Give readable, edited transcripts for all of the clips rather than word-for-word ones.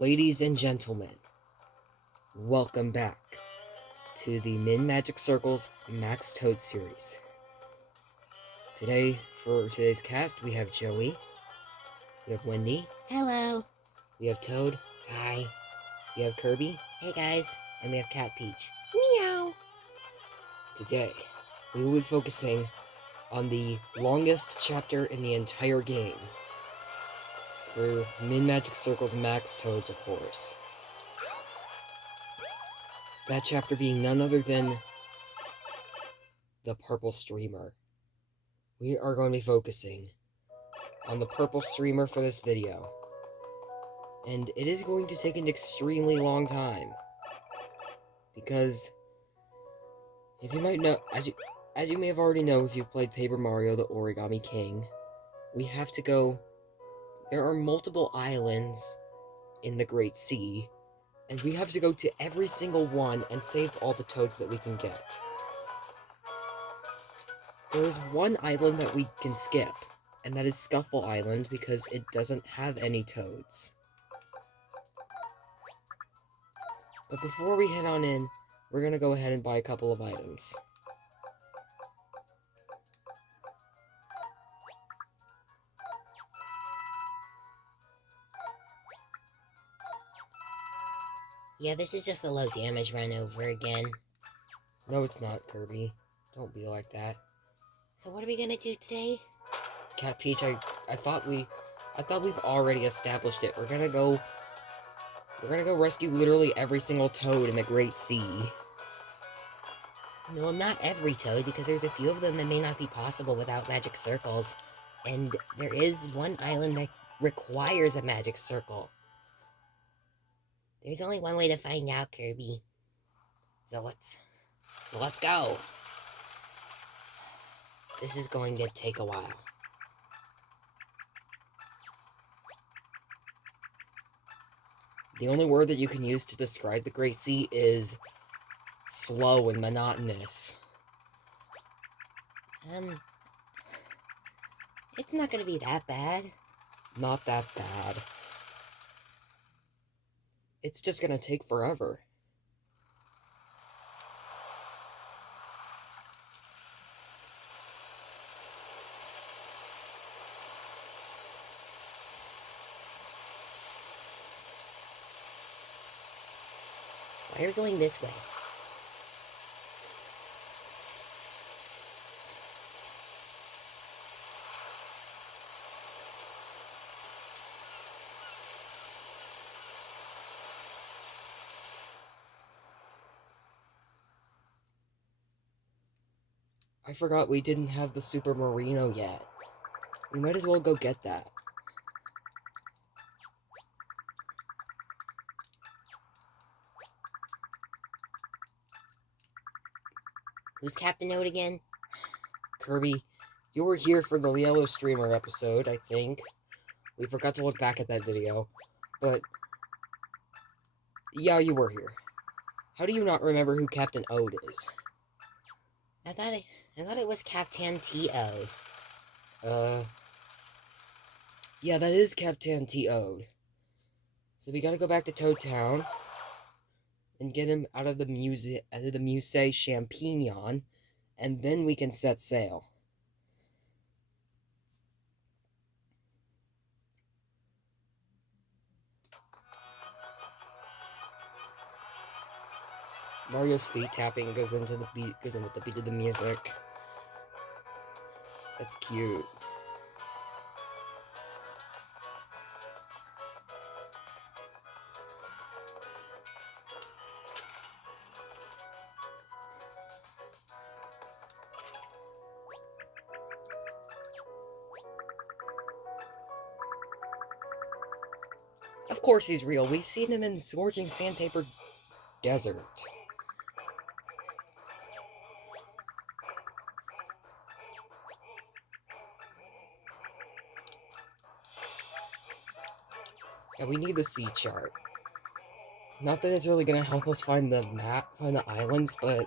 Ladies and gentlemen, welcome back to the Min Magic Circles Max Toad series. Today, for today's cast, we have Joey, we have Wendy, Hello. we have Toad, hi, we have Kirby, Hey guys. and we have Cat Peach. Meow. Today, we will be focusing on the longest chapter in the entire game for Min Magic Circles Max Toads, of course. That chapter being none other than the Purple Streamer. We are going to be focusing on the Purple Streamer for this video. And it is going to take an extremely long time. Because, if you might know, as you may have already know if you've played Paper Mario the Origami King, we have to go. There are multiple islands in the Great Sea, and we have to go to every single one and save all the toads that we can get. There is one island that we can skip, and that is Scuffle Island because it doesn't have any toads. But before we head on in, we're gonna go ahead and buy a couple of items. Yeah, this is just a low damage run over again. No, it's not, Kirby. Don't be like that. So what are we gonna do today? Cat Peach, I thought we've already established it. We're gonna go rescue literally every single toad in the Great Sea. Well, not every toad, because there's a few of them that may not be possible without magic circles. And there is one island that requires a magic circle. There's only one way to find out, Kirby. So let's go. This is going to take a while. The only word that you can use to describe the Great Sea is slow and monotonous. It's not gonna be that bad. Not that bad. It's just gonna take forever. Why are we going this way? I forgot we didn't have the Super Marino yet. We might as well go get that. Who's Captain Note again? Kirby, you were here for the Yellow Streamer episode, I think. We forgot to look back at that video, but yeah, you were here. How do you not remember who Captain Ode is? I thought it was Captain T.O. Yeah, that is Captain T.O. So we gotta go back to Toad Town and get him out of the Musée Champignon, and then we can set sail. Mario's feet tapping goes in with the beat of the music. That's cute. Of course he's real. We've seen him in Scorching Sandpaper Desert. Yeah, we need the sea chart. Not that it's really gonna help us find the islands, but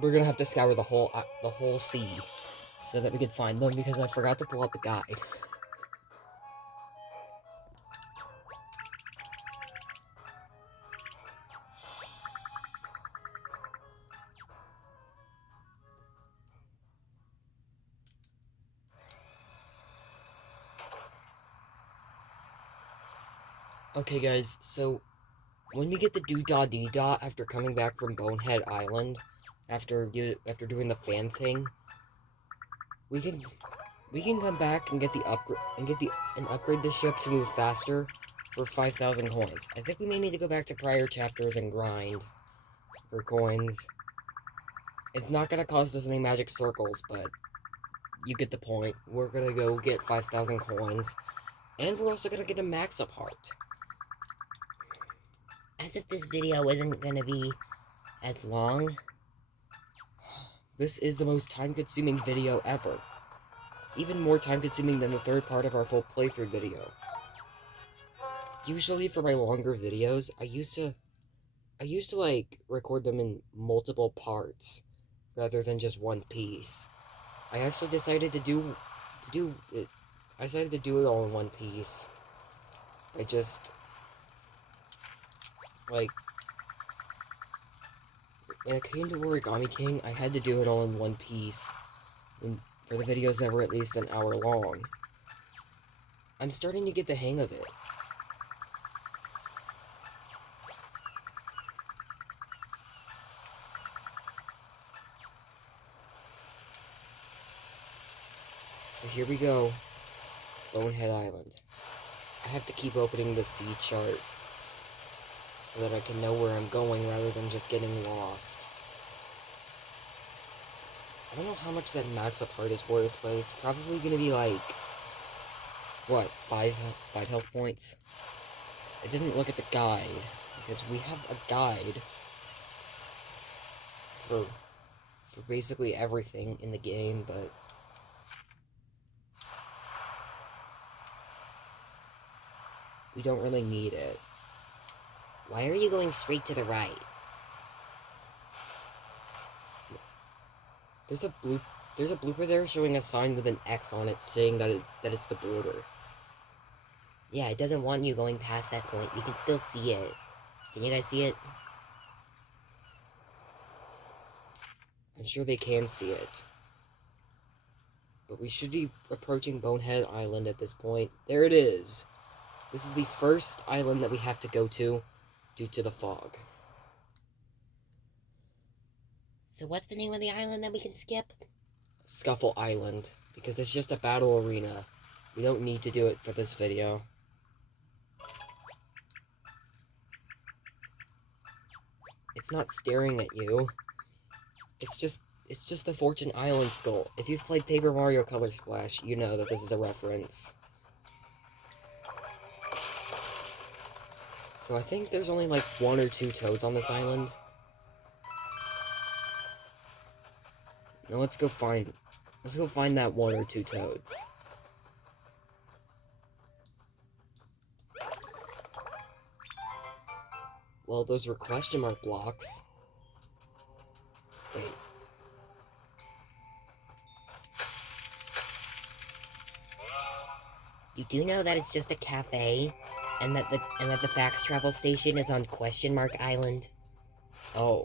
we're gonna have to scour the whole sea so that we can find them because I forgot to pull out the guide. Okay, guys, so when we get the doo-dah-dee-dah after coming back from Bonehead Island, after doing the fan thing, we can come back and get the upgrade and upgrade the ship to move faster for 5,000 coins. I think we may need to go back to prior chapters and grind for coins. It's not gonna cost us any magic circles, but you get the point. We're gonna go get 5,000 coins, and we're also gonna get a max-up heart. As if this video isn't gonna be as long. This is the most time-consuming video ever. Even more time-consuming than the third part of our full playthrough video. Usually for my longer videos, I used to like record them in multiple parts rather than just one piece. I actually decided to do it all in one piece. I just like when it came to Origami King, I had to do it all in one piece. For the videos that were at least an hour long. I'm starting to get the hang of it. So here we go. Bonehead Island. I have to keep opening the sea chart so that I can know where I'm going rather than just getting lost. I don't know how much that max-up heart is worth, but it's probably gonna be like, what, 5 health points? I didn't look at the guide, because we have a guide for basically everything in the game, but we don't really need it. Why are you going straight to the right? There's a blooper there showing a sign with an X on it saying that it's the border. Yeah, it doesn't want you going past that point. You can still see it. Can you guys see it? I'm sure they can see it. But we should be approaching Bonehead Island at this point. There it is. This is the first island that we have to go to due to the fog. So what's the name of the island that we can skip? Scuffle Island, because it's just a battle arena. We don't need to do it for this video. It's not staring at you. It's just the Fortune Island skull. If you've played Paper Mario Color Splash, you know that this is a reference. So I think there's only like 1 or 2 toads on this island. Now let's go find that 1 or 2 toads. Well, those were question mark blocks. Wait. You do know that it's just a cafe, and that the fax travel station is on Question Mark Island? Oh.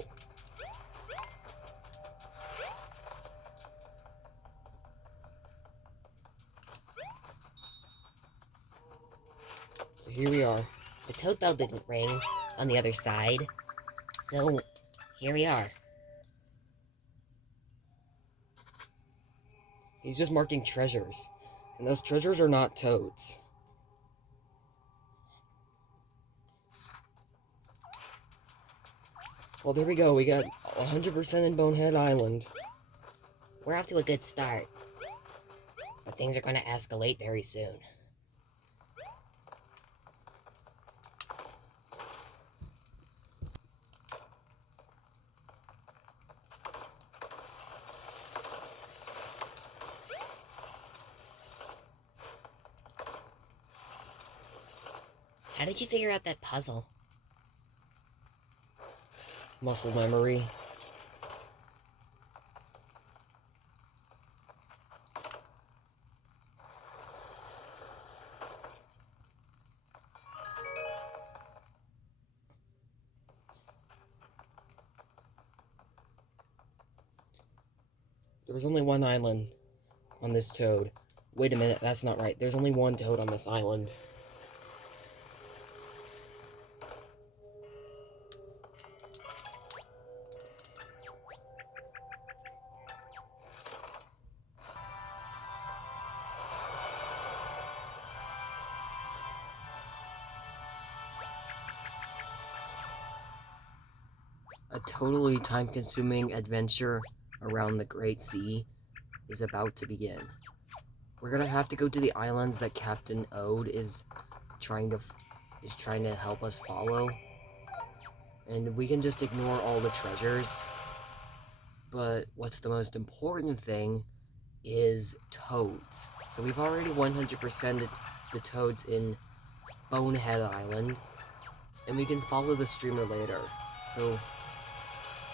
So here we are. The toad bell didn't ring on the other side, so here we are. He's just marking treasures. And those treasures are not toads. Well, there we go. We got 100% in Bonehead Island. We're off to a good start, but things are going to escalate very soon. How did you figure out that puzzle? Muscle memory. There was only 1 island on this toad. Wait a minute, that's not right. There's only 1 toad on this island. A totally time-consuming adventure around the Great Sea is about to begin. We're gonna have to go to the islands that Captain Ode is trying to help us follow. And we can just ignore all the treasures. But what's the most important thing is toads. So we've already 100%ed the toads in Bonehead Island, and we can follow the streamer later. So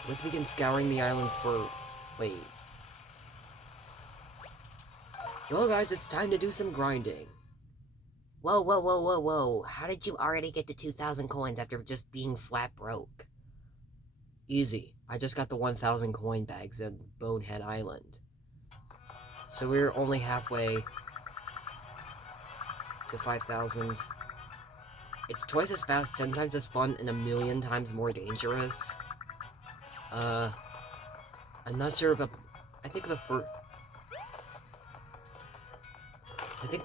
let's begin scouring the island for... wait. Well guys, it's time to do some grinding. Whoa, whoa, whoa, whoa, whoa. How did you already get to 2,000 coins after just being flat broke? Easy. I just got the 1,000 coin bags at Bonehead Island. So we're only halfway to 5,000. It's twice as fast, 10 times as fun, and 1,000,000 times more dangerous. I'm not sure about... I think the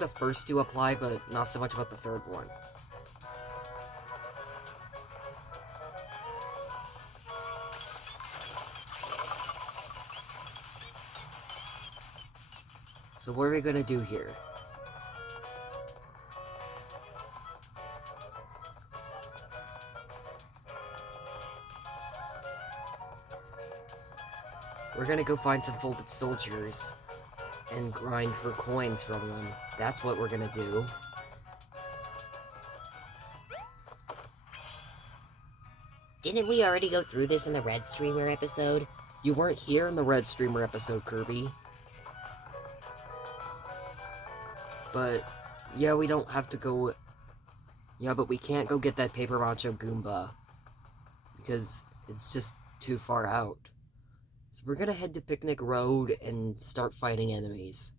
first two apply, but not so much about the third one. So what are we gonna do here? We're gonna go find some folded soldiers and grind for coins from them. That's what we're gonna do. Didn't we already go through this in the Red Streamer episode? You weren't here in the Red Streamer episode, Kirby. But, yeah, we don't have to go... Yeah, but we can't go get that Paper Macho Goomba. Because it's just too far out. So we're gonna head to Picnic Road and start fighting enemies.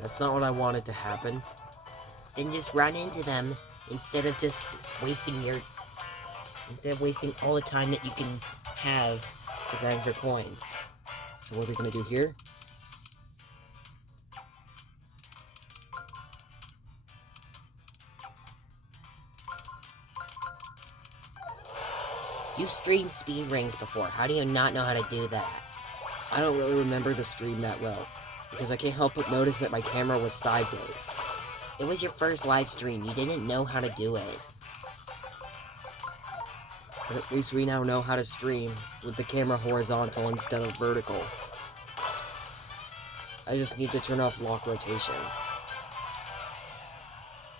That's not what I wanted to happen. Then just run into them instead of wasting all the time that you can have to grind for coins. So what are we gonna do here? You've streamed speed rings before. How do you not know how to do that? I don't really remember the stream that well, because I can't help but notice that my camera was sideways. It was your first live stream. You didn't know how to do it. But at least we now know how to stream with the camera horizontal instead of vertical. I just need to turn off lock rotation.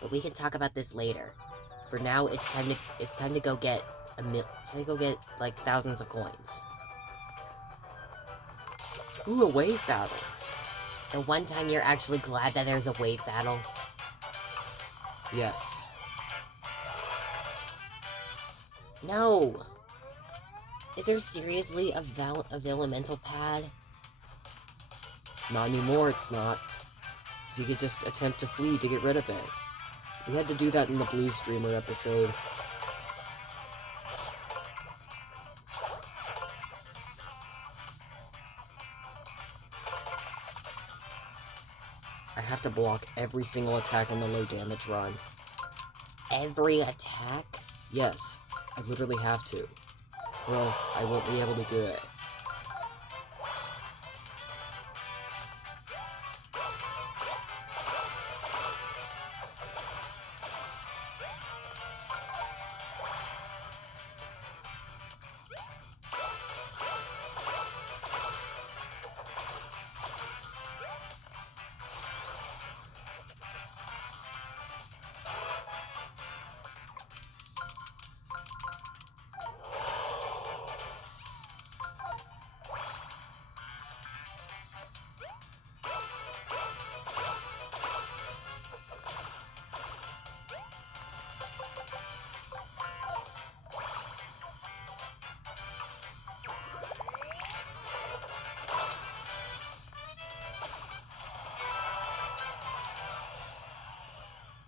But we can talk about this later. For now, it's time to go get like thousands of coins. Ooh, a wave battle. The one time you're actually glad that there's a wave battle. Yes. No! Is there seriously a Vellumental pad? Not anymore, it's not. So you could just attempt to flee to get rid of it. We had to do that in the Blue Streamer episode. I have to block every single attack on the low damage run. Every attack? Yes, I literally have to. Or else I won't be able to do it.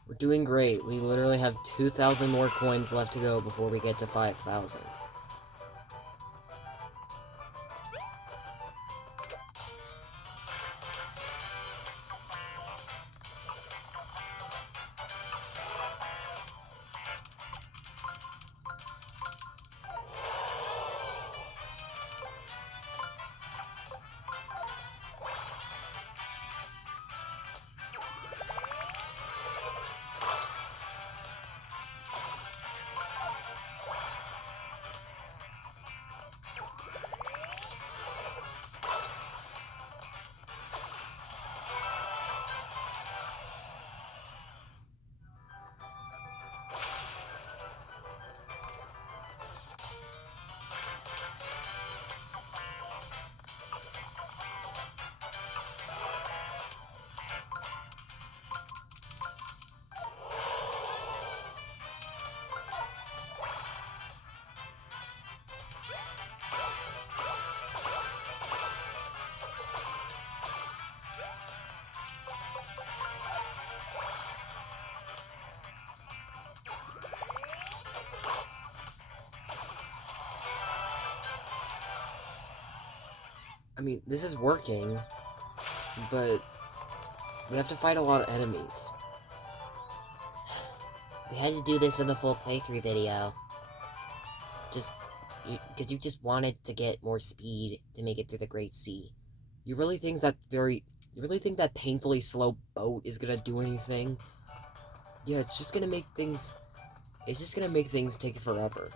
We're doing great. We literally have 2,000 more coins left to go before we get to 5,000. mean, this is working, but we have to fight a lot of enemies. We had to do this in the full playthrough video. Because you just wanted to get more speed to make it through the Great Sea. You really think that painfully slow boat is gonna do anything? Yeah, it's just gonna make things take forever.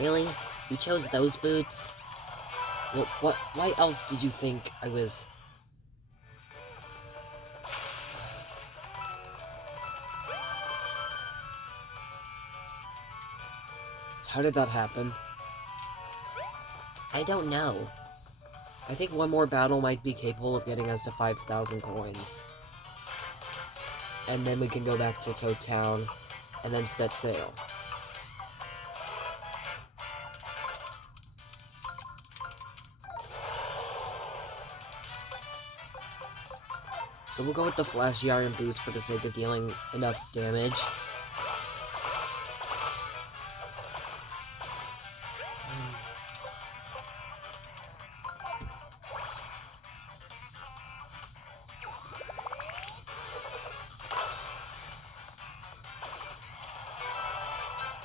Really? You chose those boots? Well, why else did you think I was... How did that happen? I don't know. I think one more battle might be capable of getting us to 5,000 coins. And then we can go back to Toad Town, and then set sail. So we'll go with the flashy iron boots for the sake of dealing enough damage.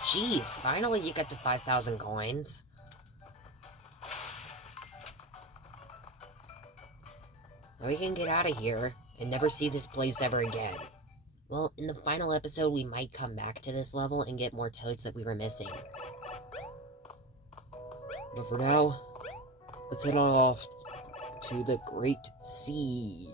Jeez, finally you got to 5,000 coins. Now we can get out of here and never see this place ever again. Well, in the final episode, we might come back to this level and get more toads that we were missing. But for now, let's head on off to the Great Sea.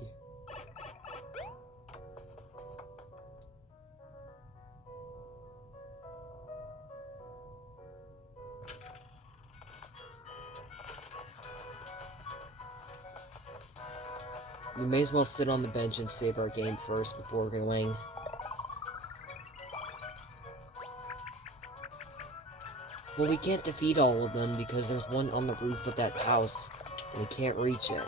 We may as well sit on the bench and save our game first before going. Well, we can't defeat all of them because there's one on the roof of that house, and we can't reach it.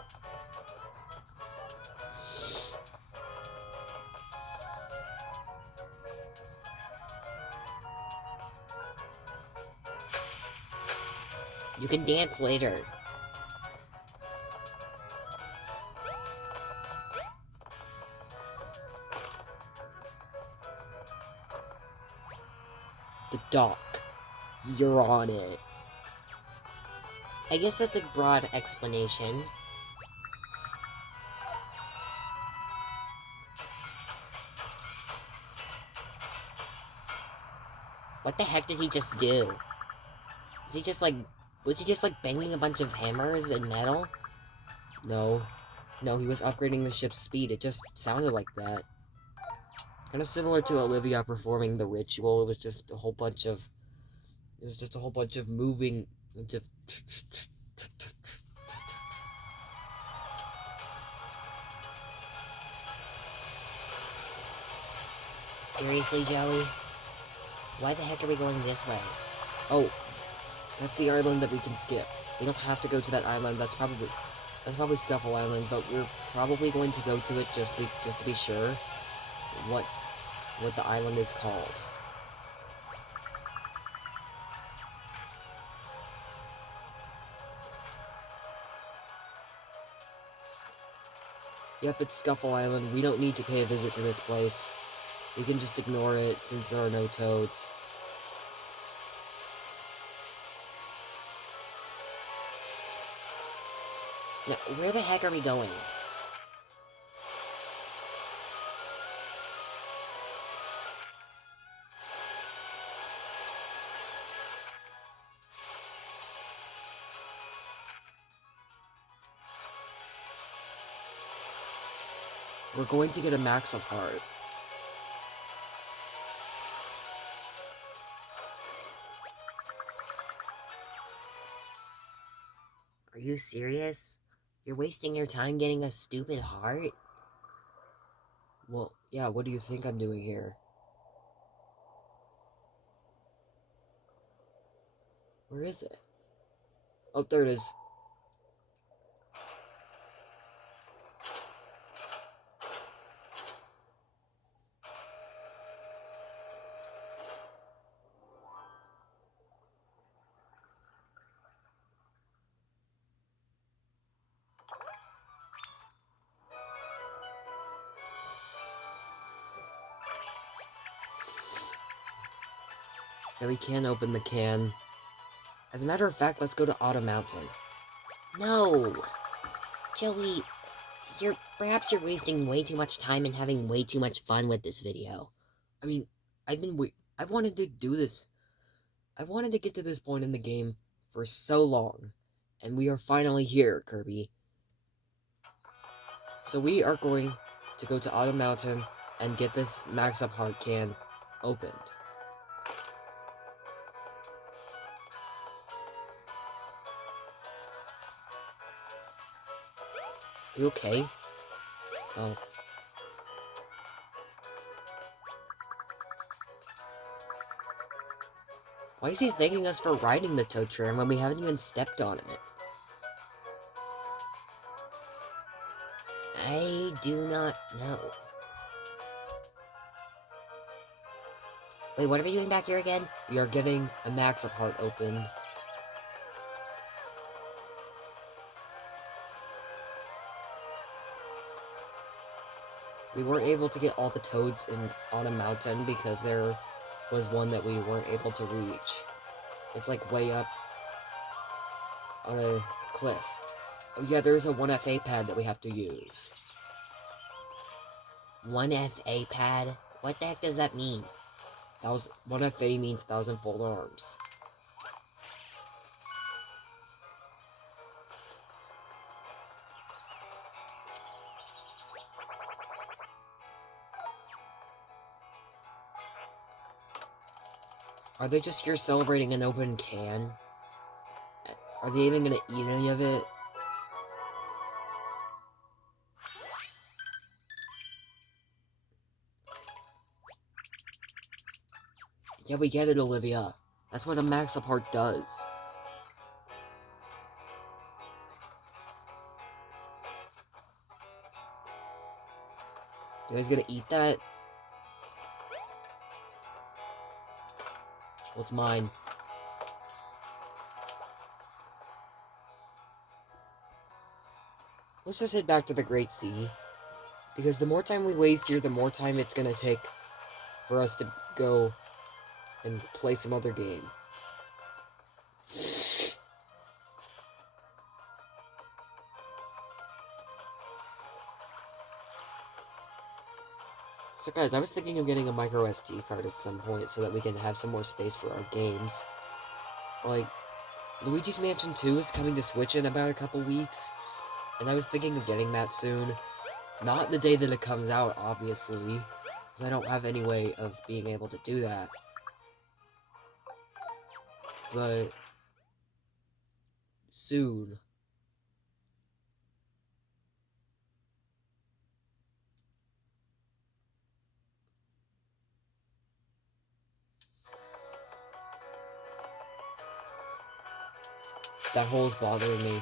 You can dance later. The dock. You're on it. I guess that's a broad explanation. What the heck did he just do? Was he just like banging a bunch of hammers and metal? No, he was upgrading the ship's speed. It just sounded like that. Kind of similar to Olivia performing the ritual. It was just a whole bunch of moving. Seriously, Joey? Why the heck are we going this way? Oh, that's the island that we can skip. We don't have to go to that island. That's probably Scuffle Island, but we're probably going to go to it just to be sure what the island is called. Yep, it's Scuffle Island. We don't need to pay a visit to this place. We can just ignore it since there are no toads. Now, where the heck are we going? We're going to get a max apart. Are you serious? You're wasting your time getting a stupid heart? Well, yeah, what do you think I'm doing here? Where is it? Oh, there it is. Yeah, we can open the can. As a matter of fact, let's go to Autumn Mountain. No! Joey, perhaps you're wasting way too much time and having way too much fun with this video. I mean, I wanted to do this. I wanted to get to this point in the game for so long. And we are finally here, Kirby. So we are going to go to Autumn Mountain and get this Max Up Heart can opened. You okay? Oh. Why is he thanking us for riding the tow tram when we haven't even stepped on it? I do not know. Wait, what are we doing back here again? We are getting a Max Up Heart opened. We weren't able to get all the toads on a mountain because there was one that we weren't able to reach. It's like way up on a cliff. Oh yeah, there's a 1FA pad that we have to use. 1FA pad? What the heck does that mean? 1FA means 1,000-fold arms. Are they just here celebrating an open can? Are they even gonna eat any of it? Yeah, we get it, Olivia. That's what a Max Up Heart does. You guys gonna eat that? Well, it's mine. Let's just head back to the Great Sea. Because the more time we waste here, the more time it's gonna take for us to go and play some other game. So guys, I was thinking of getting a micro SD card at some point so that we can have some more space for our games. Like, Luigi's Mansion 2 is coming to Switch in about a couple weeks, and I was thinking of getting that soon. Not the day that it comes out, obviously, because I don't have any way of being able to do that. But soon. That hole's bothering me.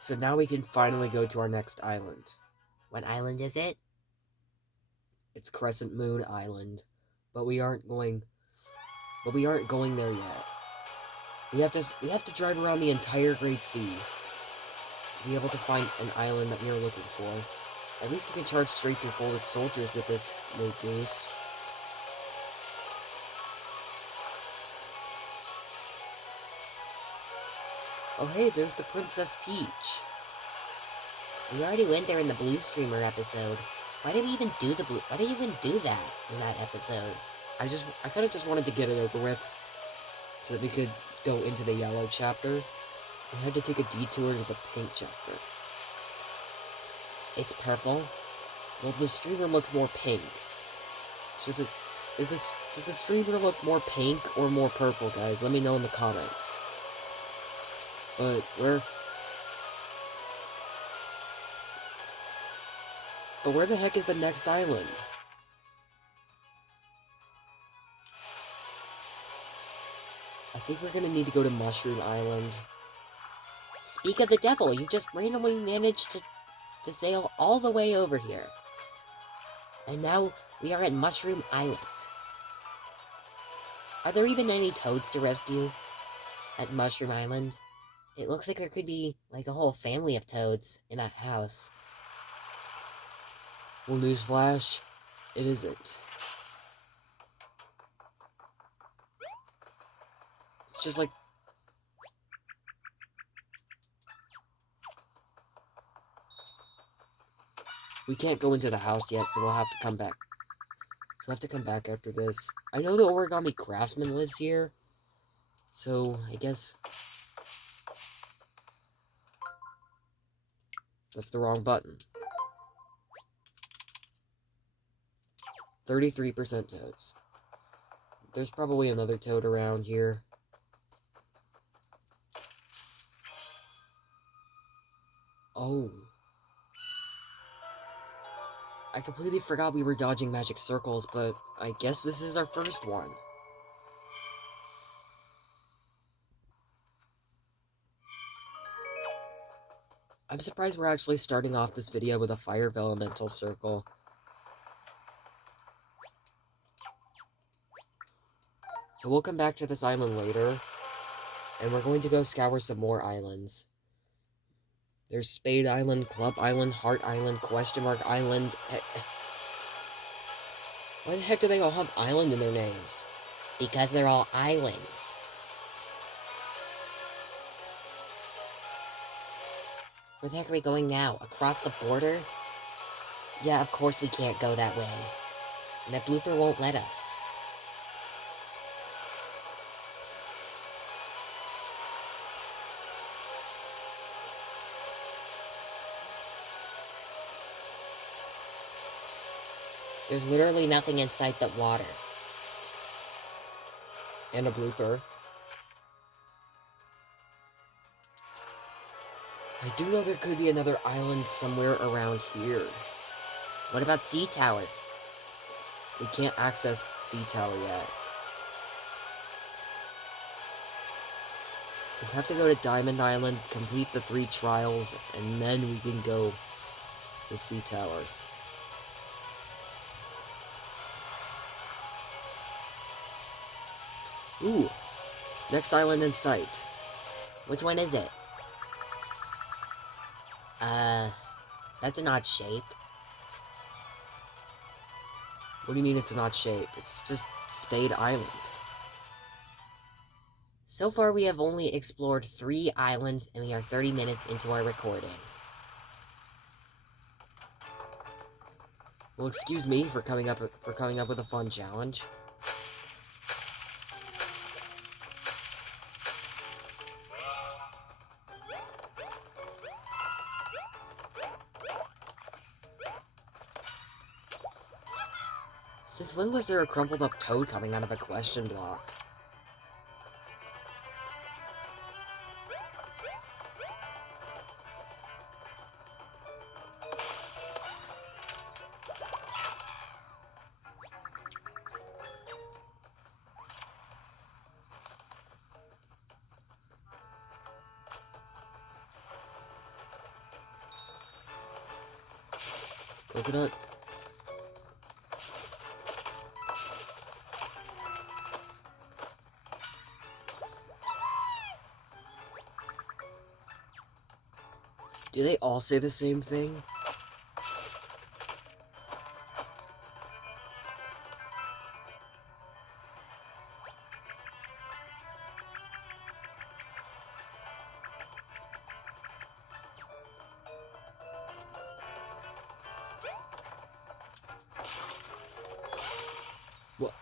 So now we can finally go to our next island. What island is it? It's Crescent Moon Island. But we aren't going there yet. We have to drive around the entire Great Sea to be able to find an island that we are looking for. At least we can charge straight through folded soldiers with this new boost. Oh hey, there's the Princess Peach. We already went there in the Blue Streamer episode. Why did we even do that in that episode? I kind of just wanted to get it over with so that we could go into the yellow chapter. We had to take a detour to the pink chapter. It's purple? Well, the streamer looks more pink. Does the streamer look more pink or more purple, guys? Let me know in the comments. But where the heck is the next island? I think we're gonna need to go to Mushroom Island. Speak of the devil, you just randomly managed to sail all the way over here. And now we are at Mushroom Island. Are there even any toads to rescue at Mushroom Island? It looks like there could be, like, a whole family of toads in that house. Well, newsflash, it isn't. It's just like... We can't go into the house yet, so we'll have to come back. So we'll have to come back after this. I know the origami craftsman lives here, so I guess... That's the wrong button. 33% toads. There's probably another toad around here. Oh. I completely forgot we were dodging magic circles, but I guess this is our first one. I'm surprised we're actually starting off this video with a fire Vellumental circle. So we'll come back to this island later, and we're going to go scour some more islands. There's Spade Island, Club Island, Heart Island, Question Mark Island. Why the heck do they all have island in their names? Because they're all islands. Where the heck are we going now? Across the border? Yeah, of course we can't go that way. And that blooper won't let us. There's literally nothing in sight but water. And a blooper. I do know there could be another island somewhere around here. What about Sea Tower? We can't access Sea Tower yet. We have to go to Diamond Island, complete the 3 trials, and then we can go to Sea Tower. Ooh, next island in sight. Which one is it? That's an odd shape. What do you mean it's an odd shape? It's just Spade Island. So far we have only explored 3 islands and we are 30 minutes into our recording. Well, excuse me for coming up with a fun challenge. Since when was there a crumpled up toad coming out of a question block? Coconut. Do they all say the same thing? What?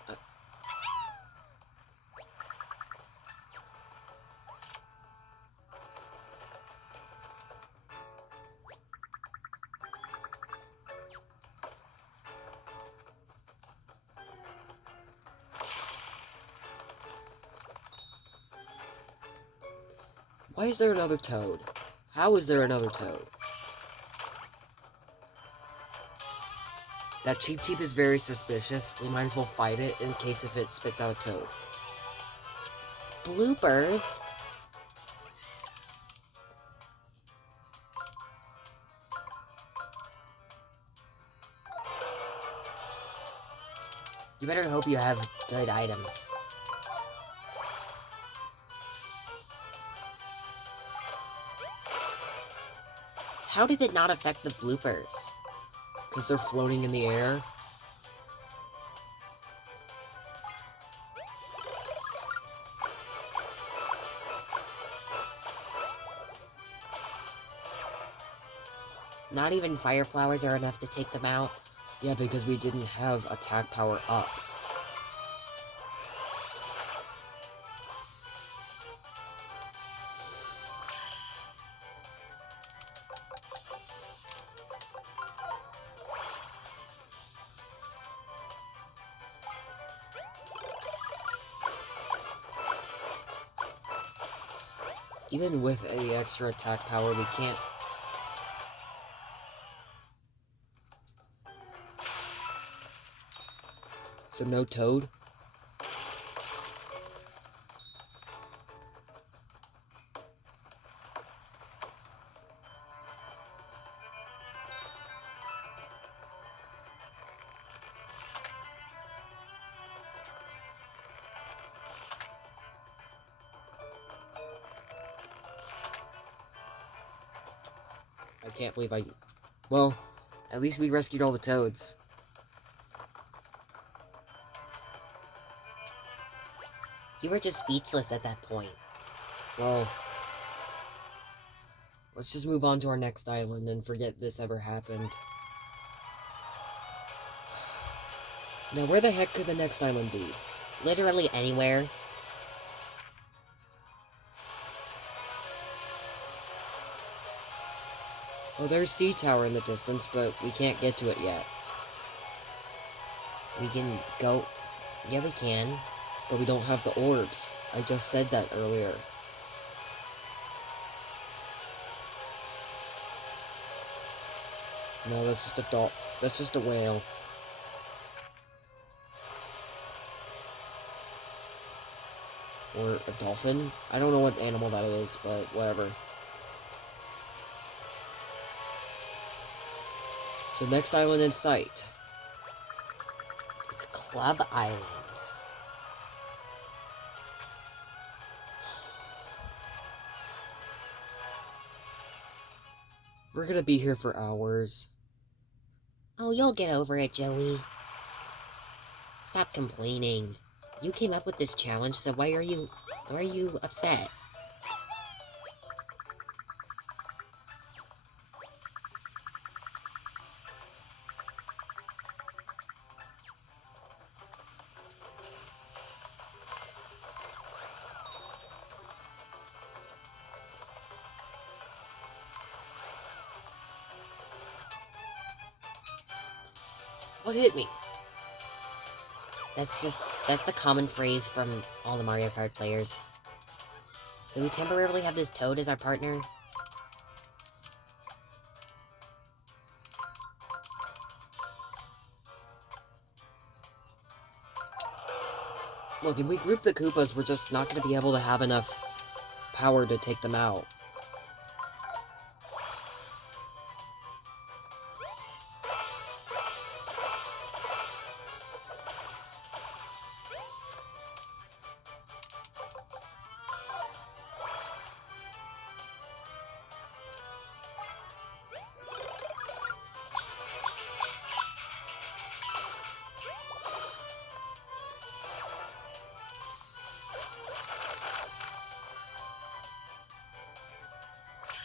Why is there another toad? How is there another toad? That Cheep Cheep is very suspicious. We might as well fight it in case if it spits out a toad. Bloopers? You better hope you have good items. How did it not affect the bloopers? Because they're floating in the air. Not even fire flowers are enough to take them out. Yeah, because we didn't have attack power up. Even with a extra attack power, we can't. So no toad? I can't believe I... Well, at least we rescued all the toads. You were just speechless at that point. Well, let's just move on to our next island and forget this ever happened. Now, where the heck could the next island be? Literally anywhere. Oh, there's Sea Tower in the distance, but we can't get to it yet. We can go... Yeah, we can. But we don't have the orbs. I just said that earlier. No, that's just a that's just a whale. Or a dolphin? I don't know what animal that is, but whatever. So next island in sight. It's Club Island. We're gonna be here for hours. Oh, you'll get over it, Joey. Stop complaining. You came up with this challenge, so why are you upset? What hit me? That's the common phrase from all the Mario Kart players. Do we temporarily have this Toad as our partner? Look, if we group the Koopas, we're just not gonna be able to have enough power to take them out.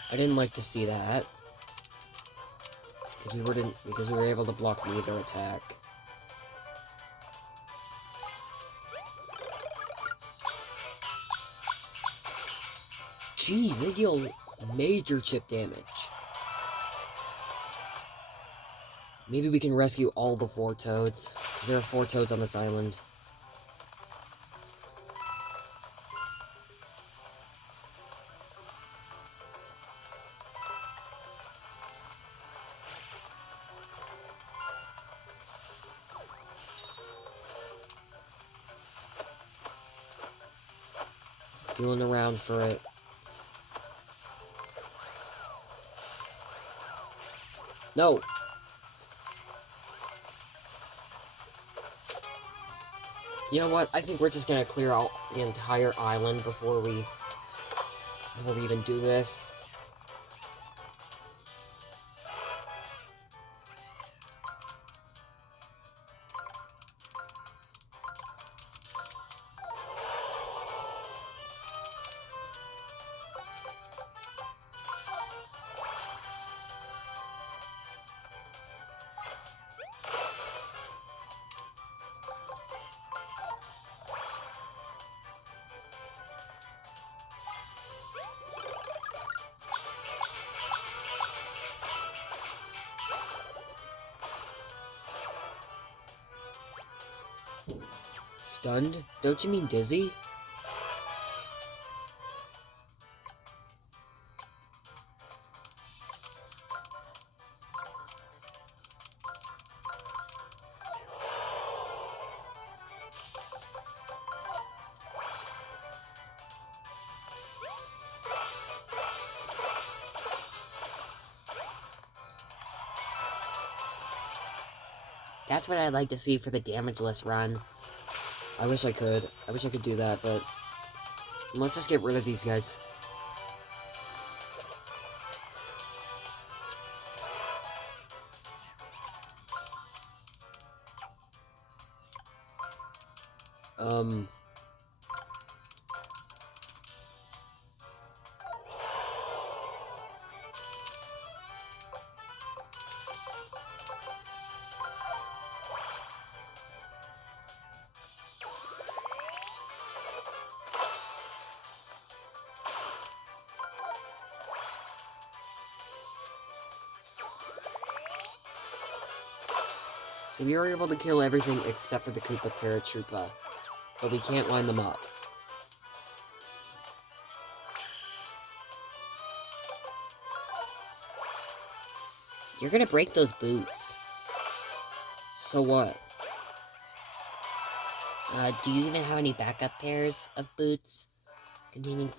I didn't like to see that. Because we were able to block neither attack. Jeez, they deal major chip damage. Maybe we can rescue all the 4 toads. Because there are 4 toads on this island. feeling around for it. No! You know what? I think we're just gonna clear out the entire island before we even do this. Stunned? Don't you mean dizzy? That's what I'd like to see for the damageless run. I wish I could. I wish I could do that, but let's just get rid of these guys. So we were able to kill everything except for the Koopa Paratroopa, but we can't line them up. You're gonna break those boots. So what? Do you even have any backup pairs of boots containing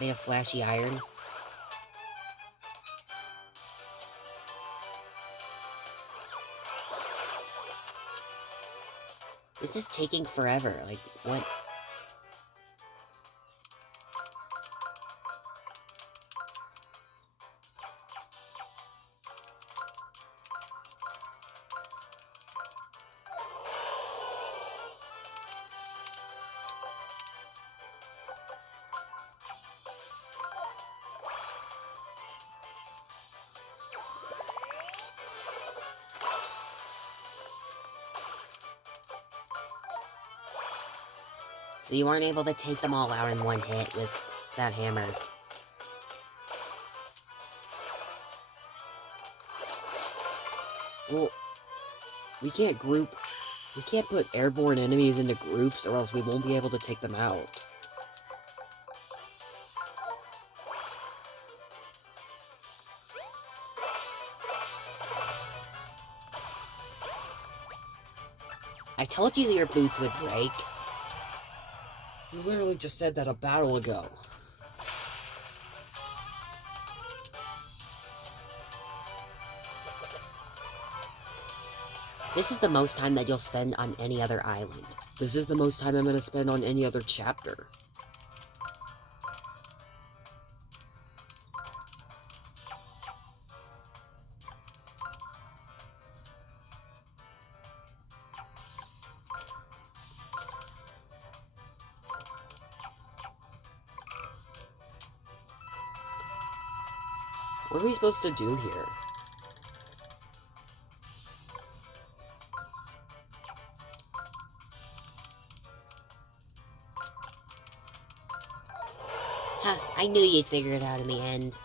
made of flashy iron? This is taking forever. Like, what? So you weren't able to take them all out in one hit with that hammer. Well, we can't put airborne enemies into groups or else we won't be able to take them out. I told you your boots would break. You literally just said that a battle ago. This is the most time that you'll spend on any other island. This is the most time I'm gonna spend on any other chapter. What are we supposed to do here? Huh, I knew you'd figure it out in the end.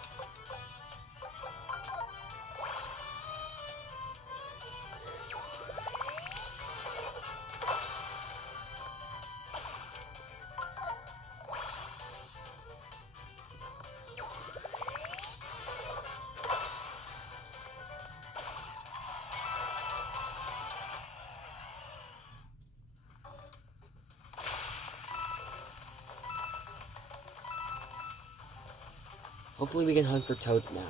Hopefully we can hunt for toads now.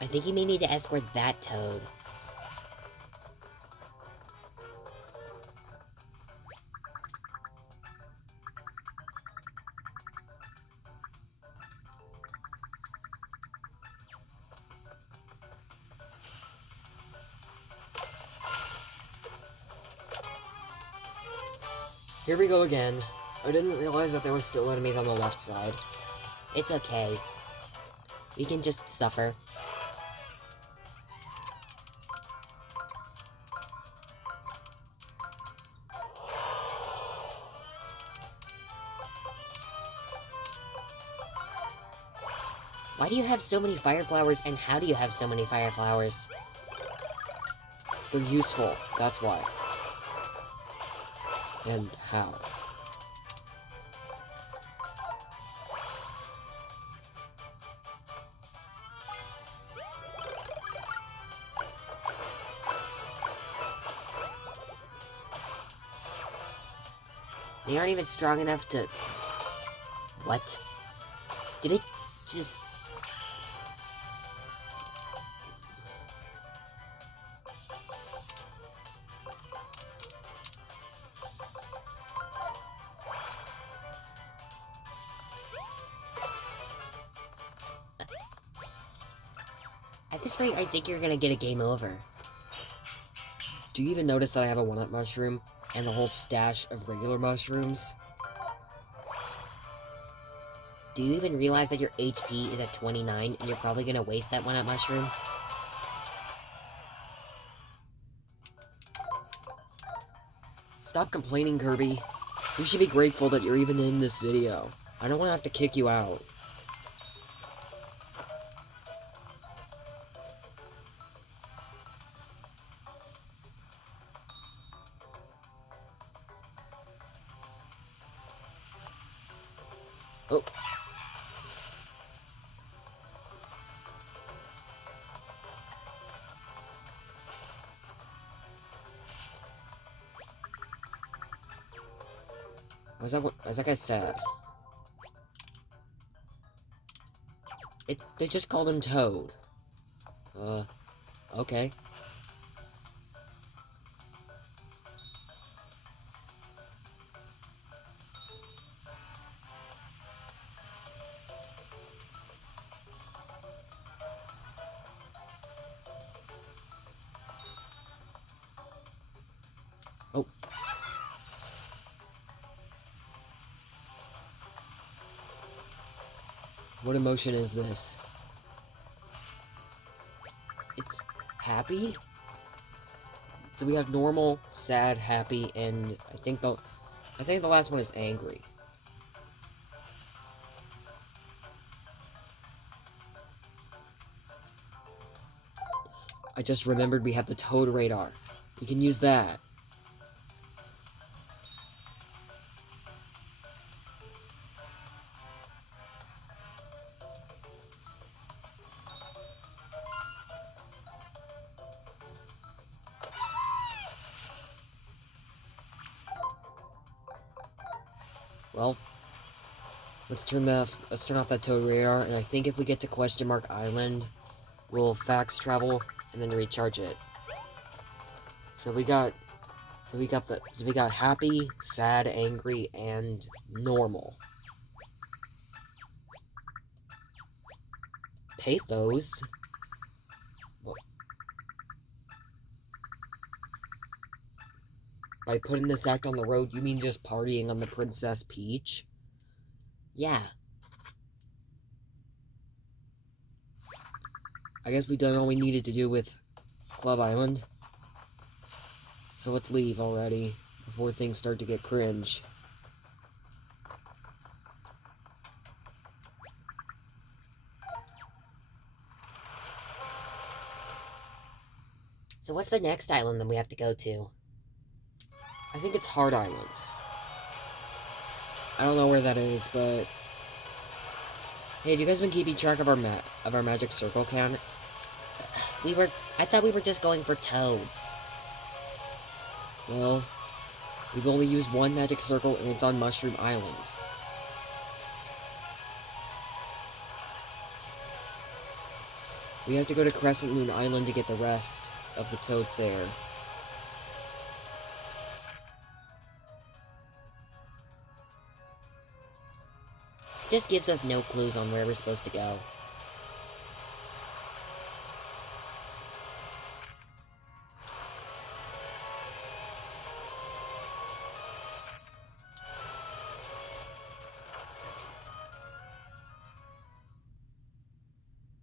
I think you may need to escort that toad. Here we go again. I didn't realize that there were still enemies on the left side. It's okay. We can just suffer. Why do you have so many fire flowers, and how do you have so many fire flowers? They're useful, that's why. And how. They aren't even strong enough to... What? Did it just... At this rate, I think you're gonna get a game over. Do you even notice that I have a 1-up mushroom and a whole stash of regular mushrooms? Do you even realize that your HP is at 29 and you're probably gonna waste that 1-up mushroom? Stop complaining, Kirby. You should be grateful that you're even in this video. I don't want to have to kick you out. Oh. Why's that guy sad? They just called him Toad. Okay. Oh. What emotion is this? It's happy? So we have normal, sad, happy, and I think the last one is angry. I just remembered we have the Toad radar. We can use that. Well, let's turn off that Toad radar, and I think if we get to Question Mark Island, we'll fax travel and then recharge it. So we got happy, sad, angry, and normal. Pathos. Well, by putting this act on the road, you mean just partying on the Princess Peach? Yeah. I guess we done all we needed to do with Club Island. So let's leave already, before things start to get cringe. So what's the next island that we have to go to? I think it's Hard Island. I don't know where that is, but... Hey, have you guys been keeping track of our magic circle count? I thought we were just going for toads. Well, We've only used one magic circle, and it's on Mushroom Island. We have to go to Crescent Moon Island to get the rest of the toads there. Just gives us no clues on where we're supposed to go.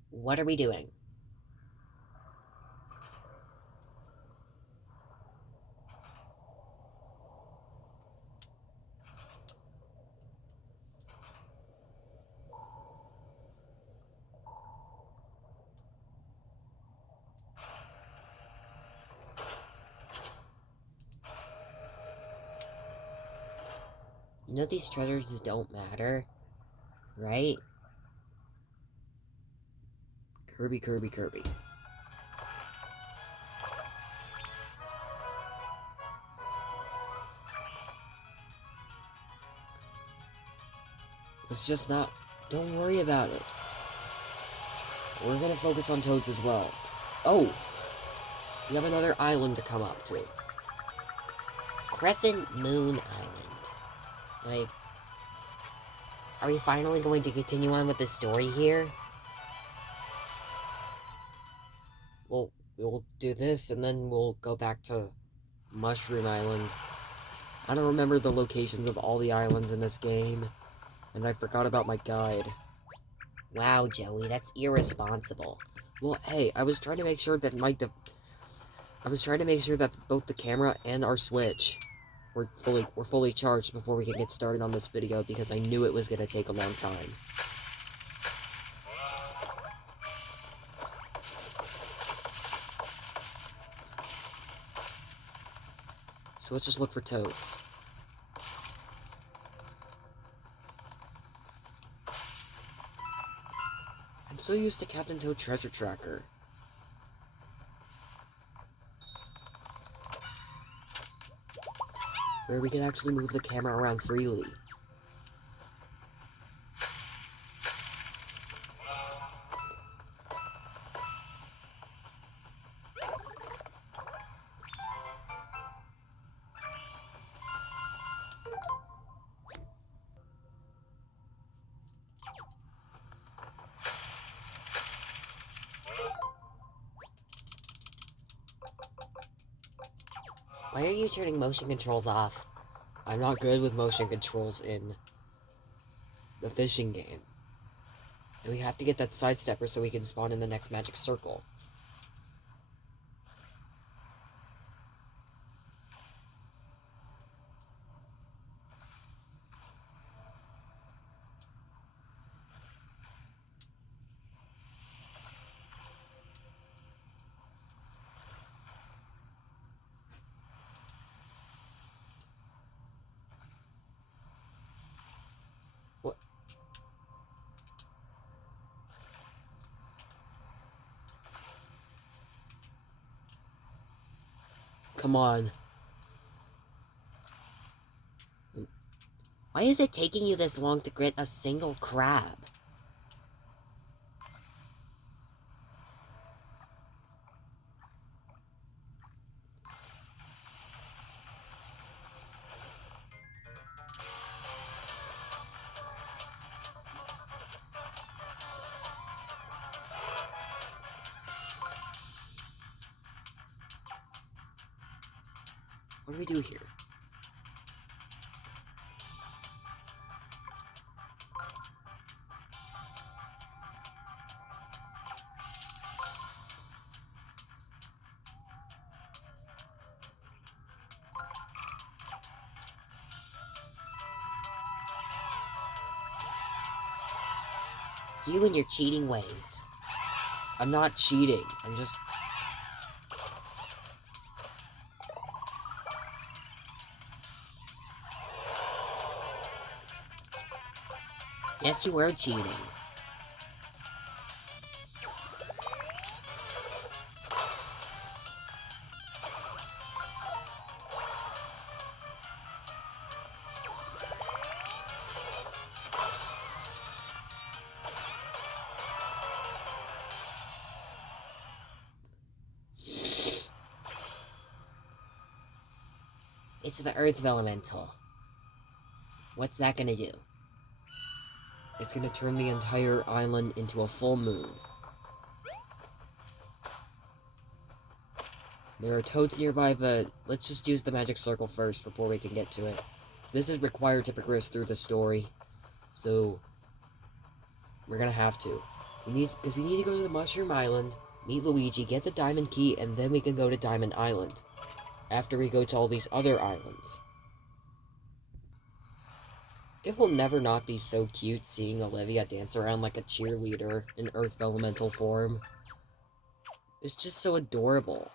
What are we doing? You know these treasures just don't matter, right? Kirby, Kirby, Kirby. Let's just not... Don't worry about it. We're gonna focus on toads as well. Oh! We have another island to come up to. Crescent Moon Island. Like, are we finally going to continue on with the story here? Well, we'll do this, and then we'll go back to Mushroom Island. I don't remember the locations of all the islands in this game, and I forgot about my guide. Wow, Joey, that's irresponsible. Well, hey, I was trying to make sure that both the camera and our Switch were fully charged before we could get started on this video, because I knew it was going to take a long time. So let's just look for toads. I'm so used to Captain Toad Treasure Tracker. Where we can actually move the camera around freely. Why are you turning motion controls off? I'm not good with motion controls in the fishing game. And we have to get that sidestepper so we can spawn in the next magic circle. What? Come on. Why is it taking you this long to get a single crab? What do we do here? You and your cheating ways. I'm not cheating. I'm just... Yes, you were cheating. It's the Earth Vellumental. What's that gonna do? It's gonna turn the entire island into a full moon. There are toads nearby, but let's just use the magic circle first before we can get to it. This is required to progress through the story, so we're gonna have to. We need to go to the Mushroom Island, meet Luigi, get the Diamond Key, and then we can go to Diamond Island. After we go to all these other islands. It will never not be so cute seeing Olivia dance around like a cheerleader in Earth Vellumental form. It's just so adorable.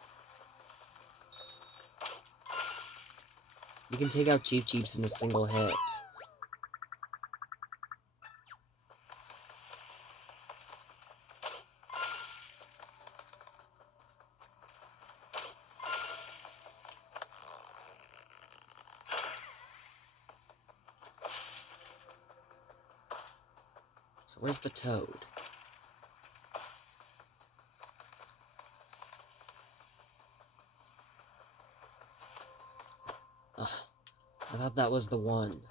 You can take out Cheep Cheeps in a single hit. So where's the toad? Ugh, I thought that was the one.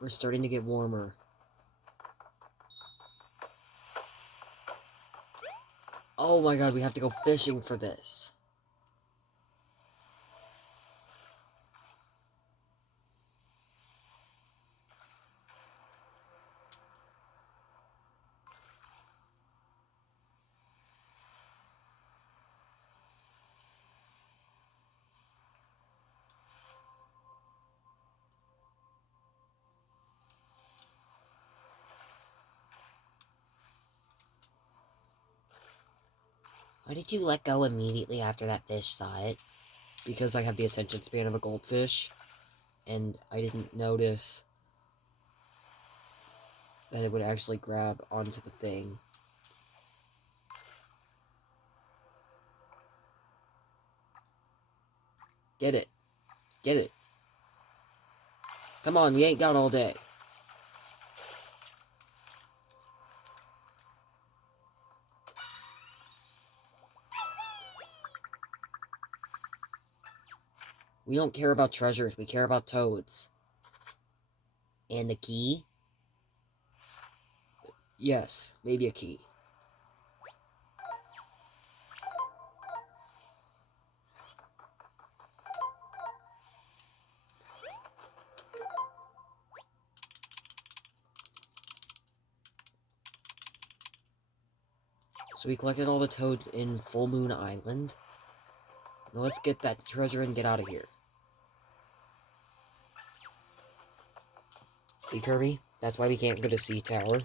We're starting to get warmer. Oh my god, we have to go fishing for this. Why did you let go immediately after that fish saw it? Because I have the attention span of a goldfish, and I didn't notice that it would actually grab onto the thing. Get it. Get it. Come on, we ain't got all day. We don't care about treasures, we care about toads. And the key? Yes, maybe a key. So we collected all the toads in Full Moon Island. Now let's get that treasure and get out of here. See, Kirby? That's why we can't go to Sea Tower.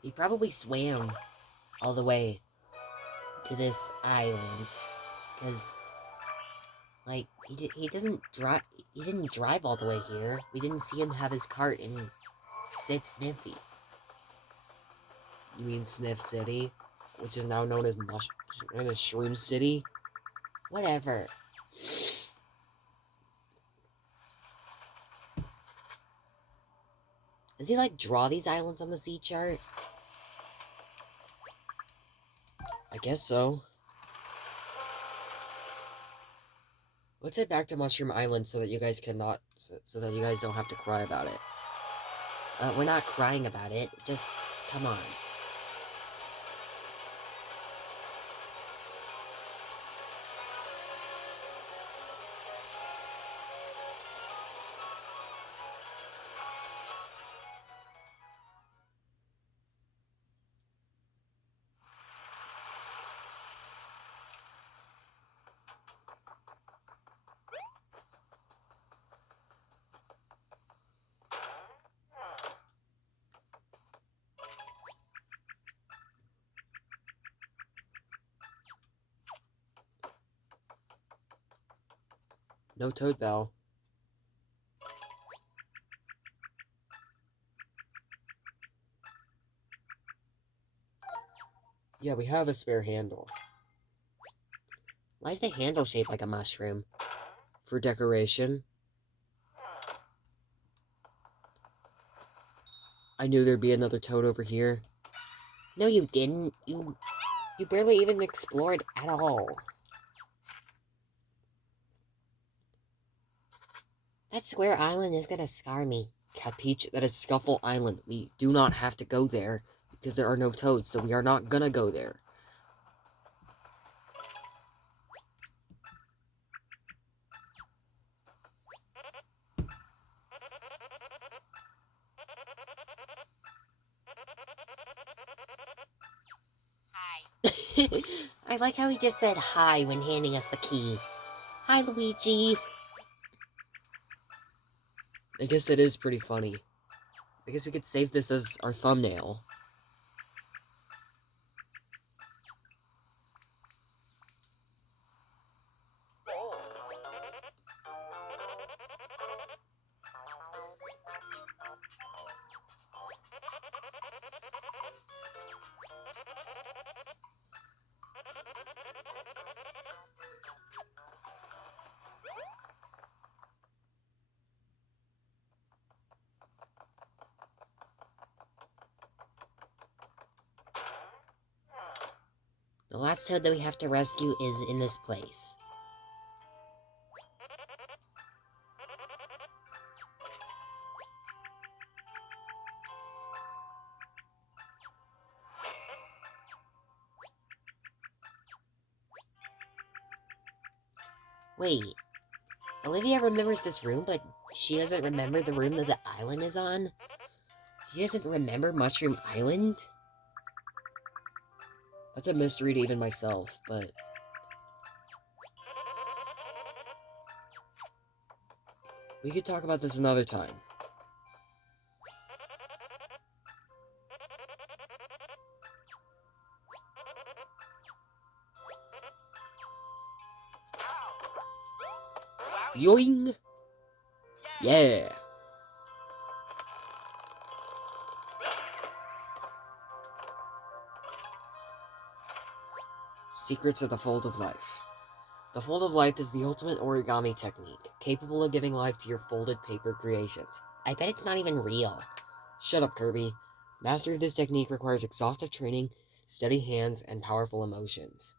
He probably swam all the way to this island. Because, like, he didn't drive all the way here. We didn't see him have his cart and sit Sniffy. You mean Sniff City, which is now known as Shroom City? Whatever. Does he, like, draw these islands on the sea chart? I guess so. Let's head back to Mushroom Island so that you guys cannot, so that you guys don't have to cry about it. We're not crying about it. Just, come on. No toad bell. Yeah, we have a spare handle. Why is the handle shaped like a mushroom? For decoration. I knew there'd be another toad over here. No, you didn't. You barely even explored at all. That square island is gonna scar me. Capiche? That is Scuffle Island. We do not have to go there because there are no toads, so we are not gonna go there. I like how he just said hi when handing us the key. Hi, Luigi. I guess that is pretty funny. I guess we could save this as our thumbnail. The last toad that we have to rescue is in this place. Wait, Olivia remembers this room, but she doesn't remember the room that the island is on? She doesn't remember Mushroom Island? That's a mystery to even myself, but... we could talk about this another time. Yoing! Yeah! Secrets of the Fold of Life. The Fold of Life is the ultimate origami technique, capable of giving life to your folded paper creations. I bet it's not even real. Shut up, Kirby. Mastery of this technique requires exhaustive training, steady hands, and powerful emotions.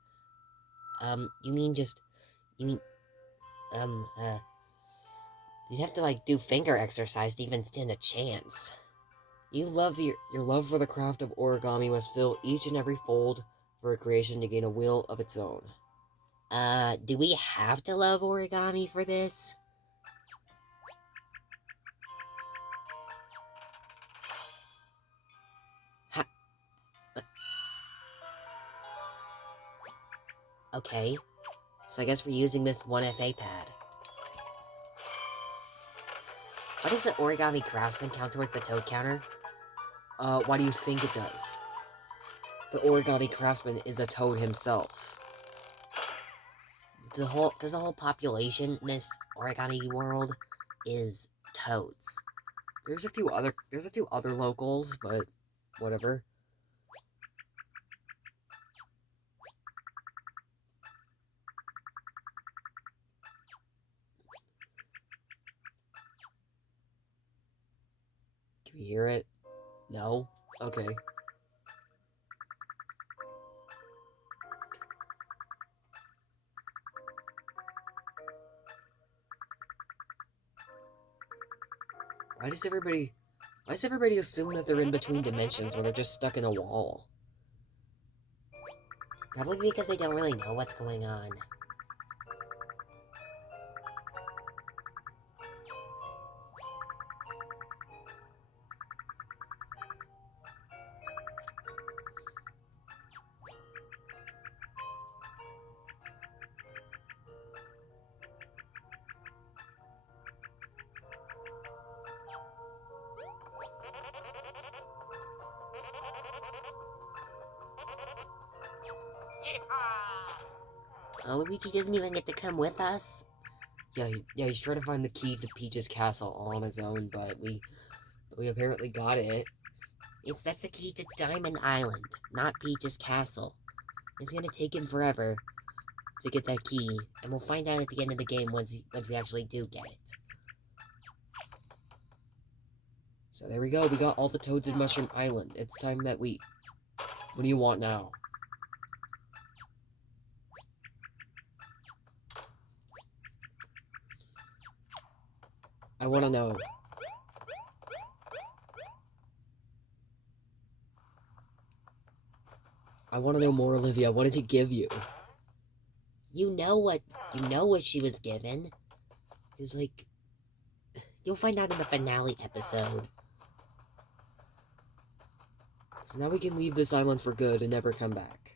You'd have to, like, do finger exercise to even stand a chance. Your love for the craft of origami must fill each and every fold for a creation to gain a will of its own. Do we have to love origami for this? Okay, so I guess we're using this 1FA pad. Why does the origami craftsman count towards the toad counter? Why do you think it does? The origami craftsman is a toad himself. Because the whole population in this origami world is toads. There's a few other locals, but whatever. Can you hear it? No? Okay. Why does everybody assume that they're in between dimensions when they're just stuck in a wall? Probably because they don't really know what's going on. Luigi doesn't even get to come with us. He's trying to find the key to Peach's castle all on his own, but we apparently got it. That's the key to Diamond Island, not Peach's castle. It's gonna take him forever to get that key, and we'll find out at the end of the game once we actually do get it. So there we go, we got all the toads in Mushroom Island. It's time that we... What do you want now? I want to know. I want to know more, Olivia. What did he give you? You know what she was given. It's like, you'll find out in the finale episode. So now we can leave this island for good and never come back.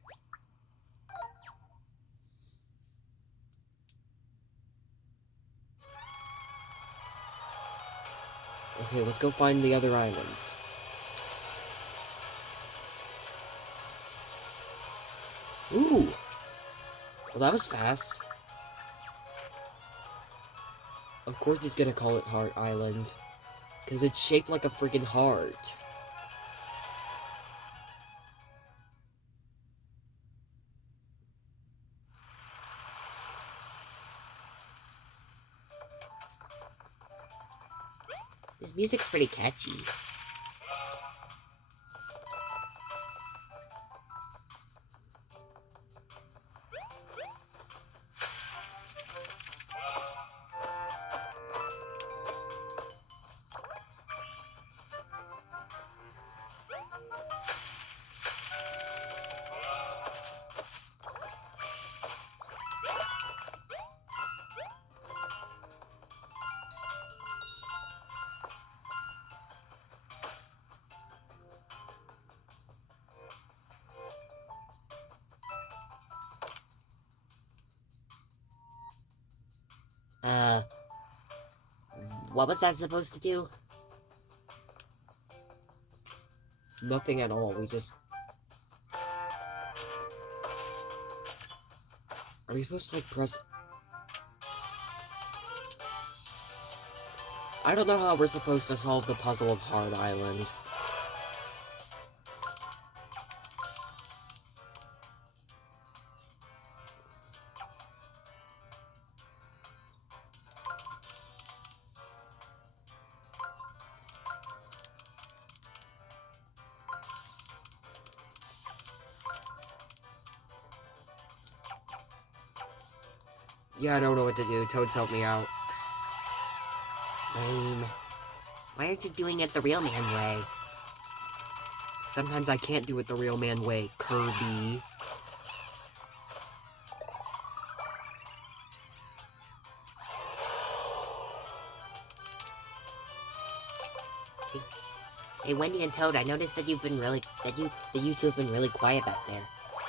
Okay, let's go find the other islands. Ooh! Well, that was fast. Of course he's gonna call it Heart Island. Because it's shaped like a freaking heart. This music's pretty catchy. What was that supposed to do? Nothing at all, we just... Are we supposed to, like, press... I don't know how we're supposed to solve the puzzle of Hard Island. Yeah, I don't know what to do. Toads, help me out. Lame. Why aren't you doing it the real man way? Sometimes I can't do it the real man way, Kirby. Hey, Wendy and Toad, I noticed that you two have been really quiet back there.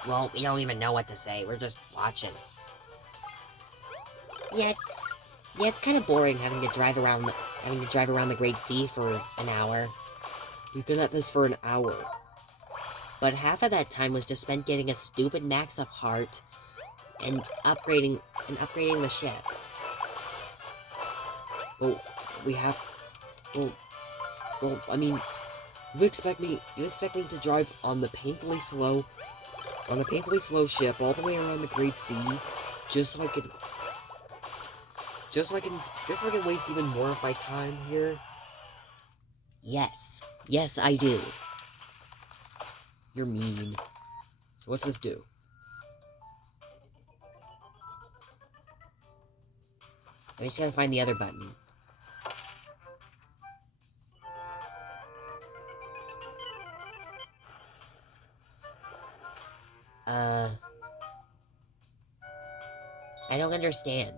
Well, we don't even know what to say. We're just watching. Yeah, it's kind of boring having to drive around the Great Sea for an hour. We've been at this for an hour. But half of that time was just spent getting a stupid max-up heart and upgrading the ship. Well, we have... Well, I mean... You expect me to drive on the painfully slow ship all the way around the Great Sea, just so I can waste even more of my time here? Yes. Yes, I do. You're mean. So what's this do? I just gotta find the other button. I don't understand.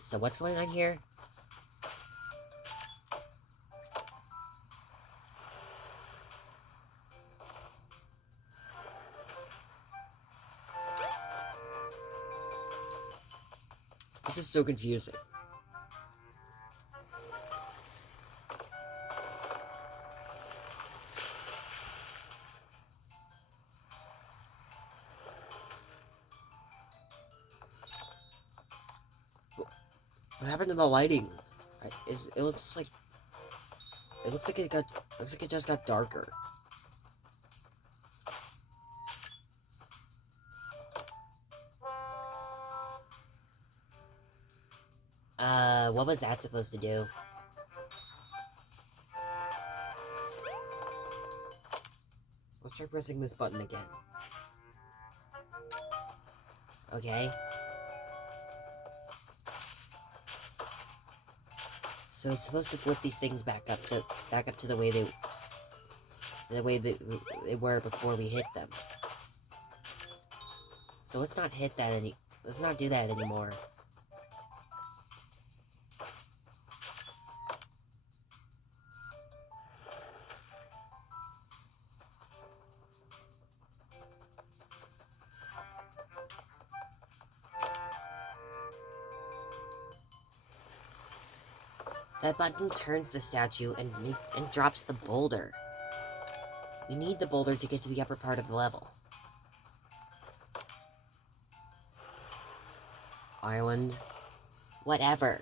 So what's going on here? so confusing. What happened to the lighting? It looks like it just got darker. What was that supposed to do? Let's try pressing this button again. Okay. So it's supposed to flip these things back up to the way they were before we hit them. So let's not do that anymore. That button turns the statue and drops the boulder. We need the boulder to get to the upper part of the level. Island. Whatever.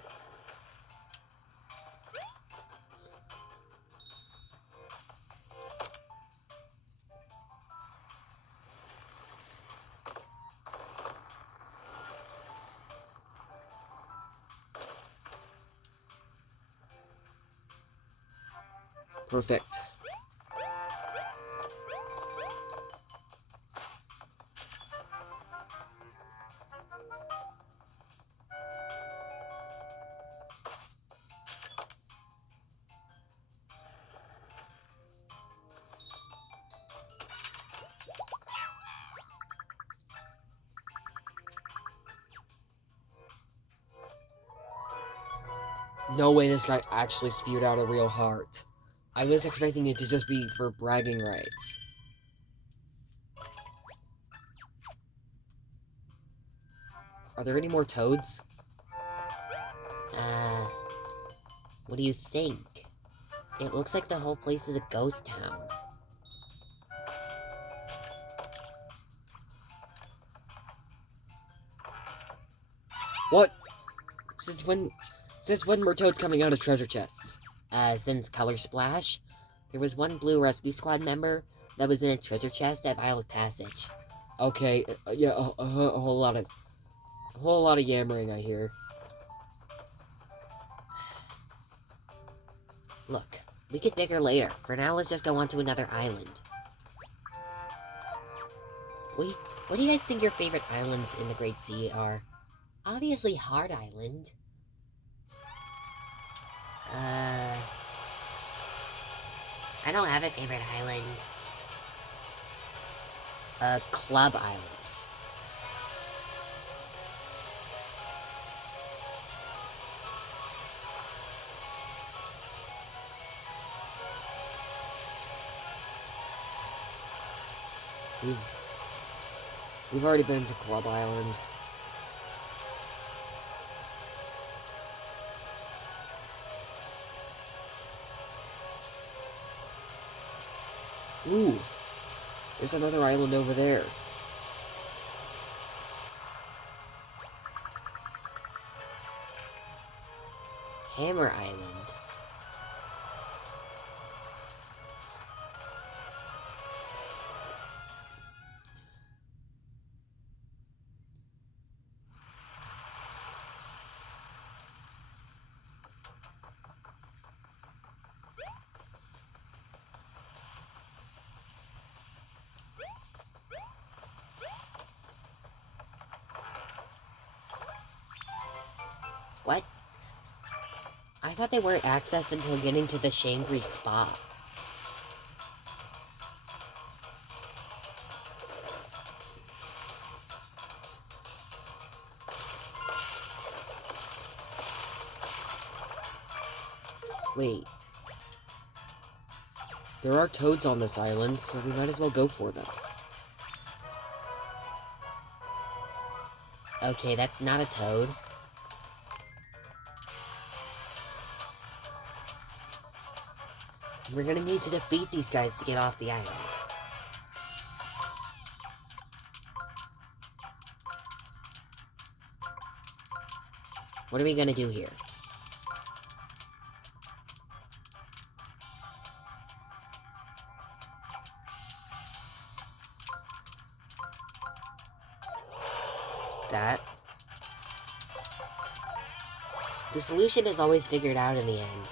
Perfect. No way this guy actually spewed out a real heart. I was expecting it to just be for bragging rights. Are there any more toads? What do you think? It looks like the whole place is a ghost town. What? Since when were toads coming out of treasure chests? Since Color Splash, there was one Blue Rescue Squad member that was in a treasure chest at Violet Passage. Okay, yeah, a whole lot of yammering I hear. Look, we get bigger later. For now, let's just go on to another island. What do you guys think your favorite islands in the Great Sea are? Obviously, Hard Island. I don't have a favorite island. Club Island. We've already been to Club Island. Ooh, there's another island over there. Hammer Island. What? I thought they weren't accessed until getting to the Shangri Spa. Wait. There are toads on this island, so we might as well go for them. Okay, that's not a toad. We're gonna need to defeat these guys to get off the island. What are we gonna do here? That. The solution is always figured out in the end.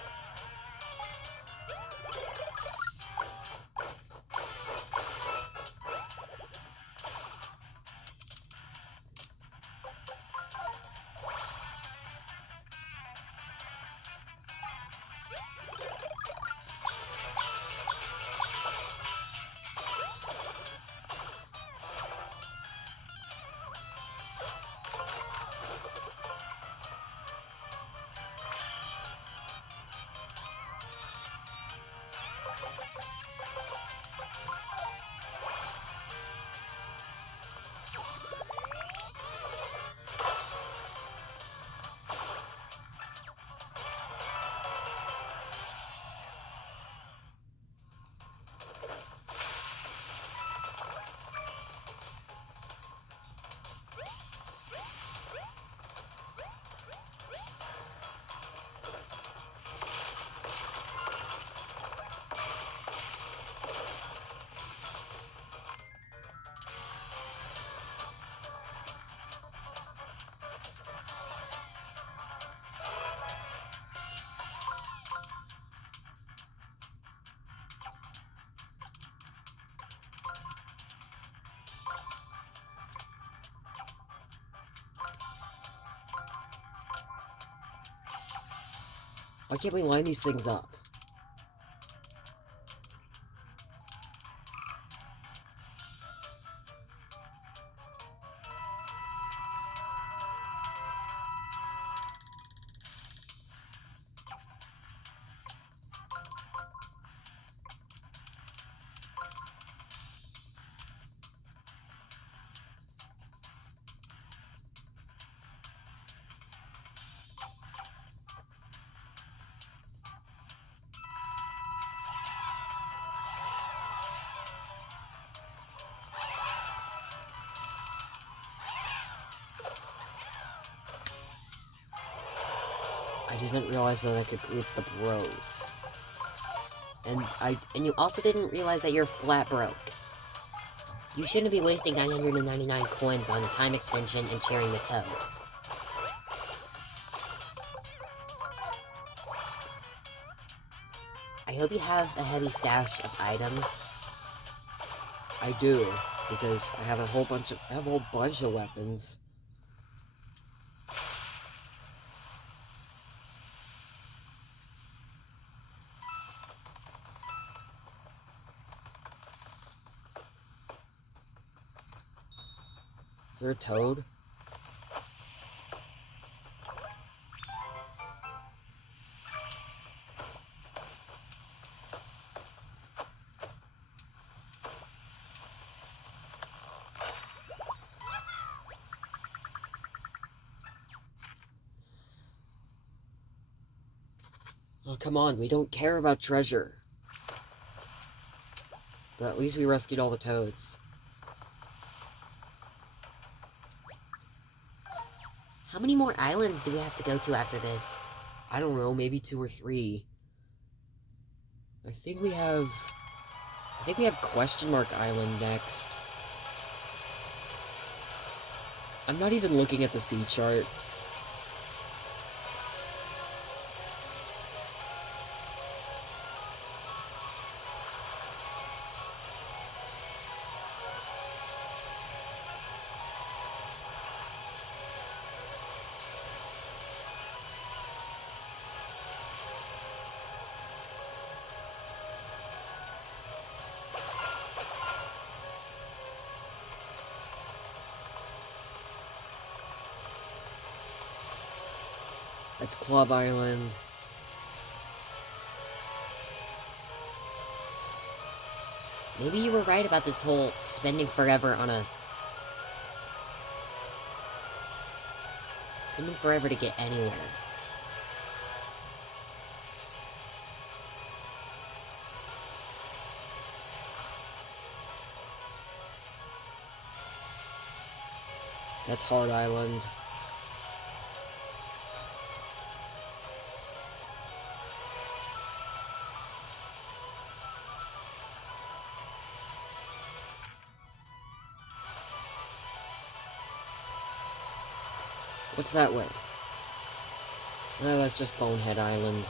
Why can't we line these things up? I didn't realize that I could group the bros. And you also didn't realize that you're flat broke. You shouldn't be wasting 999 coins on time extension and sharing the toads. I hope you have a heavy stash of items. I do, because I have a whole bunch of weapons. You're a toad? Oh, come on, we don't care about treasure. But at least we rescued all the toads. How many more islands do we have to go to after this? I don't know, maybe 2 or 3. I think we have Question Mark Island next. I'm not even looking at the sea chart. That's Club Island. Maybe you were right about this whole spending forever on a... Spending forever to get anywhere. That's Hard Island. What's that way? Oh, that's just Bonehead Island.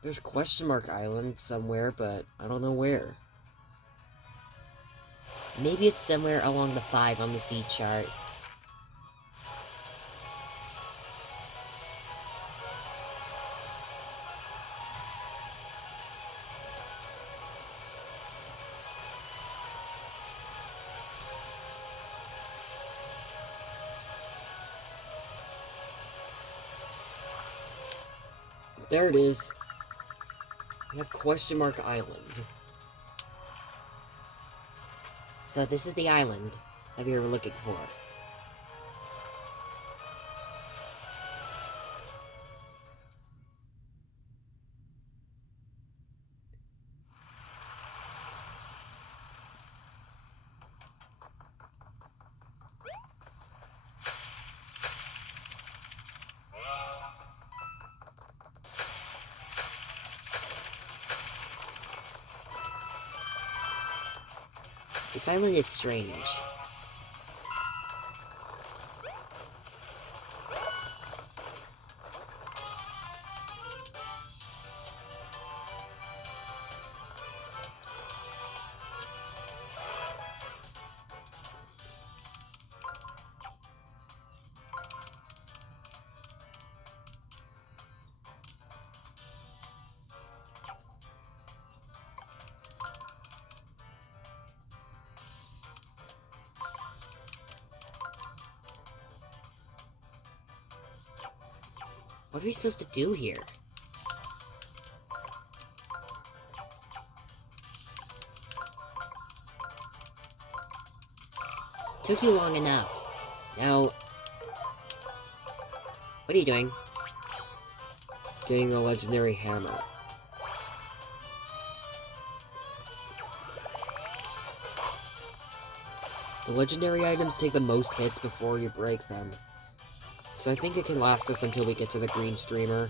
There's Question Mark Island somewhere, but I don't know where. Maybe it's somewhere along the 5 on the sea chart. There it is. We have Question Mark Island. So this is the island that we were looking for. This island is strange. What are we supposed to do here? Took you long enough. Now, what are you doing? Getting the legendary hammer. The legendary items take the most hits before you break them. So I think it can last us until we get to the green streamer.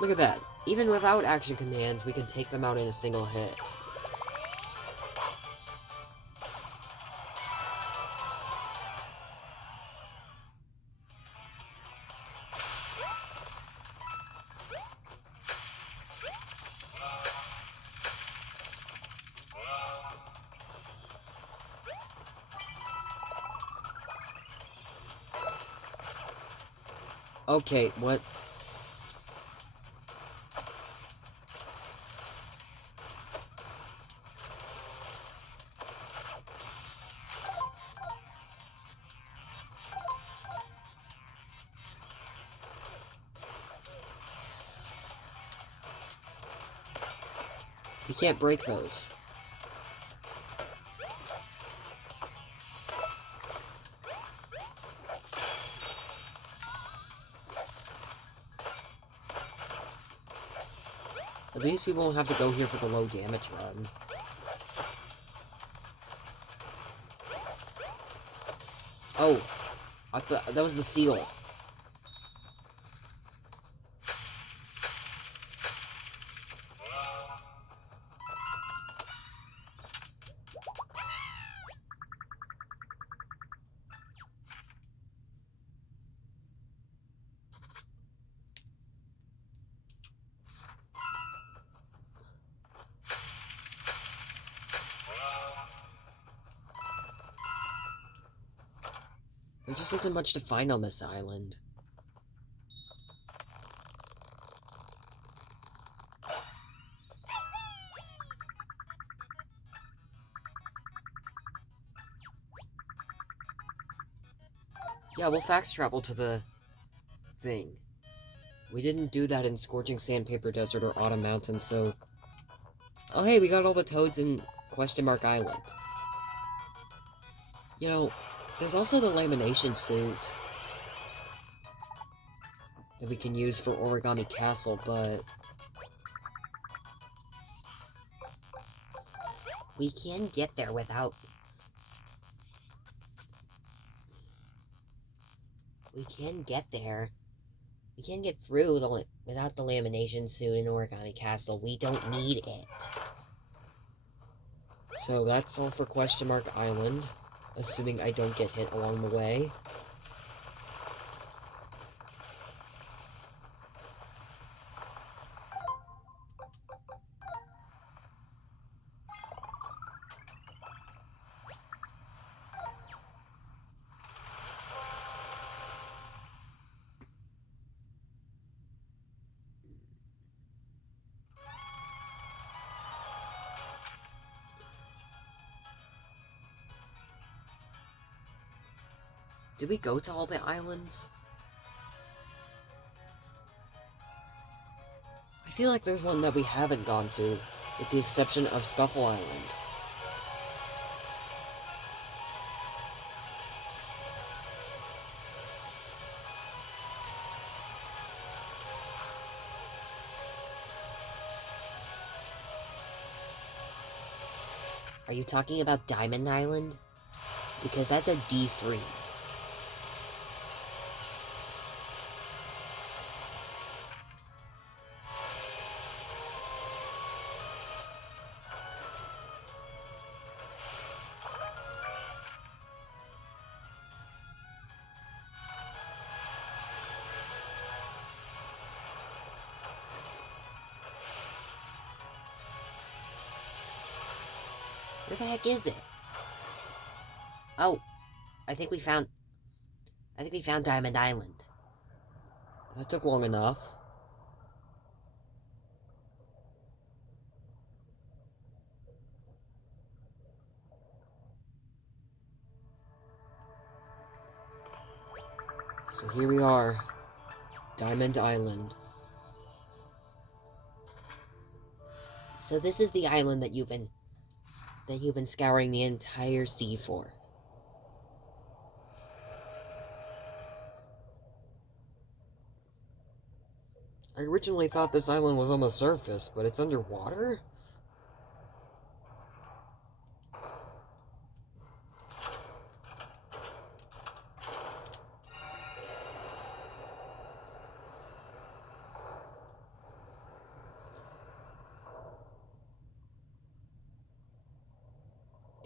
Look at that. Even without action commands, we can take them out in a single hit. Okay, what? You can't break those. At least we won't have to go here for the low damage run. Oh, I thought that was the seal. There just isn't much to find on this island. Yeah, we'll fax travel to the thing. We didn't do that in Scorching Sandpaper Desert or Autumn Mountain, so... Oh hey, we got all the toads in Question Mark Island. You know, there's also the lamination suit that we can use for Origami Castle, but... We can get there without... We can get there. We can get through without the lamination suit in Origami Castle. We don't need it. So that's all for Question Mark Island, assuming I don't get hit along the way. Did we go to all the islands? I feel like there's one that we haven't gone to, with the exception of Scuffle Island. Are you talking about Diamond Island? Because that's a D3. Where the heck is it? Oh, I think we found Diamond Island. That took long enough. So here we are, Diamond Island. So this is the island that you've been scouring the entire sea for. I originally thought this island was on the surface, but it's underwater?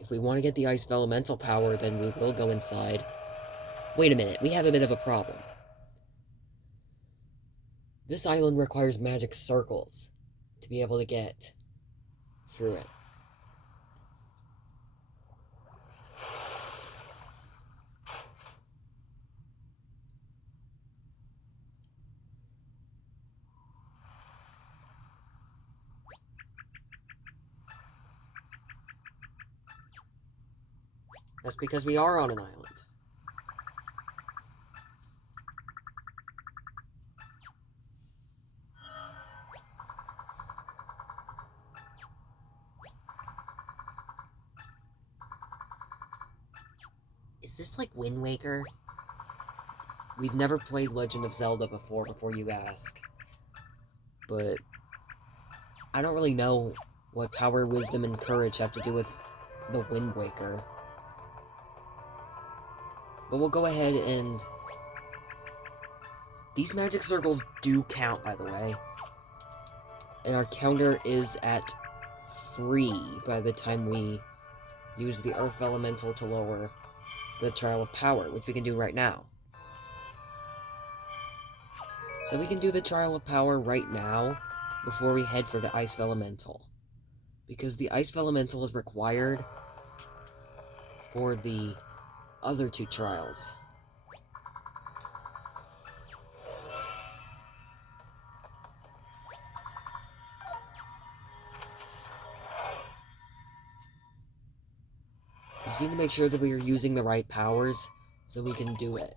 If we want to get the Ice Vellumental power, then we will go inside. Wait a minute, we have a bit of a problem. This island requires magic circles to be able to get through it. That's because we are on an island. Is this like Wind Waker? We've never played Legend of Zelda before you ask. But I don't really know what power, wisdom, and courage have to do with the Wind Waker. But we'll go ahead and... These magic circles do count, by the way. And our counter is at 3 by the time we use the Earth Vellumental to lower the Trial of Power, which we can do right now. So we can do the Trial of Power right now, before we head for the Ice Vellumental. Because the Ice Vellumental is required for the other 2 trials. Just need to make sure that we are using the right powers so we can do it.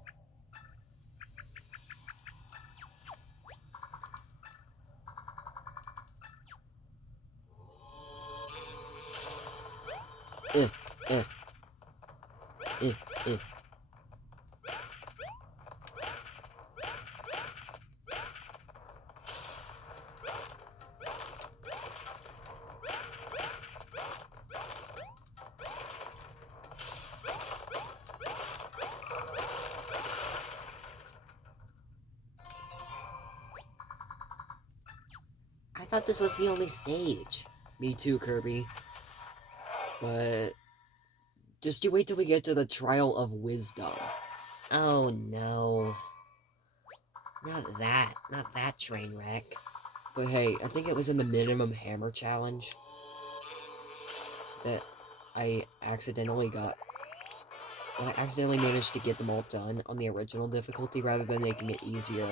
Eh, eh. Eh, eh. thought this was the only stage. Me too, Kirby. But just you wait till we get to the Trial of Wisdom. Oh no. Not that train wreck. But hey, I think it was in the minimum hammer challenge that I accidentally managed to get them all done on the original difficulty rather than making it easier.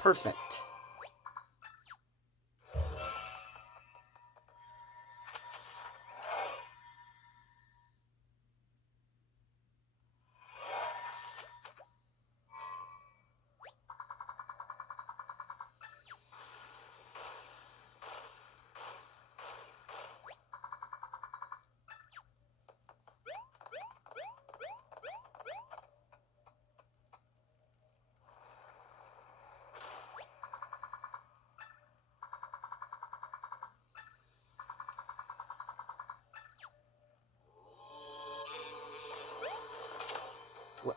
Perfect. What?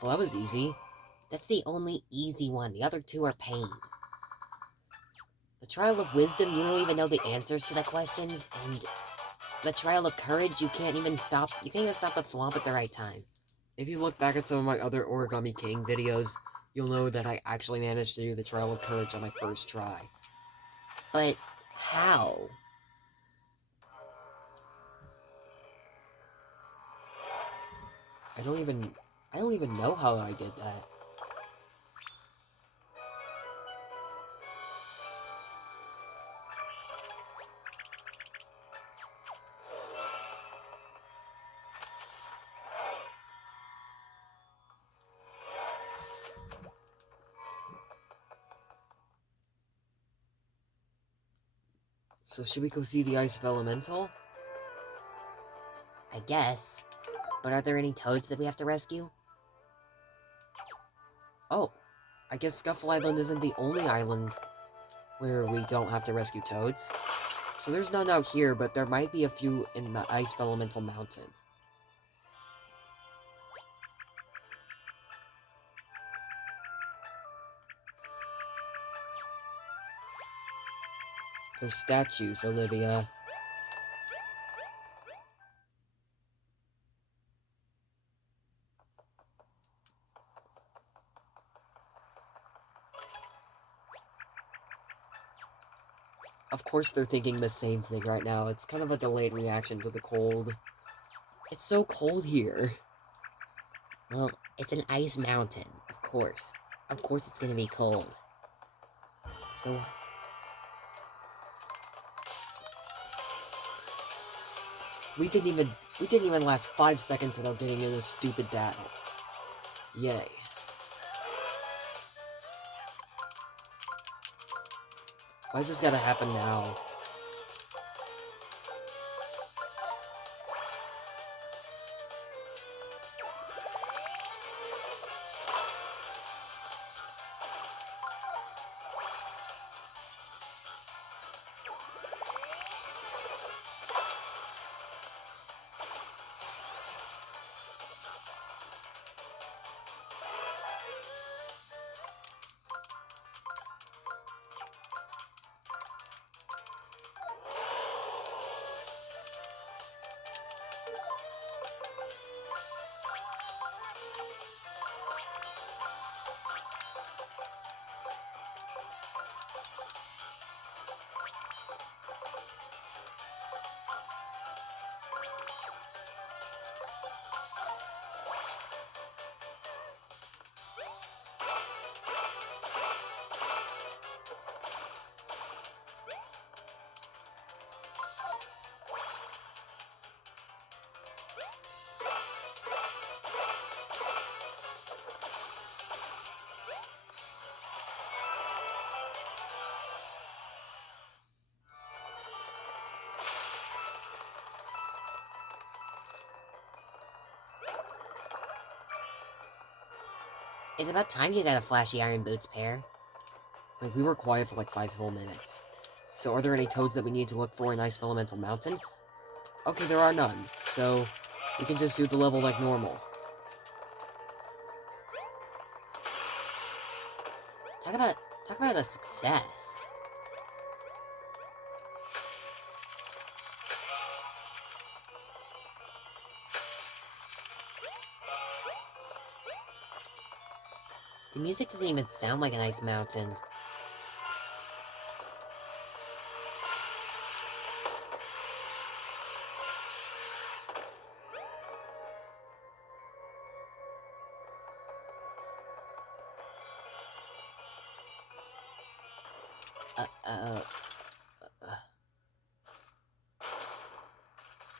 Well, that was easy. That's the only easy one. The other two are pain. The Trial of Wisdom, you don't even know the answers to the questions, and the Trial of Courage, you can't even stop the swamp at the right time. If you look back at some of my other Origami King videos, you'll know that I actually managed to do the Trial of Courage on my first try. But how? I don't even know how I did that. So should we go see the Ice Vellumental? I guess. But are there any toads that we have to rescue? Oh, I guess Scuffle Island isn't the only island where we don't have to rescue toads. So there's none out here, but there might be a few in the Ice Vellumental Mountain. They're statues, Olivia. Of course they're thinking the same thing right now. It's kind of a delayed reaction to the cold. It's so cold here. Well, it's an ice mountain, of course. Of course it's gonna be cold. So... We didn't even last 5 seconds without getting in this stupid battle. Yay. Why's this gotta happen now? It's about time you got a flashy iron boots pair. Like, we were quiet for like 5 whole minutes. So are there any toads that we need to look for in Ice Vellumental Mountain? Okay, there are none. So we can just do the level like normal. Talk about a success. The music doesn't even sound like an ice mountain.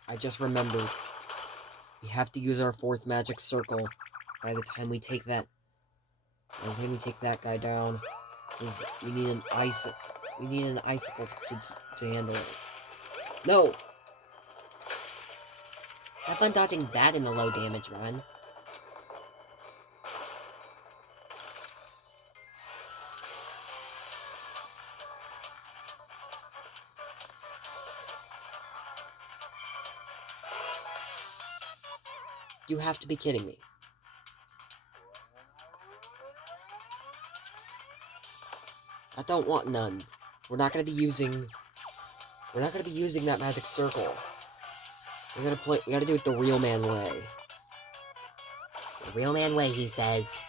I just remembered. We have to use our 4th magic circle by the time we take that guy down. Because we need an icicle to handle it. No! Have fun dodging that in the low damage run. You have to be kidding me. I don't want none. We're not gonna be using that magic circle. We gotta do it the real man way. The real man way, he says.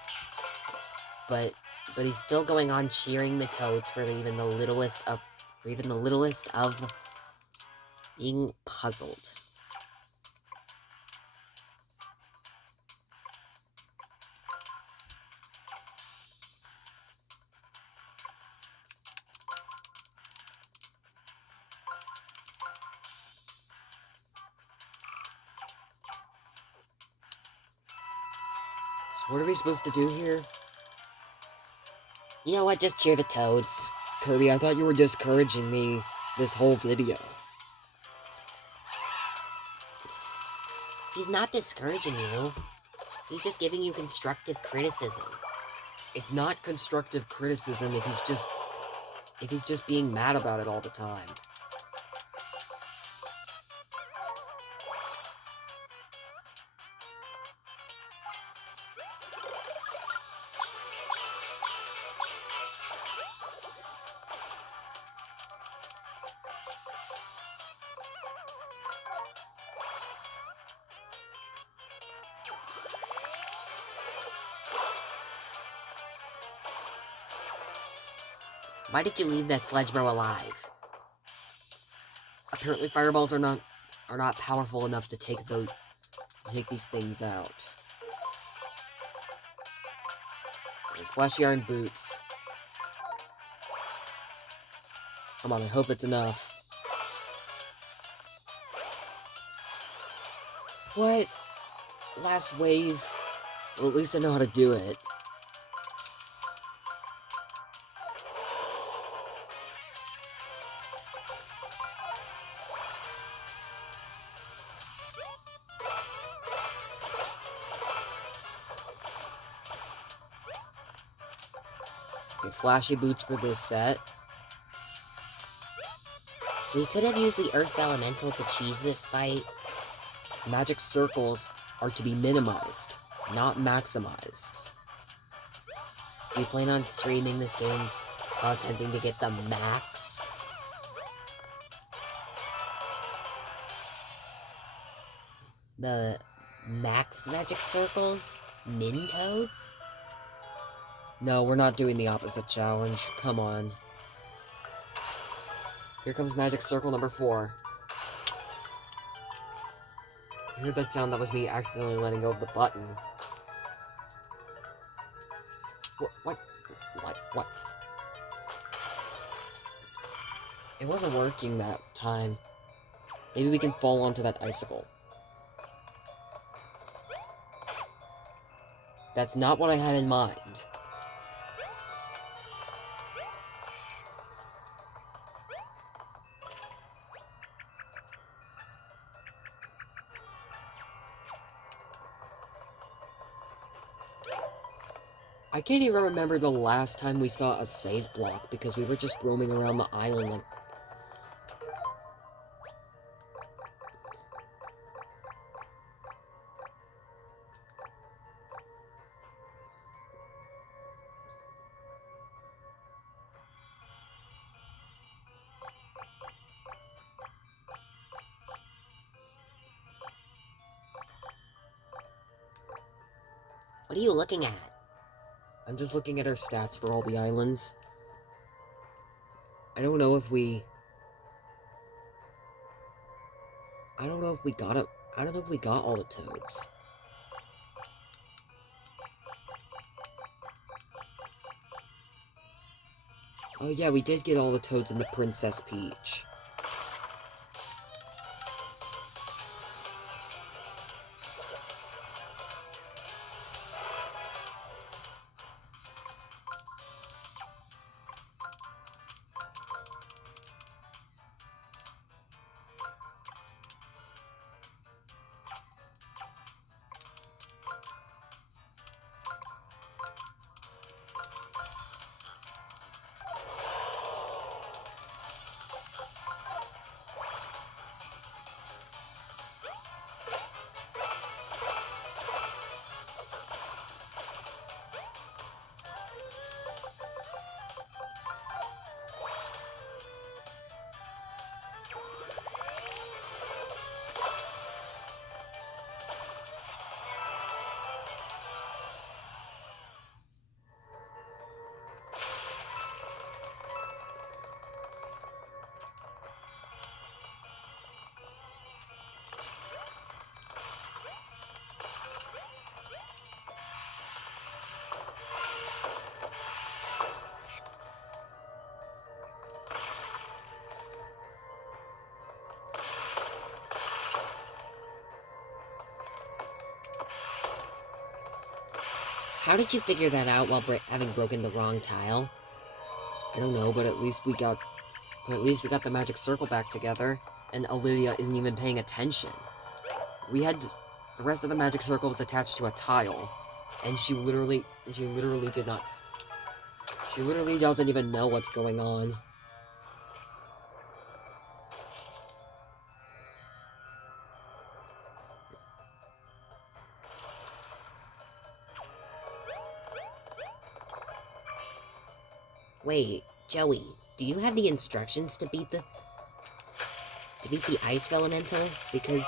But he's still going on cheering the toads for even the littlest of being puzzled. So what are we supposed to do here? You know what? Just cheer the toads. Kirby, I thought you were discouraging me this whole video. He's not discouraging you. He's just giving you constructive criticism. It's not constructive criticism if he's just being mad about it all the time. Why did you leave that sledge bro alive? Apparently fireballs are not powerful enough to take these things out. And flashy iron boots. Come on, I hope it's enough. What? Last wave? Well, at least I know how to do it. Flashy boots for this set. We could have used the Earth Vellumental to cheese this fight. Magic circles are to be minimized, not maximized. Do you plan on streaming this game while attempting to get the max? The max magic circles? Min toads? No, we're not doing the opposite challenge. Come on. Here comes magic circle number 4. You heard that sound? That was me accidentally letting go of the button. What? It wasn't working that time. Maybe we can fall onto that icicle. That's not what I had in mind. I can't even remember the last time we saw a save block because we were just roaming around the island like... What are you looking at? I'm just looking at our stats for all the islands. I don't know if we... I don't know if we got it. I don't know if we got all the toads. Oh yeah, we did get all the toads in the Princess Peach. How did you figure that out while having broken the wrong tile? I don't know, but at least we got the magic circle back together, and Olivia isn't even paying attention. We had the rest of the magic circle was attached to a tile, and she literally did not. She literally doesn't even know what's going on. Wait, Joey, do you have the instructions to beat the Ice Vellumental? Because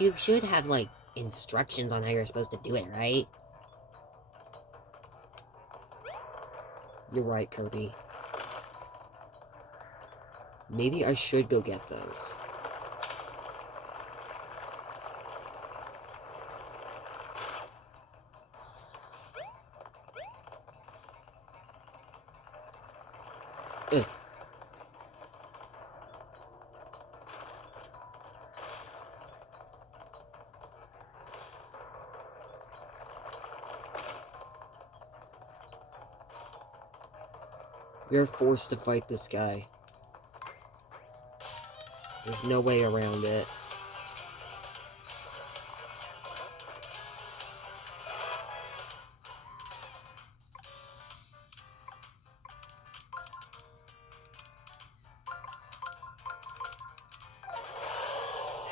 you should have like instructions on how you're supposed to do it, right? You're right, Kirby. Maybe I should go get those. Ugh. We are forced to fight this guy. There's no way around it.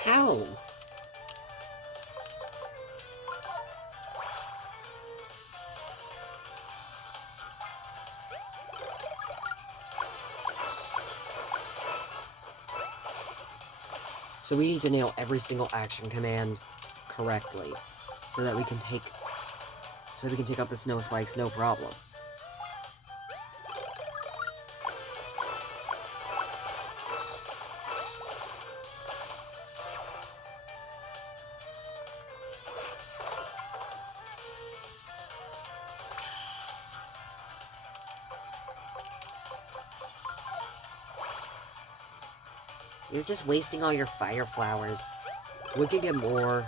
How? So we need to nail every single action command correctly, so that we can take out the snow spikes no problem. You're just wasting all your fire flowers. We can get more.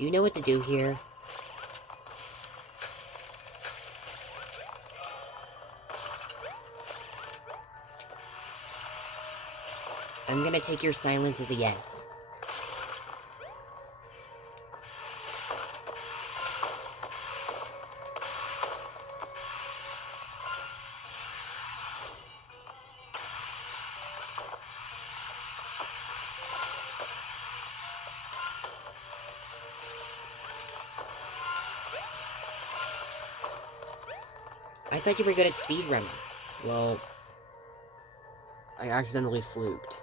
Do you know what to do here? I'm gonna take your silence as a yes. I thought you were good at speedrunning. Well, I accidentally fluked.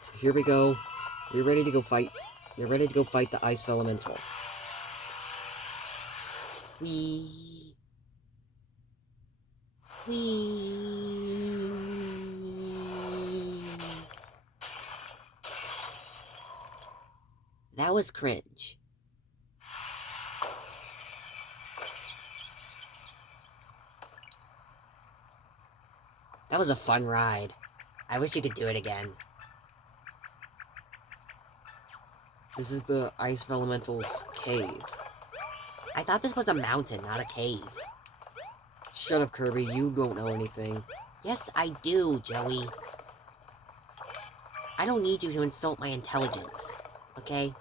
So here we go. We're ready to go fight. You're ready to go fight the Ice Vellumental. Wee. That was cringe. That was a fun ride. I wish you could do it again. This is the Ice Vellumental's cave. I thought this was a mountain, not a cave. Shut up, Kirby. You don't know anything. Yes, I do, Joey. I don't need you to insult my intelligence, okay?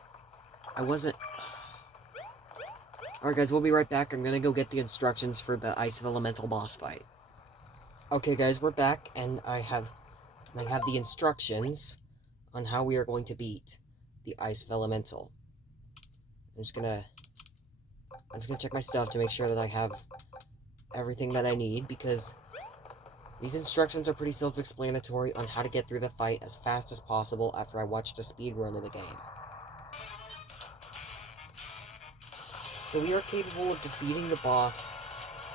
I wasn't... Alright guys, we'll be right back. I'm gonna go get the instructions for the Ice Vellumental boss fight. Okay guys, we're back, and I have the instructions on how we are going to beat the Ice Vellumental. I'm just gonna check my stuff to make sure that I have everything that I need, because these instructions are pretty self-explanatory on how to get through the fight as fast as possible after I watched a speed run of the game. So we are capable of defeating the boss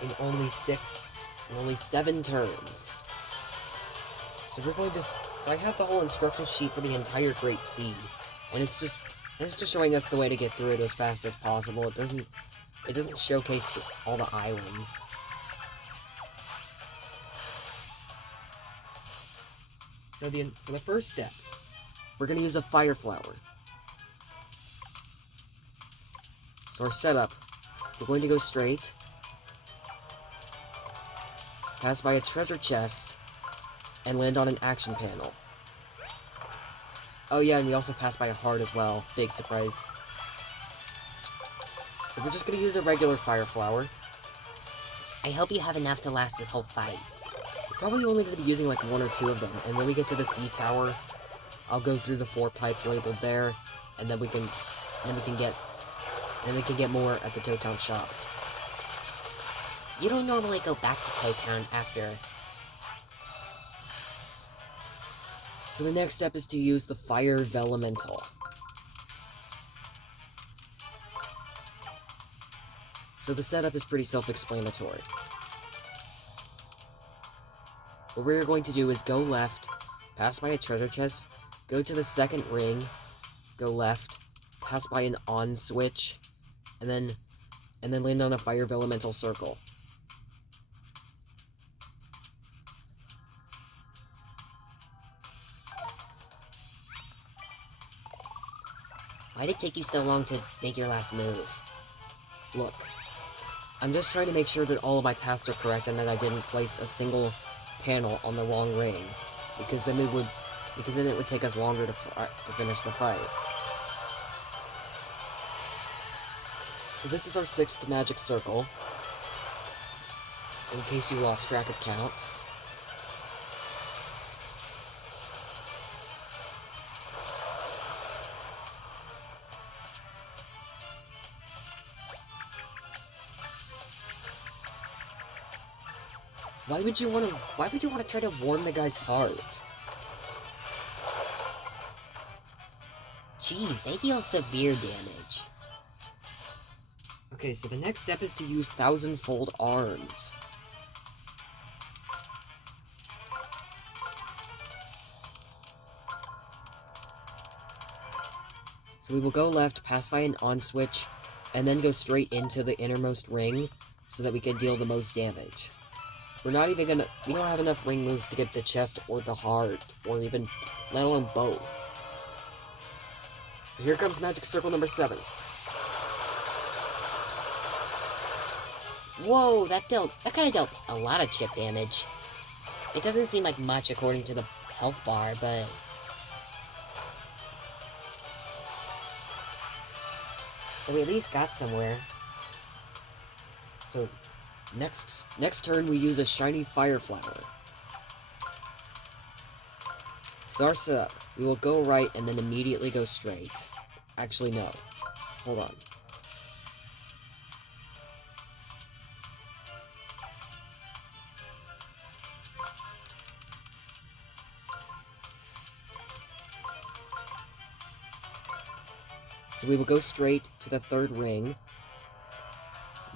in only 7 turns. So we're going to... So I have the whole instruction sheet for the entire Great Sea, and it's just showing us the way to get through it as fast as possible. It doesn't showcase all the islands. So the first step, we're going to use a fire flower. So our setup, we're going to go straight, pass by a treasure chest, and land on an action panel. Oh yeah, and we also pass by a heart as well. Big surprise. So we're just going to use a regular fire flower. I hope you have enough to last this whole fight. We're probably only going to be using like 1 or 2 of them, and when we get to the sea tower, I'll go through the 4 pipe labeled there, and then we can get more at the Tow Town shop. You don't normally go back to Tow Town after... So the next step is to use the Fire Vellumental. So the setup is pretty self-explanatory. What we're going to do is go left, pass by a treasure chest, go to the second ring, go left, pass by an on switch, and then land on a Fire Vellumental circle. Why did it take you so long to make your last move? Look, I'm just trying to make sure that all of my paths are correct and that I didn't place a single panel on the wrong ring, because then it would take us longer to finish the fight. So this is our 6th magic circle, in case you lost track of count. Why would you want to try to warm the guy's heart? Jeez, they deal severe damage. Okay, so the next step is to use 1000-fold arms. So we will go left, pass by an on switch, and then go straight into the innermost ring, so that we can deal the most damage. we're not even gonna, we don't have enough ring moves to get the chest or the heart, or even, let alone both. So here comes magic circle number 7. Whoa, that kind of dealt a lot of chip damage. It doesn't seem like much according to the health bar, but... we at least got somewhere. So, next turn we use a shiny fire flower. So our setup, we will go right and then immediately go straight. Actually, no. Hold on. So we will go straight to the 3rd ring,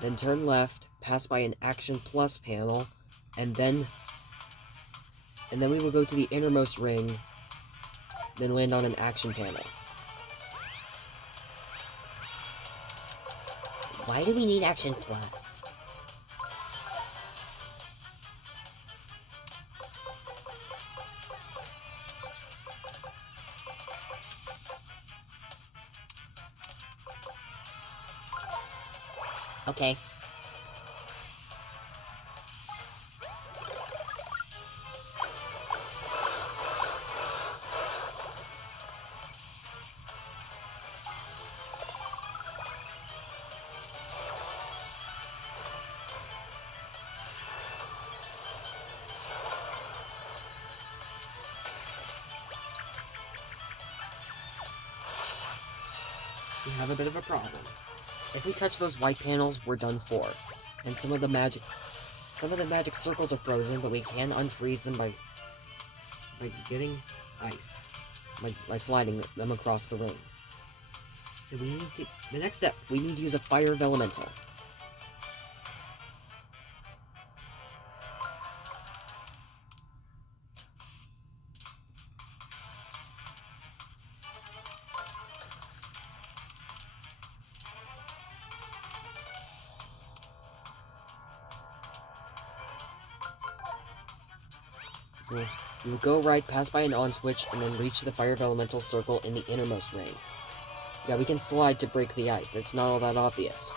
then turn left, pass by an Action Plus panel, and then we will go to the innermost ring, then land on an action panel. Why do we need Action Plus? Okay. We have a bit of a problem. If we touch those white panels, we're done for. And some of the magic circles are frozen, but we can unfreeze them by getting ice. By sliding them across the ring. So the next step, we need to use a Fire Vellumental. You will go right, pass by an on switch, and then reach the Fire Vellumental circle in the innermost ring. Yeah, we can slide to break the ice. It's not all that obvious.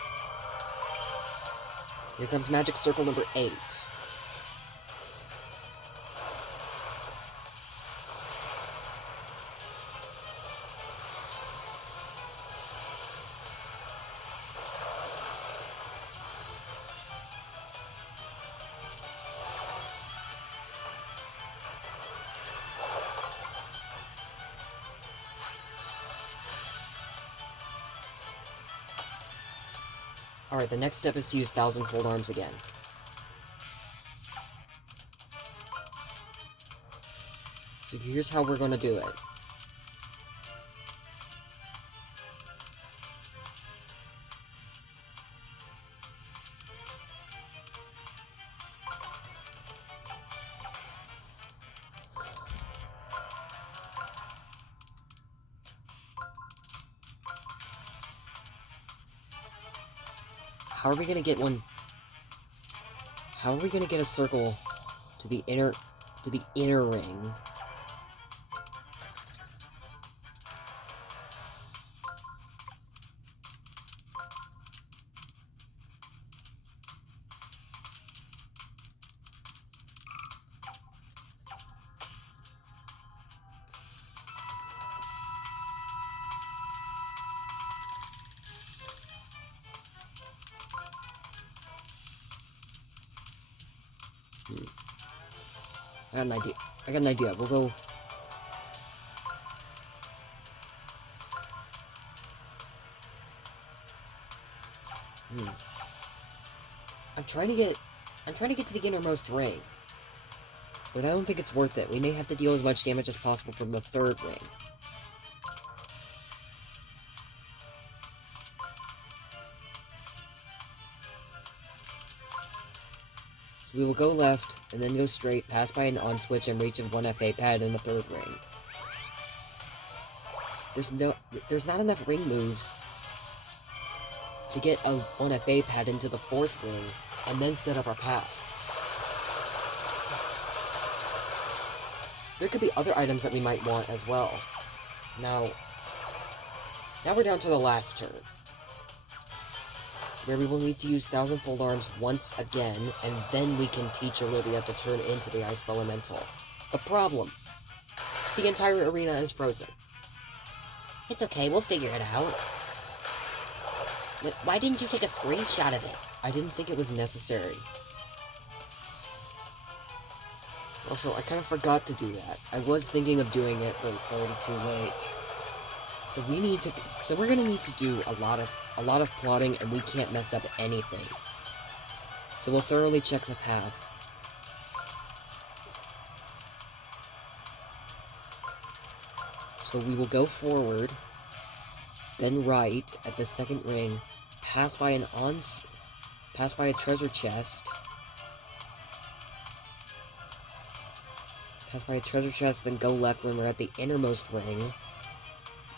Here comes magic circle number 8. Alright, the next step is to use Thousand-Fold Arms again. So here's how we're gonna do it. How are we gonna get one? How are we gonna get a circle to the inner ring? I got an idea. We'll go... I'm trying to get to the innermost ring. But I don't think it's worth it. We may have to deal as much damage as possible from the 3rd ring. So we will go left, and then go straight, pass by an on switch, and reach a 1 FA pad in the 3rd ring. There's not enough ring moves to get a 1 FA pad into the 4th ring, and then set up our path. there could be other items that we might want as well. Now we're down to the last turn, where we will need to use Thousandfold Arms once again, and then we can teach Olivia to turn into the Ice Vellumental. The problem: the entire arena is frozen. It's okay, we'll figure it out. Why didn't you take a screenshot of it? I didn't think it was necessary. Also, I kind of forgot to do that. I was thinking of doing it, but it's already too late. So we're gonna need to do a lot of plotting, and we can't mess up anything. So we'll thoroughly check the path. So we will go forward, then right at the second ring, pass by a treasure chest. Pass by a treasure chest, then go left when we're at the innermost ring.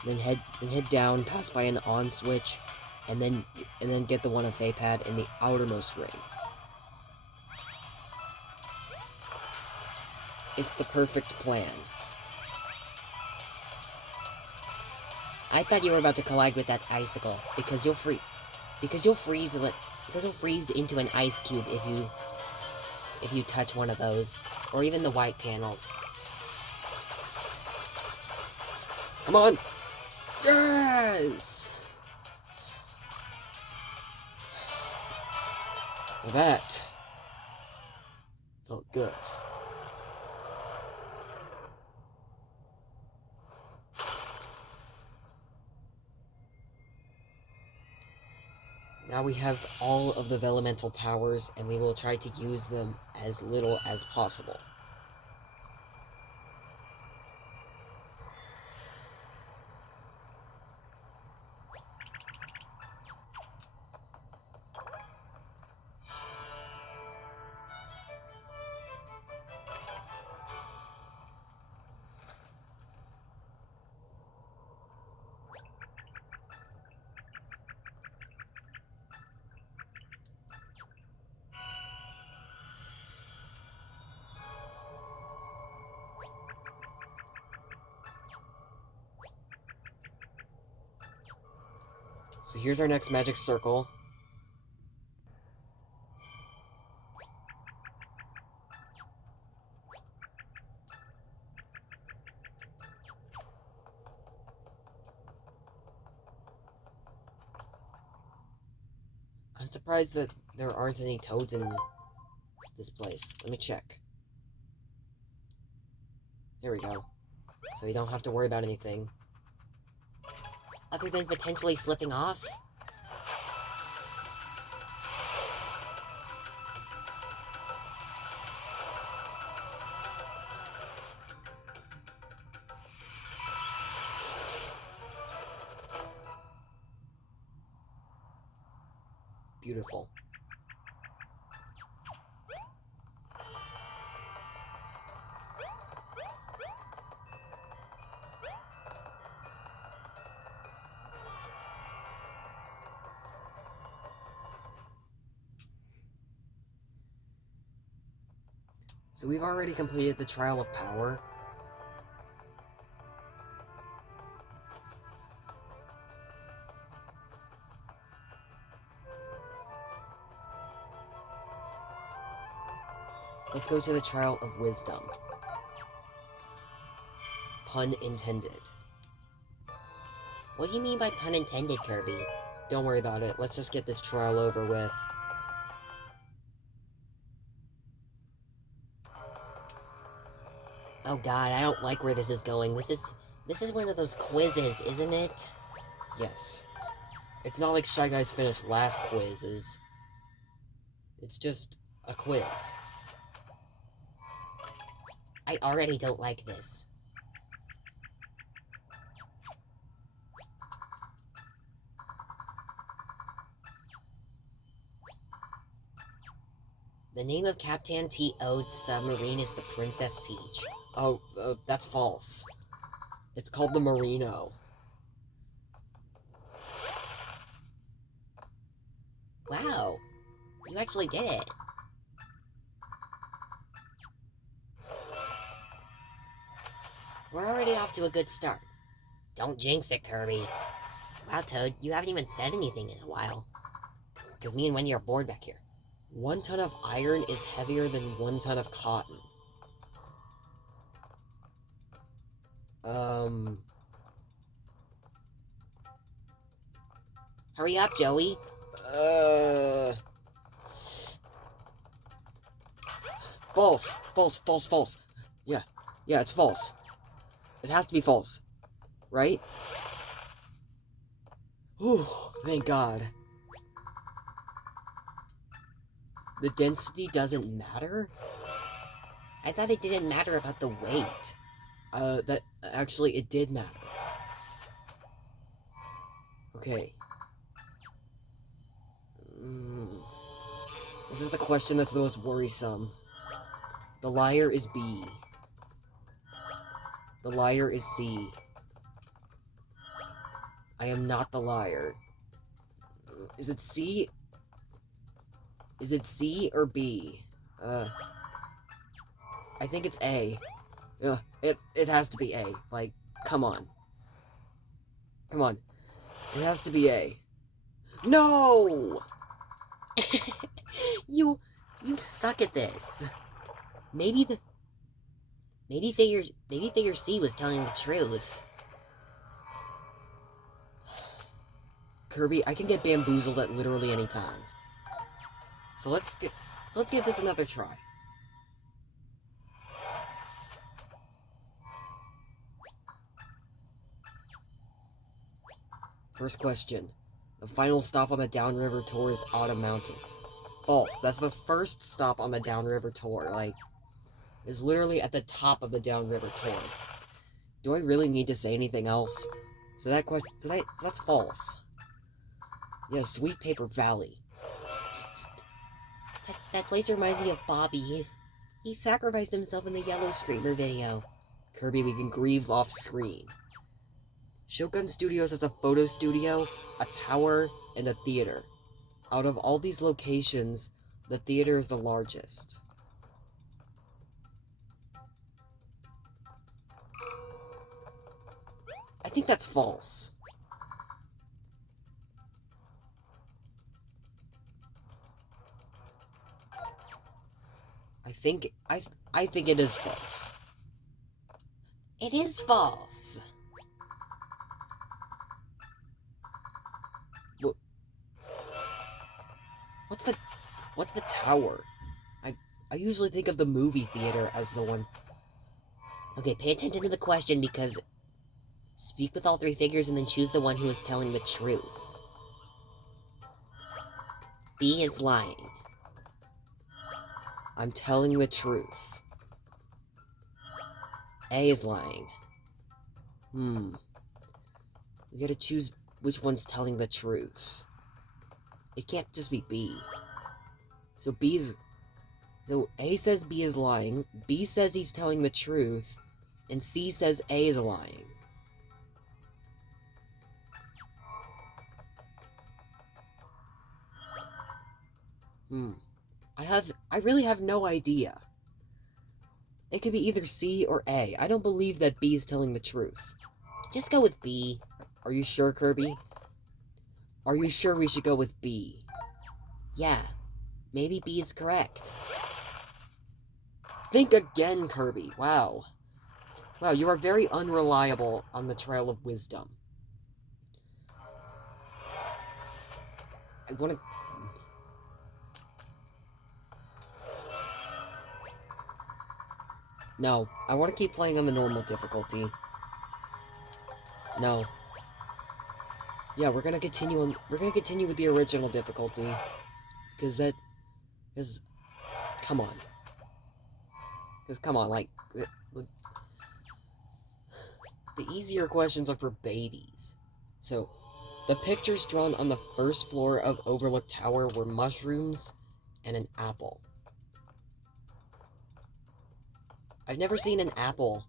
Then head down, pass by an on switch, and then get the one of Pad in the outermost ring. It's the perfect plan. I thought you were about to collide with that icicle, because you'll freeze into an ice cube if you touch one of those, or even the white panels. Come on! Yes! Well, that felt good. Now we have all of the Vellumental powers, and we will try to use them as little as possible. So here's our next magic circle. I'm surprised that there aren't any toads in this place. Let me check. Here we go. So we don't have to worry about anything. Other than potentially slipping off? Beautiful. So we've already completed the Trial of Power. Let's go to the Trial of Wisdom. Pun intended. What do you mean by pun intended, Kirby? Don't worry about it. Let's just get this trial over with. Oh god, I don't like where this is going. This is one of those quizzes, isn't it? Yes. It's not like Shy Guys finished last quizzes. It's just a quiz. I already don't like this. The name of Captain T.O.'s submarine is the Princess Peach. Oh, that's false. It's called the Merino. Wow, you actually did it. We're already off to a good start. Don't jinx it, Kirby. Wow, Toad, you haven't even said anything in a while. Because me and Wendy are bored back here. 1 ton of iron is heavier than 1 ton of cotton. Hurry up, Joey. False. False. Yeah, it's false. It has to be false. Right? Whew, thank God. The density doesn't matter? I thought it didn't matter about the weight. That actually it did matter. Okay. This is the question that's the most worrisome. The liar is B. The liar is C. I am not the liar. Is it C? Is it C or B? I think it's A. It has to be A. Like, come on. Come on. It has to be A. No! You suck at this. Maybe figure C was telling the truth. Kirby, I can get bamboozled at literally any time. So let's give this another try. First question. The final stop on the downriver tour is Autumn Mountain. False. That's the first stop on the downriver tour. Like, is literally at the top of the downriver tour. Do I really need to say anything else? So that's false. Yeah, Sweet Paper Valley. That place reminds me of Bobby. He sacrificed himself in the Yellow Screamer video. Kirby, we can grieve off screen. Shogun Studios has a photo studio, a tower, and a theater. Out of all these locations, the theater is the largest. I think that's false. I think it is false. It is false. What's the tower? I usually think of the movie theater as the one. Okay, pay attention to the question because speak with all 3 figures and then choose the one who is telling the truth. B is lying. I'm telling the truth. A is lying. We gotta choose which one's telling the truth. It can't just be B. So A says B is lying, B says he's telling the truth, and C says A is lying. I really have no idea. It could be either C or A. I don't believe that B is telling the truth. Just go with B. Are you sure, Kirby? Are you sure we should go with B? Yeah, maybe B is correct. Think again, Kirby. Wow. Wow, you are very unreliable on the trail of wisdom. I want to... No, I want to keep playing on the normal difficulty. No. Yeah, we're gonna continue with the original difficulty. Come on. Because, come on, like... The easier questions are for babies. So, the pictures drawn on the first floor of Overlook Tower were mushrooms and an apple. I've never seen an apple.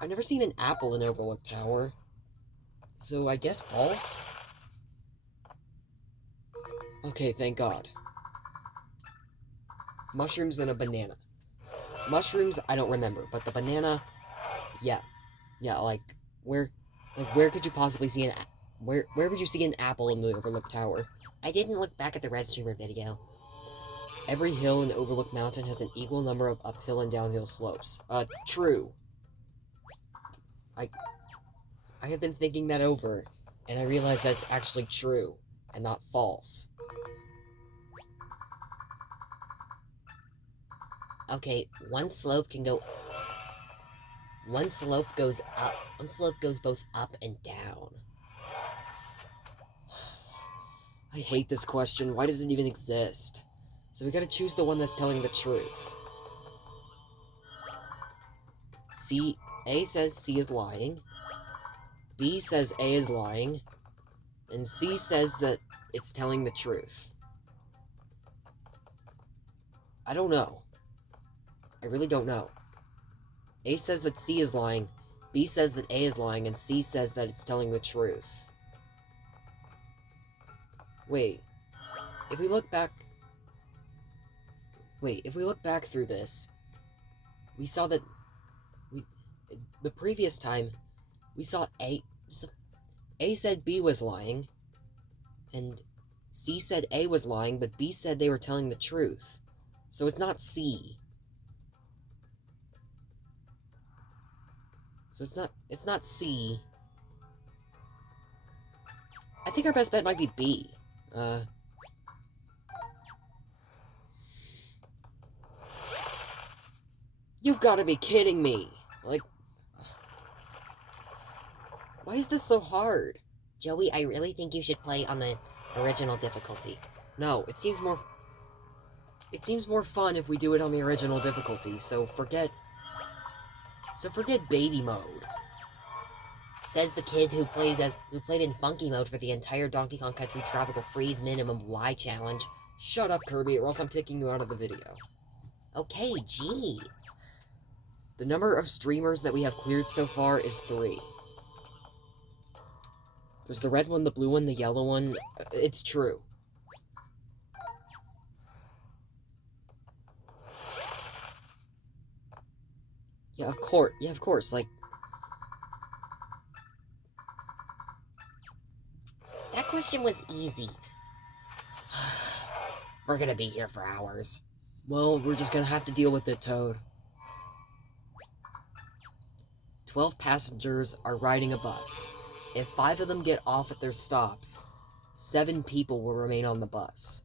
I've never seen an apple in Overlook Tower. So I guess false? Okay, thank God. Mushrooms and a banana. Mushrooms, I don't remember, but the banana, Yeah, like where could you possibly see where would you see an apple in the Overlook Tower? I didn't look back at the Red Streamer video. Every hill in Overlook Mountain has an equal number of uphill and downhill slopes. True. I have been thinking that over, and I realized that's actually true, and not false. Okay, one slope goes up. One slope goes both up and down. I hate this question. Why does it even exist? So we gotta choose the one that's telling the truth. A says C is lying. B says A is lying. And C says that it's telling the truth. I don't know. I really don't know. A says that C is lying. B says that A is lying. And C says that it's telling the truth. Wait. If we look back through this, we saw that the previous time we saw A said B was lying, and C said A was lying, but B said they were telling the truth. So it's not C. So it's not C. I think our best bet might be B. You've got to be kidding me! Like, why is this so hard? Joey, I really think you should play on the original difficulty. No, it seems more fun if we do it on the original difficulty, so forget baby mode. Says the kid who played in funky mode for the entire Donkey Kong Country Tropical Freeze Minimum Y challenge. Shut up, Kirby, or else I'm kicking you out of the video. Okay, jeez. The number of streamers that we have cleared so far is 3. There's the red one, the blue one, the yellow one. It's true. Yeah, of course, like... That question was easy. We're gonna be here for hours. Well, we're just gonna have to deal with it, Toad. 12 passengers are riding a bus. If 5 of them get off at their stops, 7 people will remain on the bus.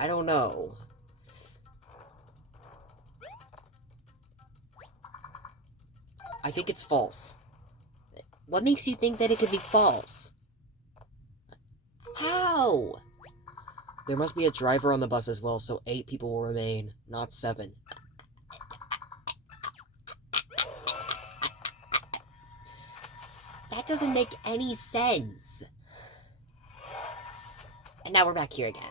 I don't know. I think it's false. What makes you think that it could be false? How? There must be a driver on the bus as well, so 8 people will remain, not 7. That doesn't make any sense. And now we're back here again.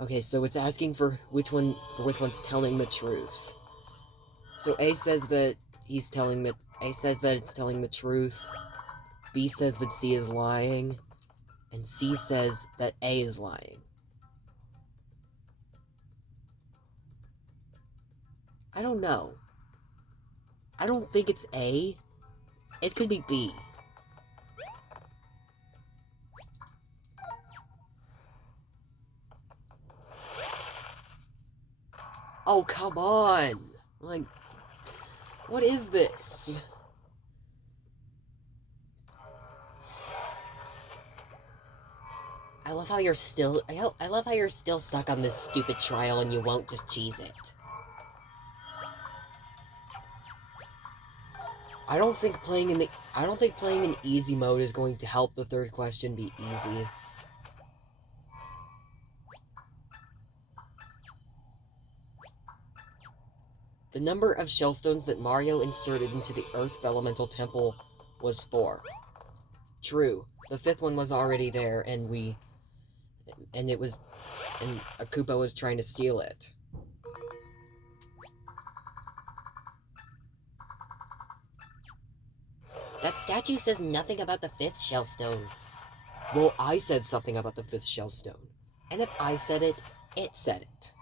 Okay, so it's asking for which one's telling the truth. So A says that it's telling the truth. B says that C is lying. And C says that A is lying. I don't know. I don't think it's A. It could be B. Oh, come on! Like, what is this? I love how you're still stuck on this stupid trial and you won't just cheese it. I don't think playing in easy mode is going to help the third question be easy. The number of shellstones that Mario inserted into the Earth Vellumental Temple was 4. True, the 5th one was already there, and a Koopa was trying to steal it. That statue says nothing about the 5th shellstone. Well, I said something about the 5th shellstone. And if I said it, It said it.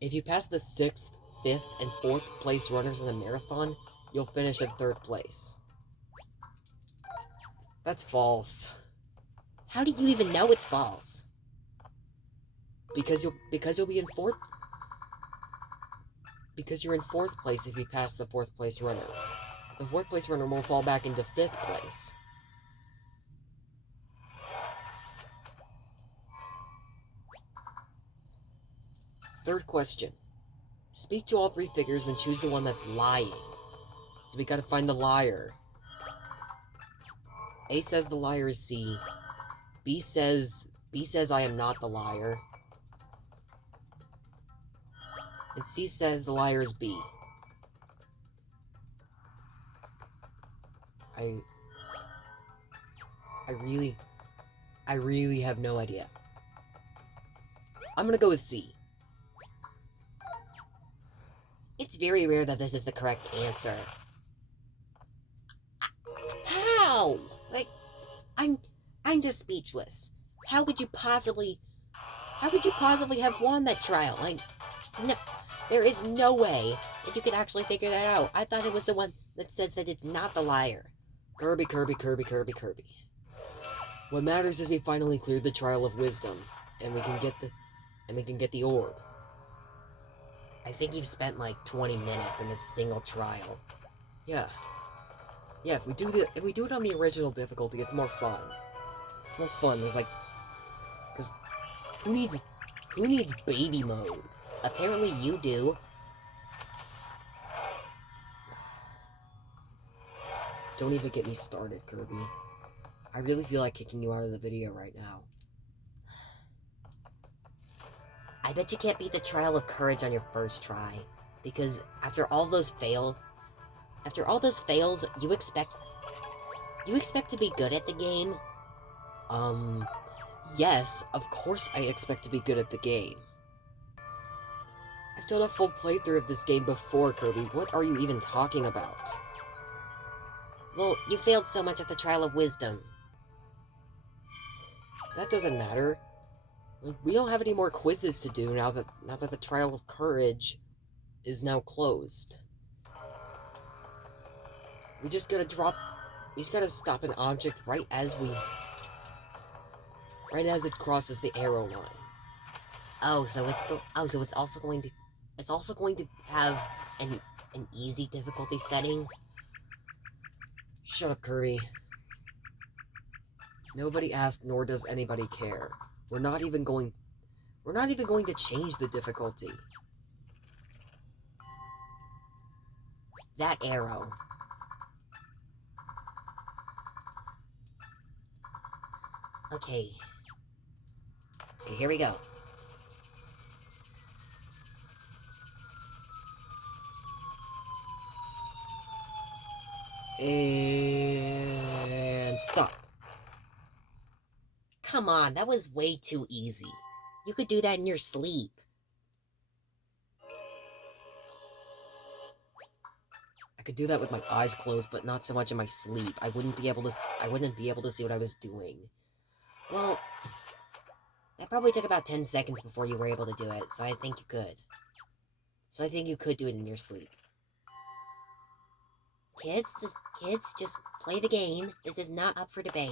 If you pass the 6th, 5th, and 4th place runners in the marathon, you'll finish in 3rd place. That's false. How do you even know it's false? Because you'll be in 4th. Because you're in 4th place if you pass the 4th place runner. The 4th place runner will fall back into 5th place. Third question. Speak to all 3 figures and choose the one that's lying. So we gotta find the liar. A says the liar is C. B says I am not the liar. And C says the liar is B. I really have no idea. I'm gonna go with C. It's very rare that this is the correct answer. How? Like, I'm just speechless. How could you possibly have won that trial? Like, no, there is no way that you could actually figure that out. I thought it was the one that says that it's not the liar. Kirby. What matters is we finally cleared the trial of wisdom, and we can get the orb. I think you've spent like 20 minutes in this single trial. Yeah, if we do it on the original difficulty, it's more fun. It's more fun. It's like, because who needs baby mode? Apparently you do. Don't even get me started, Kirby. I really feel like kicking you out of the video right now. I bet you can't beat the trial of courage on your first try, because after all those fails, you expect to be good at the game? Yes, of course I expect to be good at the game. I've done a full playthrough of this game before, Kirby. What are you even talking about? Well, you failed so much at the trial of wisdom. That doesn't matter. We don't have any more quizzes to do now that the trial of courage is now closed. We just gotta stop an object right as it crosses the arrow line. So it's also going to have an easy difficulty setting. Shut up, Kirby. Nobody asked, nor does anybody care. We're not even going to change the difficulty. That arrow. Okay, here we go. And stop. Come on, that was way too easy. You could do that in your sleep. I could do that with my eyes closed, but not so much in my sleep. I wouldn't be able to see what I was doing. Well, that probably took about 10 seconds before you were able to do it, so I think you could. So I think you could do it in your sleep. Kids, just play the game. This is not up for debate.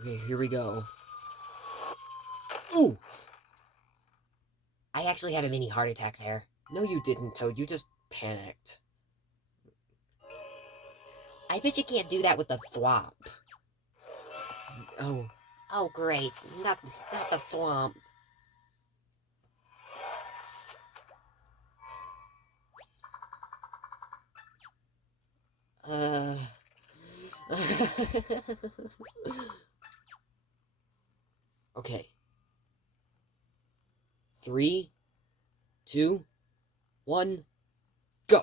Okay, here we go. Ooh! I actually had a mini heart attack there. No, you didn't, Toad. You just panicked. I bet you can't do that with the thwomp. Oh. Oh, great. Not the thwomp. Okay. 3, 2, 1, go!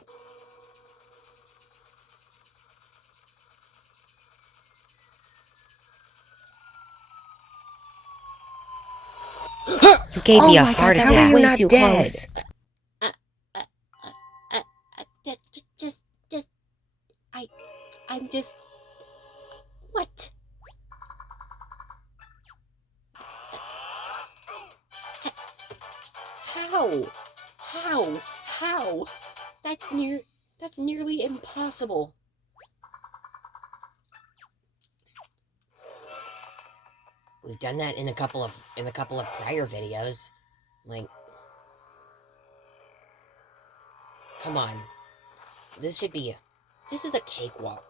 You gave me a heart God, attack. how are you Way not too dead? close. I'm just... What? How? How? That's nearly impossible. We've done that in a couple of prior videos. Like, come on. This is a cakewalk.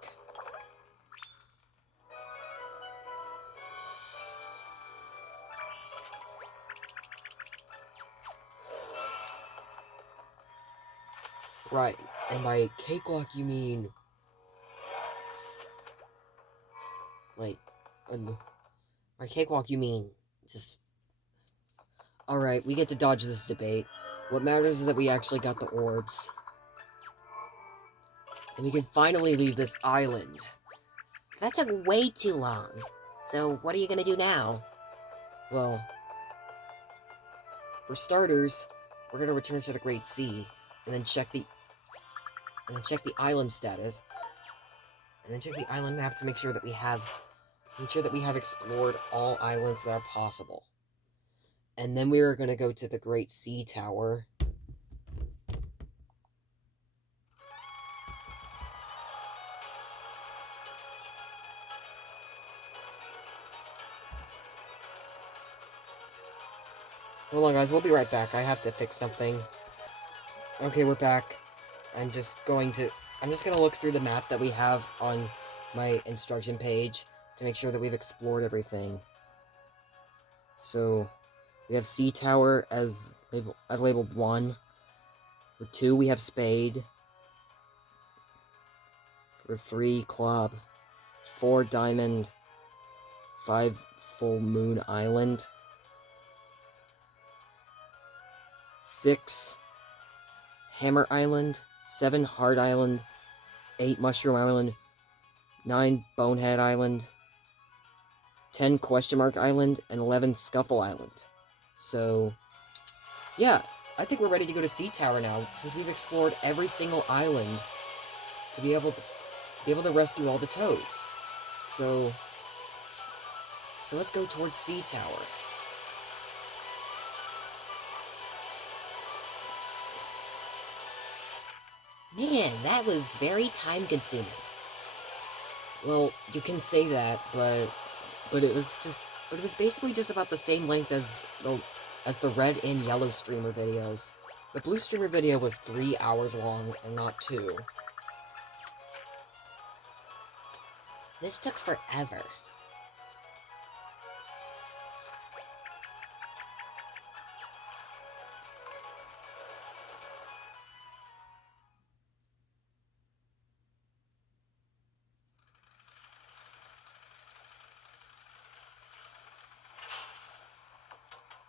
Right, and by cakewalk you mean... Like, by cakewalk you mean just... Alright, we get to dodge this debate. What matters is that we actually got the orbs. And we can finally leave this island. That took way too long. So, what are you gonna do now? Well, for starters, we're gonna return to the Great Sea, and then check the island status, and then check the island map to make sure that we have explored all islands that are possible. And then we are gonna go to the Great Sea Tower. Hold on, guys, we'll be right back. I have to fix something. Okay, we're back. I'm just gonna look through the map that we have on my instruction page to make sure that we've explored everything. So, we have Sea Tower as labeled 1. For 2, we have Spade. For 3, Club. 4, Diamond. 5, Full Moon Island. 6, Hammer Island. 7, Hard Island. 8, Mushroom Island. 9, Bonehead Island. 10, Question Mark Island. And 11, Scuffle Island. So, yeah, I think we're ready to go to Sea Tower now, since we've explored every single island to be able to rescue all the toads. So let's go towards Sea Tower. Man, that was very time-consuming. Well, you can say that, but it was basically just about the same length as the red and yellow streamer videos. The blue streamer video was 3 hours long and not 2. This took forever.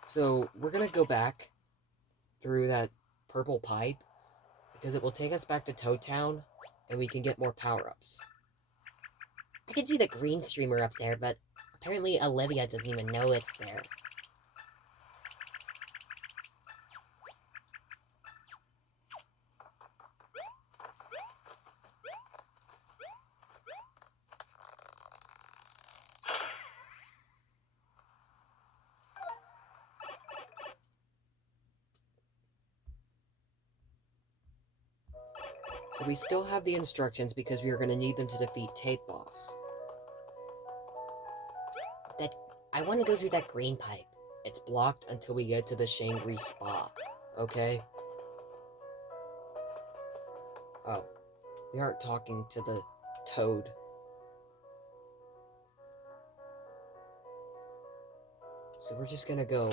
So, we're gonna go back through that purple pipe, because it will take us back to Toad Town, and we can get more power-ups. I can see the green streamer up there, but apparently Olivia doesn't even know it's there. So we still have the instructions because we are going to need them to defeat Tape Boss. I want to go through that green pipe. It's blocked until we get to the Shangri Spa, okay? Oh, we aren't talking to the Toad. So we're just gonna go...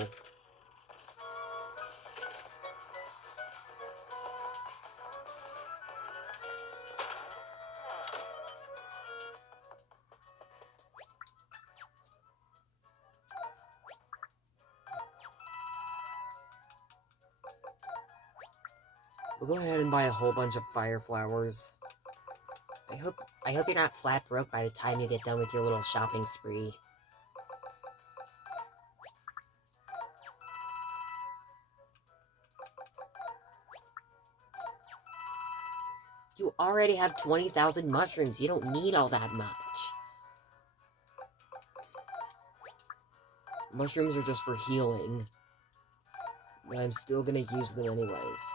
We'll go ahead and buy a whole bunch of fire flowers. I hope you're not flat broke by the time you get done with your little shopping spree. You already have 20,000 mushrooms. You don't need all that much. Mushrooms are just for healing. but I'm still gonna use them anyways.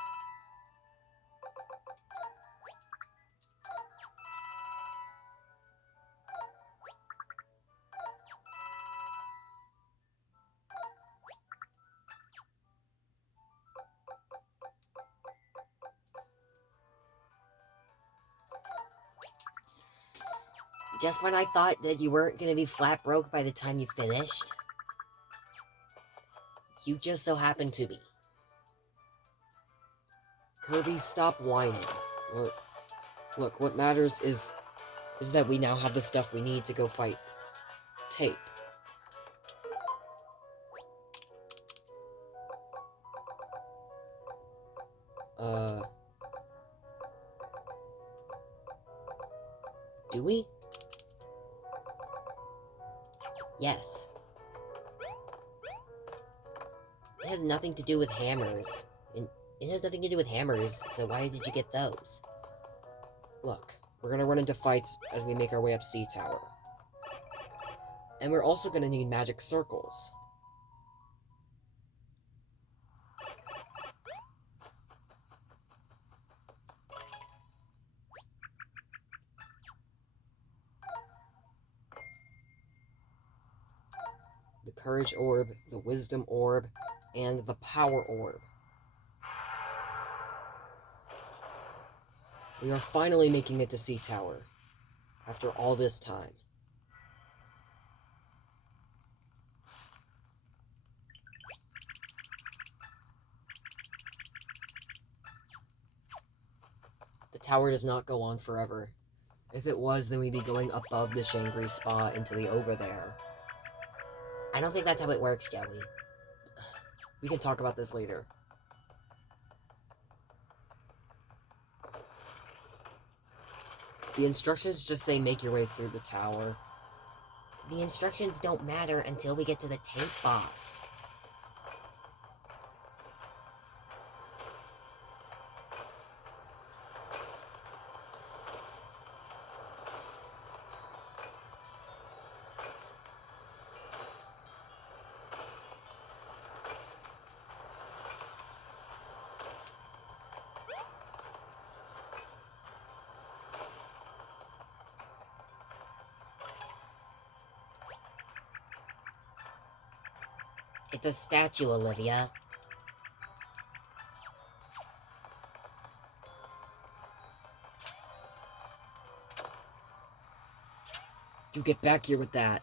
Just when I thought that you weren't going to be flat broke by the time you finished, you just so happened to be. Kirby, stop whining. Look, what matters is that we now have the stuff we need to go fight Tape. Do we? Yes. It has nothing to do with hammers. It has nothing to do with hammers, so why did you get those? Look, we're gonna run into fights as we make our way up Sea Tower. And we're also gonna need magic circles. The Courage Orb, the Wisdom Orb, and the Power Orb. We are finally making it to Sea Tower, after all this time. The tower does not go on forever. If it was, then we'd be going above the Shangri Spa into the over there. I don't think that's how it works, Joey. We can talk about this later. The instructions just say make your way through the tower. The instructions don't matter until we get to the tape boss. It's a statue, Olivia. You get back here with that.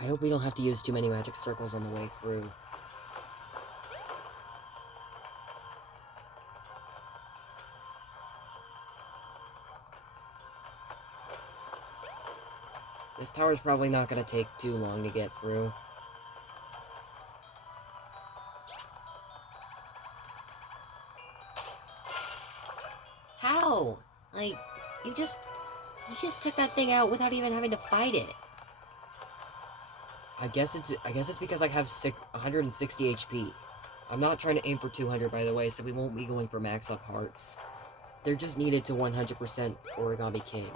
I hope we don't have to use too many magic circles on the way through. This tower's probably not going to take too long to get through. How? Like, you just took that thing out without even having to fight it. I guess it's because I have 160 HP. I'm not trying to aim for 200, by the way, so we won't be going for max up hearts. They're just needed to 100% Origami King.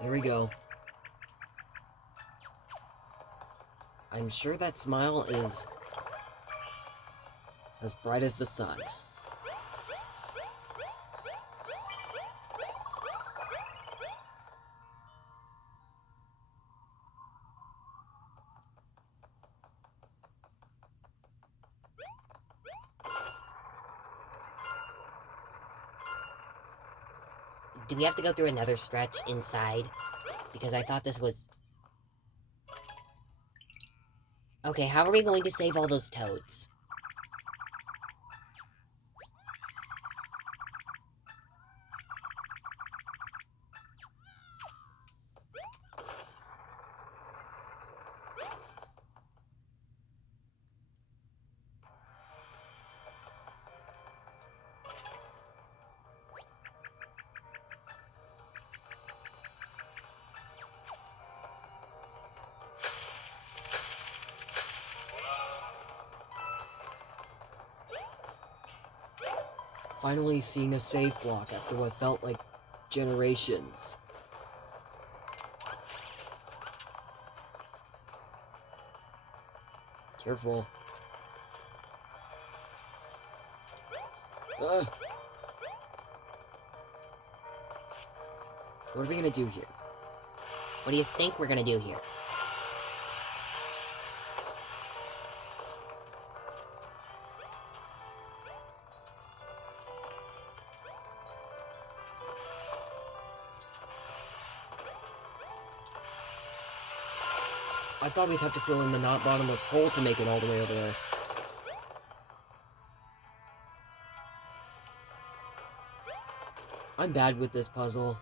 There we go. I'm sure that smile is as bright as the sun. do we have to go through another stretch inside? Because I thought this was... Okay, how are we going to save all those toads? Finally seeing a save block after what felt like generations. Careful. What are we gonna do here? What do you think we're gonna do here? I thought we'd have to fill in the not bottomless hole to make it all the way over there. I'm bad with this puzzle.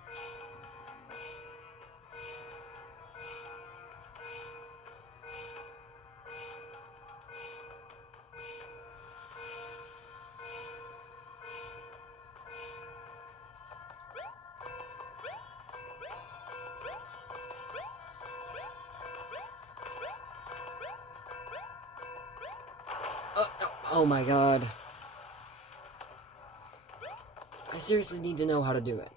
Oh my god. I seriously need to know how to do it.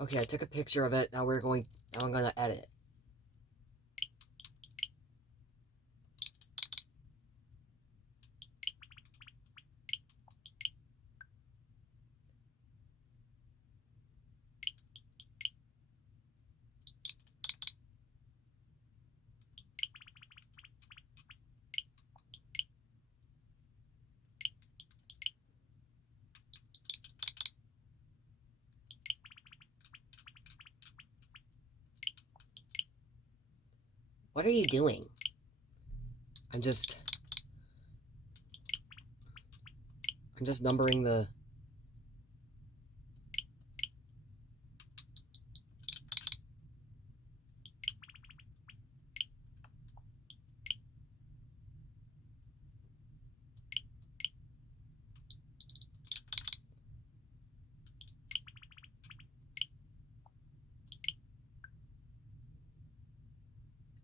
Okay, I took a picture of it. Now I'm gonna edit. What are you doing? I'm just numbering the...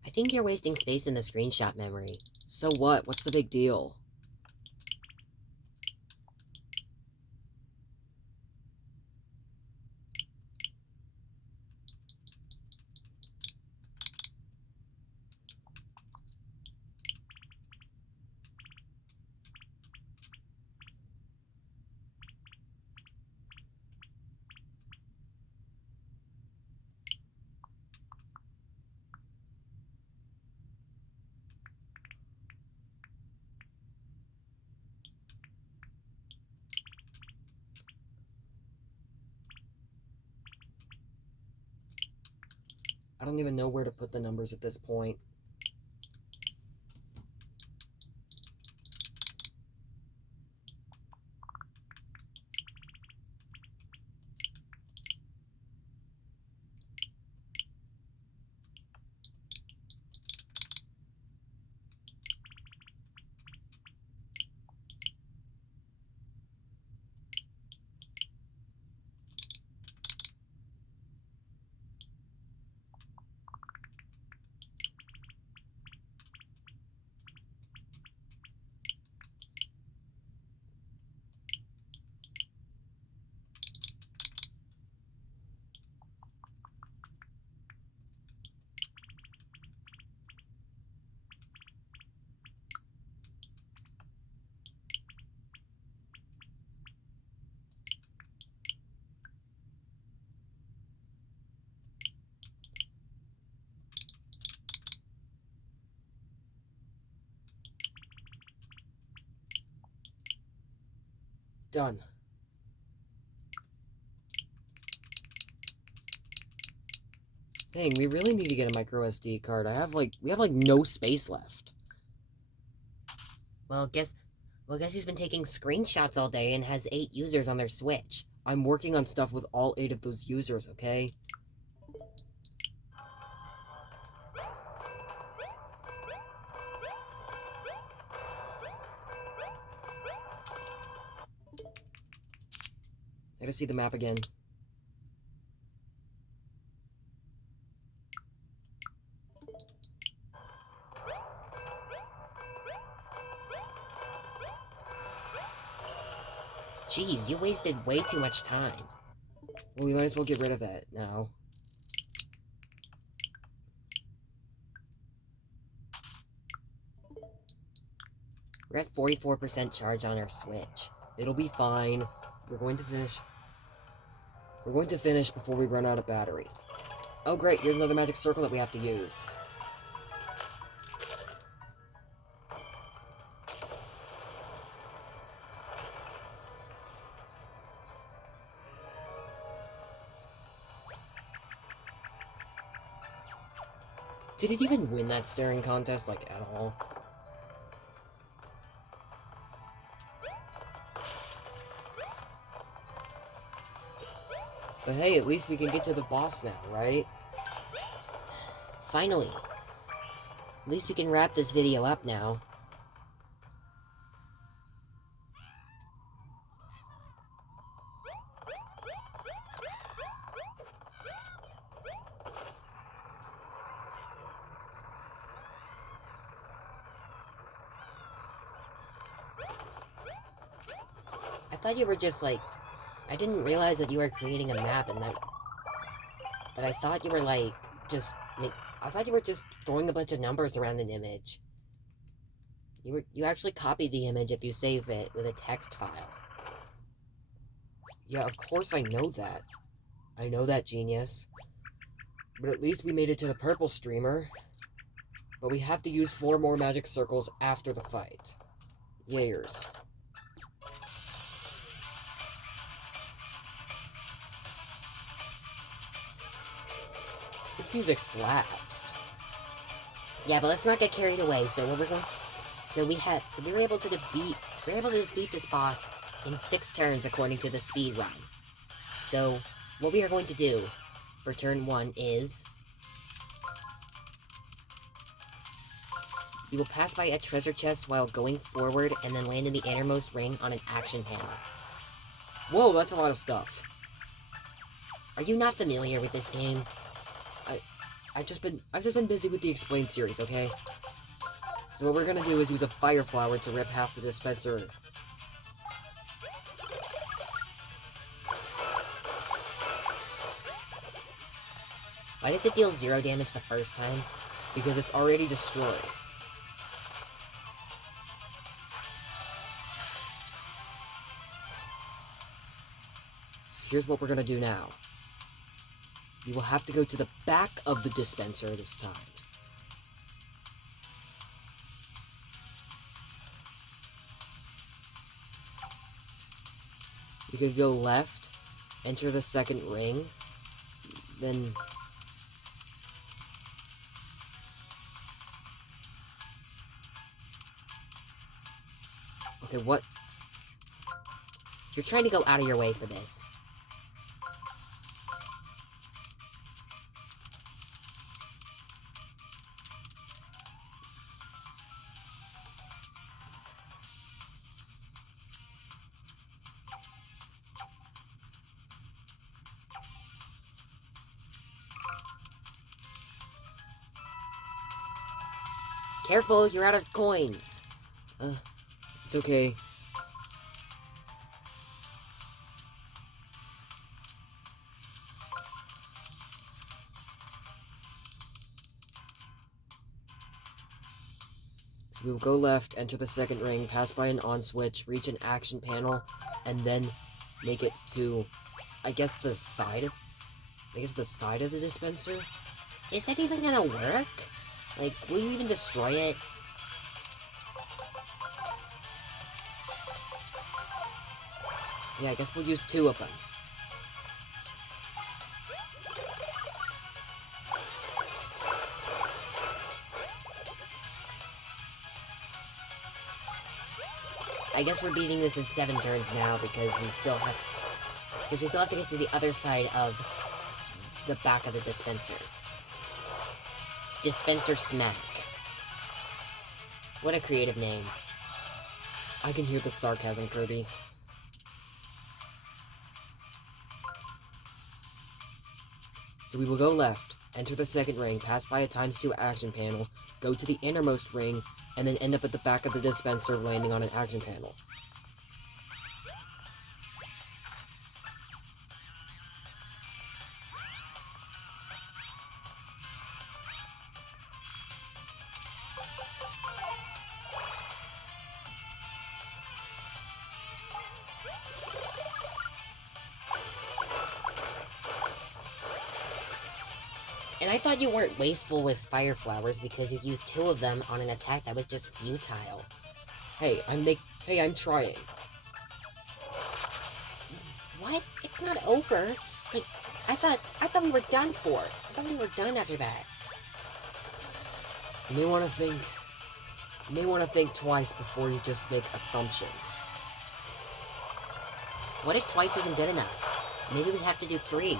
I think you're wasting space in the screenshot memory. So what? What's the big deal? I don't even know where to put the numbers at this point. Done. Dang, we really need to get a micro SD card. We have like no space left. Well, guess he's been taking screenshots all day and has 8 users on their Switch. I'm working on stuff with all 8 of those users, okay? I gotta see the map again. Jeez, you wasted way too much time. Well, we might as well get rid of that now. We're at 44% charge on our Switch. It'll be fine. We're going to finish. We're going to finish before we run out of battery. Oh great, here's another magic circle that we have to use. Did it even win that staring contest, like, at all? But hey, at least we can get to the boss now, right? Finally. At least we can wrap this video up now. I thought you were just like... I didn't realize that you were creating a map and that... But I thought you were like... I thought you were just throwing a bunch of numbers around an image. You actually copy the image if you save it with a text file. Yeah, of course I know that. I know that, genius. But at least we made it to the purple streamer. But we have to use 4 more magic circles after the fight. Yayers. This music slaps. Yeah, but let's not get carried away. So what we're going... we were able to defeat this boss in 6 turns according to the speed run. So what we are going to do for turn 1 is you will pass by a treasure chest while going forward and then land in the innermost ring on an action panel. Whoa, that's a lot of stuff. Are you not familiar with this game? I've just been busy with the Explained series, okay? So what we're gonna do is use a fire flower to rip half the dispenser. Why does it deal 0 damage the first time? Because it's already destroyed. So here's what we're gonna do now. You will have to go to the back of the dispenser this time. You can go left, enter the second ring, then... Okay, what? You're trying to go out of your way for this. Careful, you're out of coins. It's okay. So we will go left, enter the second ring, pass by an on switch, reach an action panel, and then make it to, I guess the side of the dispenser? Is that even gonna work? Like, will you even destroy it? Yeah, I guess we'll use 2 of them. I guess we're beating this in 7 turns now because we still have to get to the other side of the back of the dispenser. Dispenser Smack. What a creative name. I can hear the sarcasm, Kirby. So we will go left, enter the second ring, pass by a ×2 action panel, go to the innermost ring, and then end up at the back of the dispenser, landing on an action panel. And I thought you weren't wasteful with fire flowers because you used 2 of them on an attack that was just futile. Hey, I'm trying. What? It's not over. Like, I thought we were done for. I thought we were done after that. You may want to think twice before you just make assumptions. What if twice isn't good enough? Maybe we have to do 3.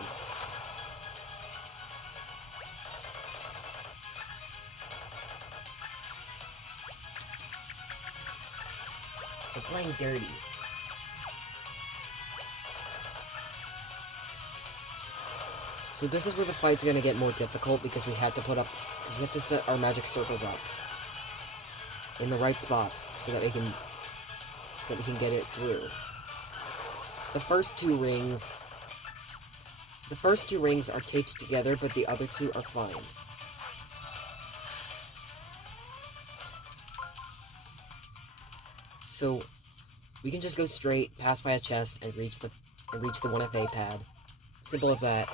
We're playing dirty. So this is where the fight's gonna get more difficult because we have to set our magic circles up in the right spots so that we can get it through. The first two rings are taped together, but the other 2 are fine. So we can just go straight, pass by a chest, and reach the 1FA pad. Simple as that.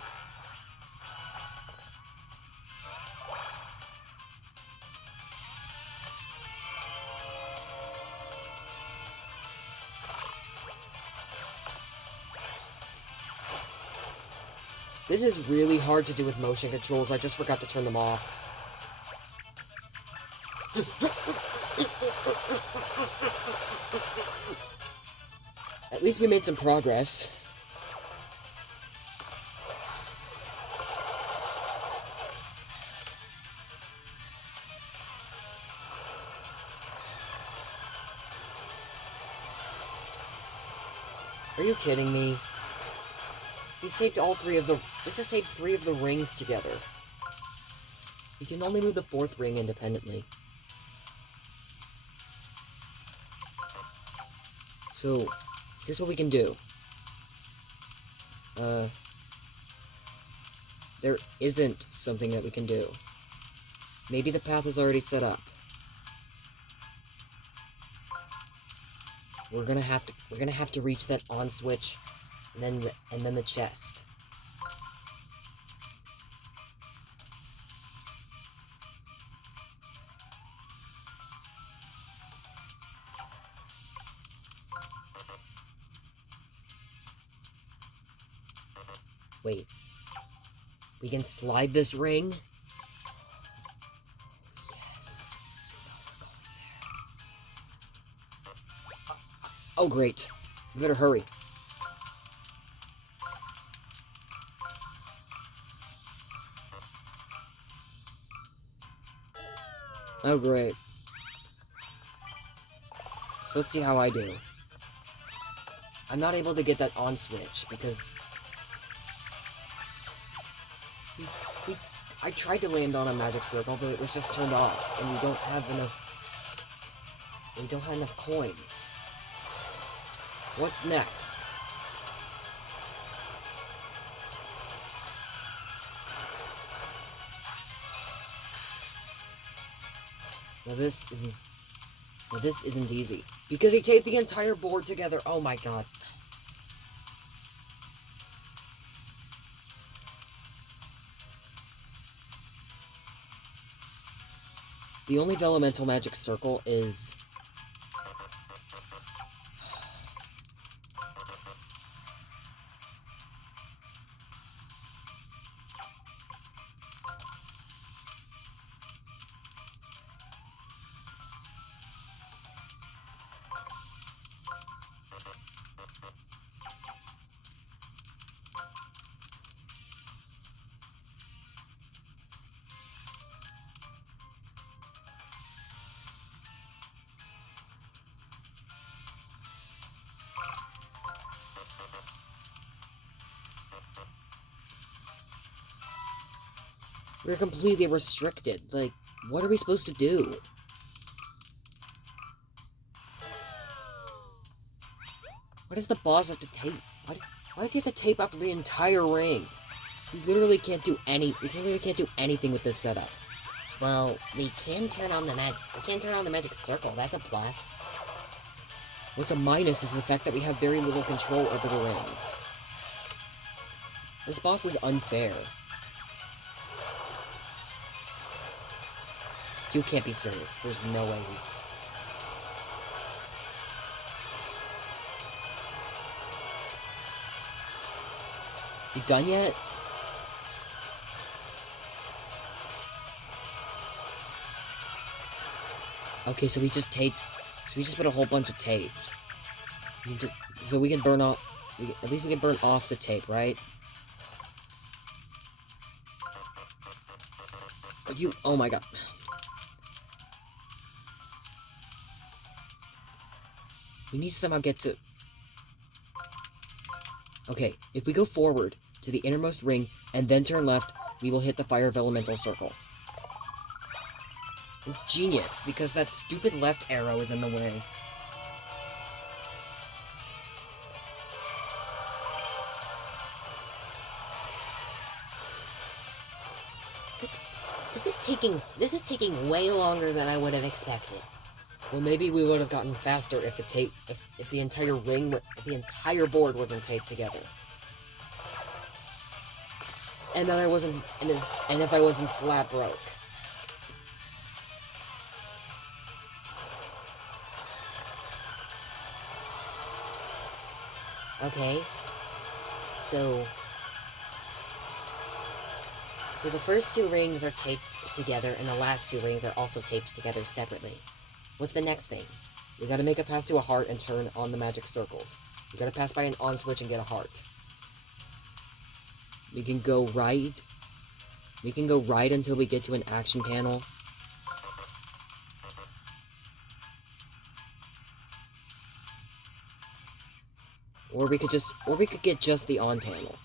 This is really hard to do with motion controls. I just forgot to turn them off. At least we made some progress. Are you kidding me? He's taped let's just tape 3 of the rings together. You can only move the 4th ring independently. So, here's what we can do. There isn't something that we can do. Maybe the path is already set up. We're gonna have to reach that on switch, and then the chest. Wait. We can slide this ring? Yes. Oh, great. We better hurry. Oh, great. So let's see how I do. I'm not able to get that on switch because I tried to land on a magic circle, but it was just turned off, and we don't have enough coins. What's next? Now this isn't easy. Because he taped the entire board together. Oh my god. The only Vellumental magic circle is... We're completely restricted. Like, what are we supposed to do? Why does the boss have to tape? Why does he have to tape up the entire ring? We literally can't do anything with this setup. Well, we can turn on the magic circle. That's a plus. What's a minus is the fact that we have very little control over the rings. This boss is unfair. You can't be serious. There's no way he's... You done yet? Okay, so we just put a whole bunch of tape. So we can burn off... At least we can burn off the tape, right? Oh my god. We need to somehow get to... Okay, if we go forward to the innermost ring and then turn left, we will hit the Fire Vellumental circle. It's genius, because that stupid left arrow is in the way. This is taking way longer than I would have expected. Well, maybe we would have gotten faster if the entire board wasn't taped together. And that if I wasn't flat broke. Okay. So the first two rings are taped together, and the last two rings are also taped together separately. What's the next thing? We gotta make a path to a heart and turn on the magic circles. We gotta pass by an on switch and get a heart. We can go right. We can go right until we get to an action panel. Or we could get just the on panel.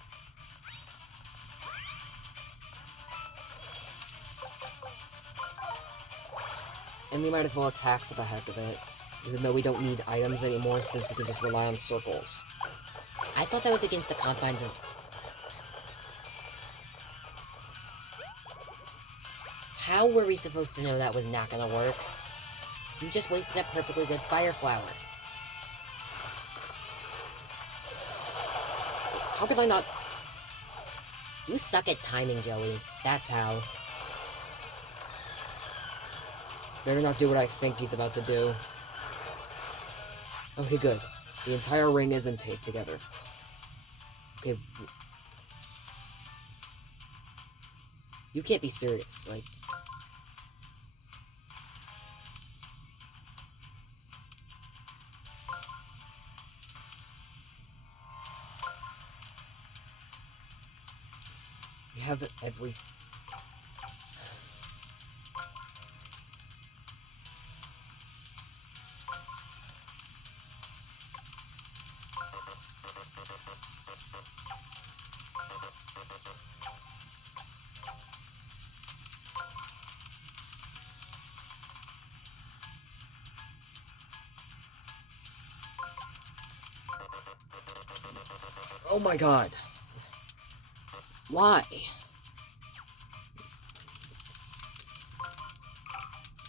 And we might as well attack for the heck of it, even though we don't need items anymore since we can just rely on circles. I thought that was against the confines of... How were we supposed to know that was not gonna work? You just wasted a perfectly good fire flower. How could I not... You suck at timing, Joey. That's how. Better not do what I think he's about to do. Okay, good. The entire ring isn't taped together. Okay. You can't be serious, like... We have every... Oh my god. Why?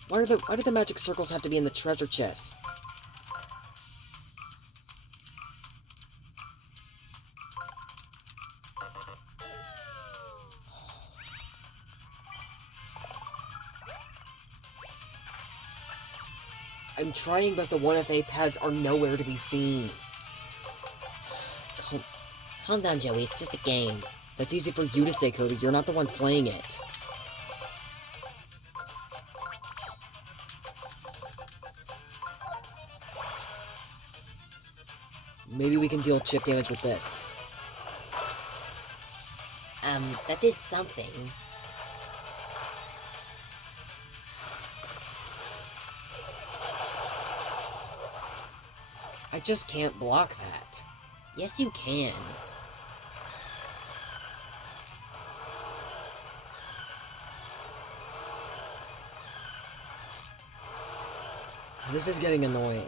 Why do the magic circles have to be in the treasure chest? I'm trying, but the 1FA pads are nowhere to be seen. Calm down, Joey. It's just a game. That's easy for you to say, Cody. You're not the one playing it. Maybe we can deal chip damage with this. That did something. I just can't block that. Yes, you can. This is getting annoying.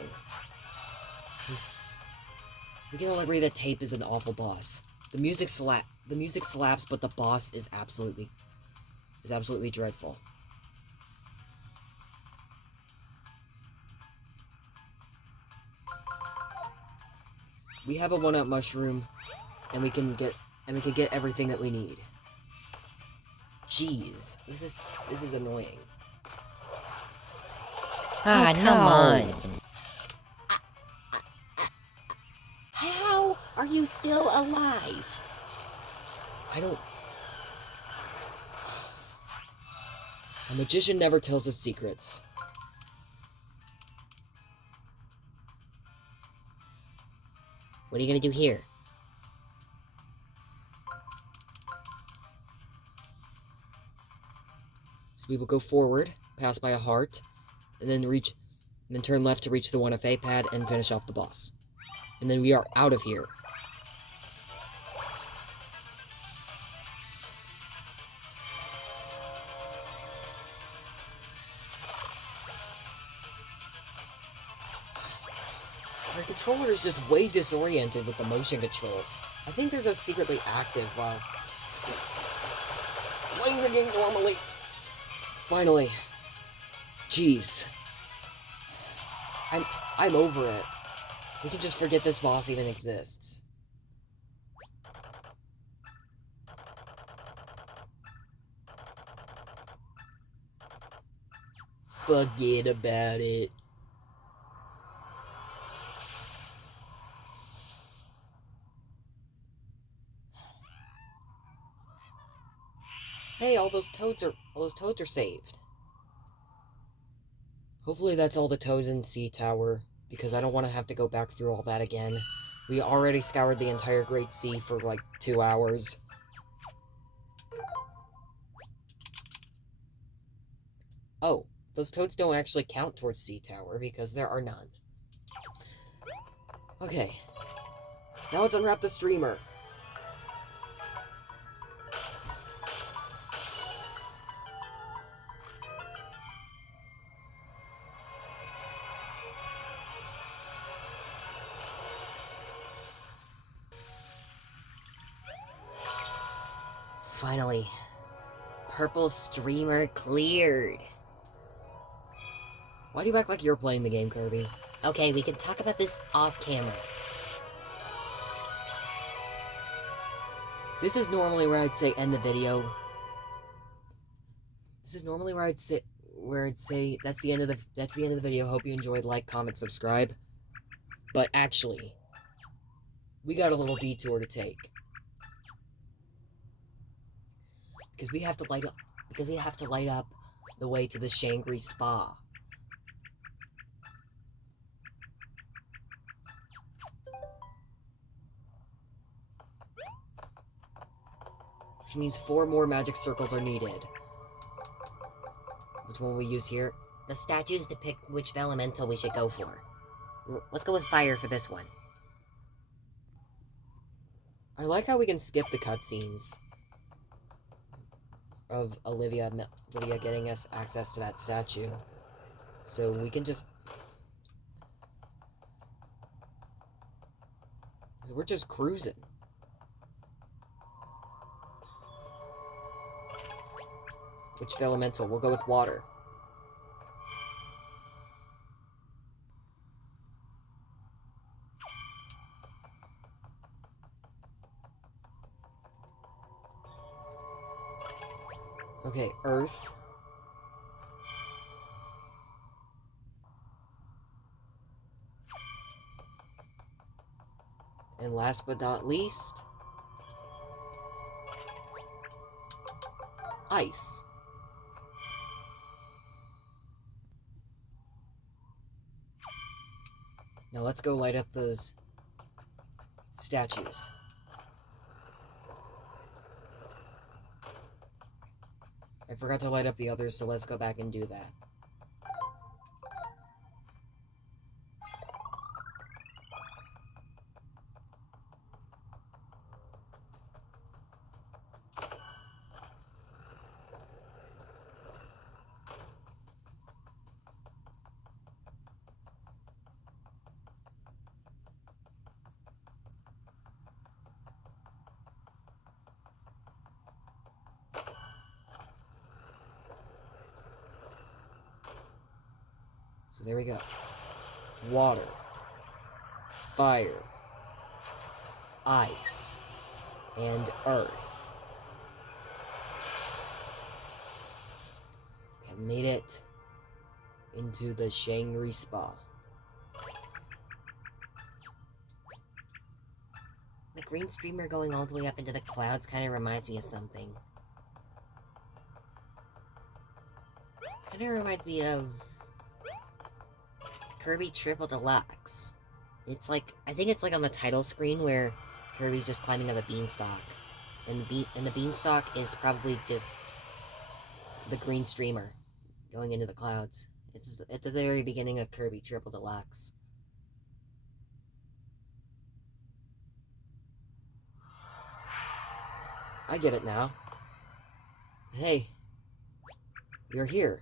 We can all agree that Tape is an awful boss. The music slaps, but the boss is absolutely dreadful. We have a 1-up mushroom, and we can get everything that we need. Jeez, this is annoying. Ah, come on. How are you still alive? I don't... A magician never tells his secrets. What are you gonna do here? So we will go forward, pass by a heart, and then turn left to reach the 1FA pad and finish off the boss. And then we are out of here. My controller is just way disoriented with the motion controls. I think they're just secretly active while playing the game normally. Finally. Jeez. I'm over it. We can just forget this boss even exists. Forget about it. Hey, all those toads are saved. Hopefully that's all the toads in Sea Tower, because I don't want to have to go back through all that again. We already scoured the entire Great Sea for like 2 hours. Oh, those toads don't actually count towards Sea Tower because there are none. Okay, now let's unwrap the streamer. Finally. Purple streamer cleared. Why do you act like you're playing the game, Kirby? Okay, we can talk about this off camera. This is normally where I'd say end the video. This is normally where I'd say that's the end of the video. Hope you enjoyed. Like, comment, subscribe. But actually, we got a little detour to take. Because we have to light up the way to the Shangri Spa. Which means 4 more magic circles are needed. Which one will we use here? The statues depict which Vellumental we should go for. Let's go with fire for this one. I like how we can skip the cutscenes of Olivia getting us access to that statue. So we can just... We're just cruising. Which Vellumental? We'll go with water. Okay, Earth. And last but not least, Ice. Now let's go light up those statues. I forgot to light up the others, so let's go back and do that. So there we go. Water. Fire. Ice. And earth. We have made it into the Shangri Spa. The green streamer going all the way up into the clouds kind of reminds me of something. Kind of reminds me of Kirby Triple Deluxe. It's like, I think it's like on the title screen where Kirby's just climbing up a beanstalk. And the beanstalk is probably just the green streamer going into the clouds. It's at the very beginning of Kirby Triple Deluxe. I get it now. Hey, you're here.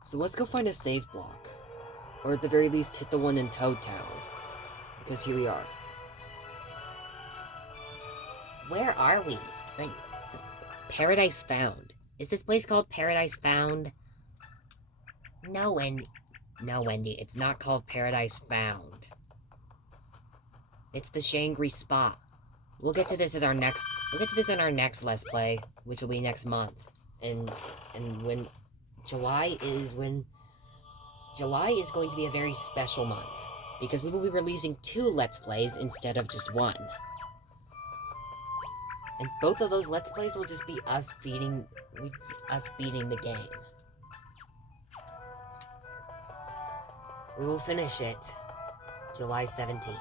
So let's go find a save block. Or at the very least, hit the one in Toad Town. Because here we are. Where are we? Like, Paradise Found. Is this place called Paradise Found? No, Wendy, it's not called Paradise Found. It's the Shangri Spa. We'll get to this in our next Let's Play, which will be next month. And when July is going to be a very special month, because we will be releasing 2 Let's Plays instead of just 1. And both of those Let's Plays will just be us beating the game. We will finish it July 17th.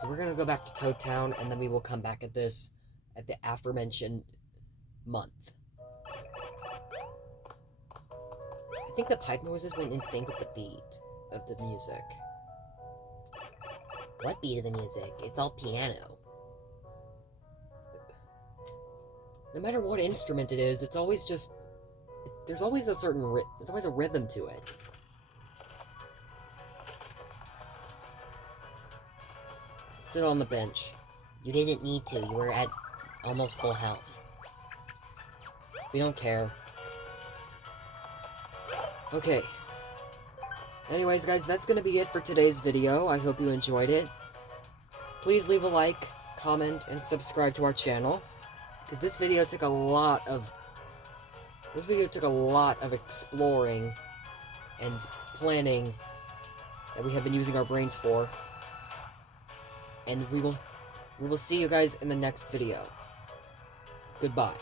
So we're gonna go back to Toad Town, and then we will come back at this at the aforementioned month. I think the pipe noises went in sync with the beat of the music. What beat of the music? It's all piano. No matter what instrument it is, it's always just... There's always a certain there's always a rhythm to it. Sit on the bench. You didn't need to. You were at almost full health. We don't care. Okay. Anyways, guys, that's gonna be it for today's video. I hope you enjoyed it. Please leave a like, comment, and subscribe to our channel, because this video took a lot of exploring and planning that we have been using our brains for. And we will see you guys in the next video. Goodbye.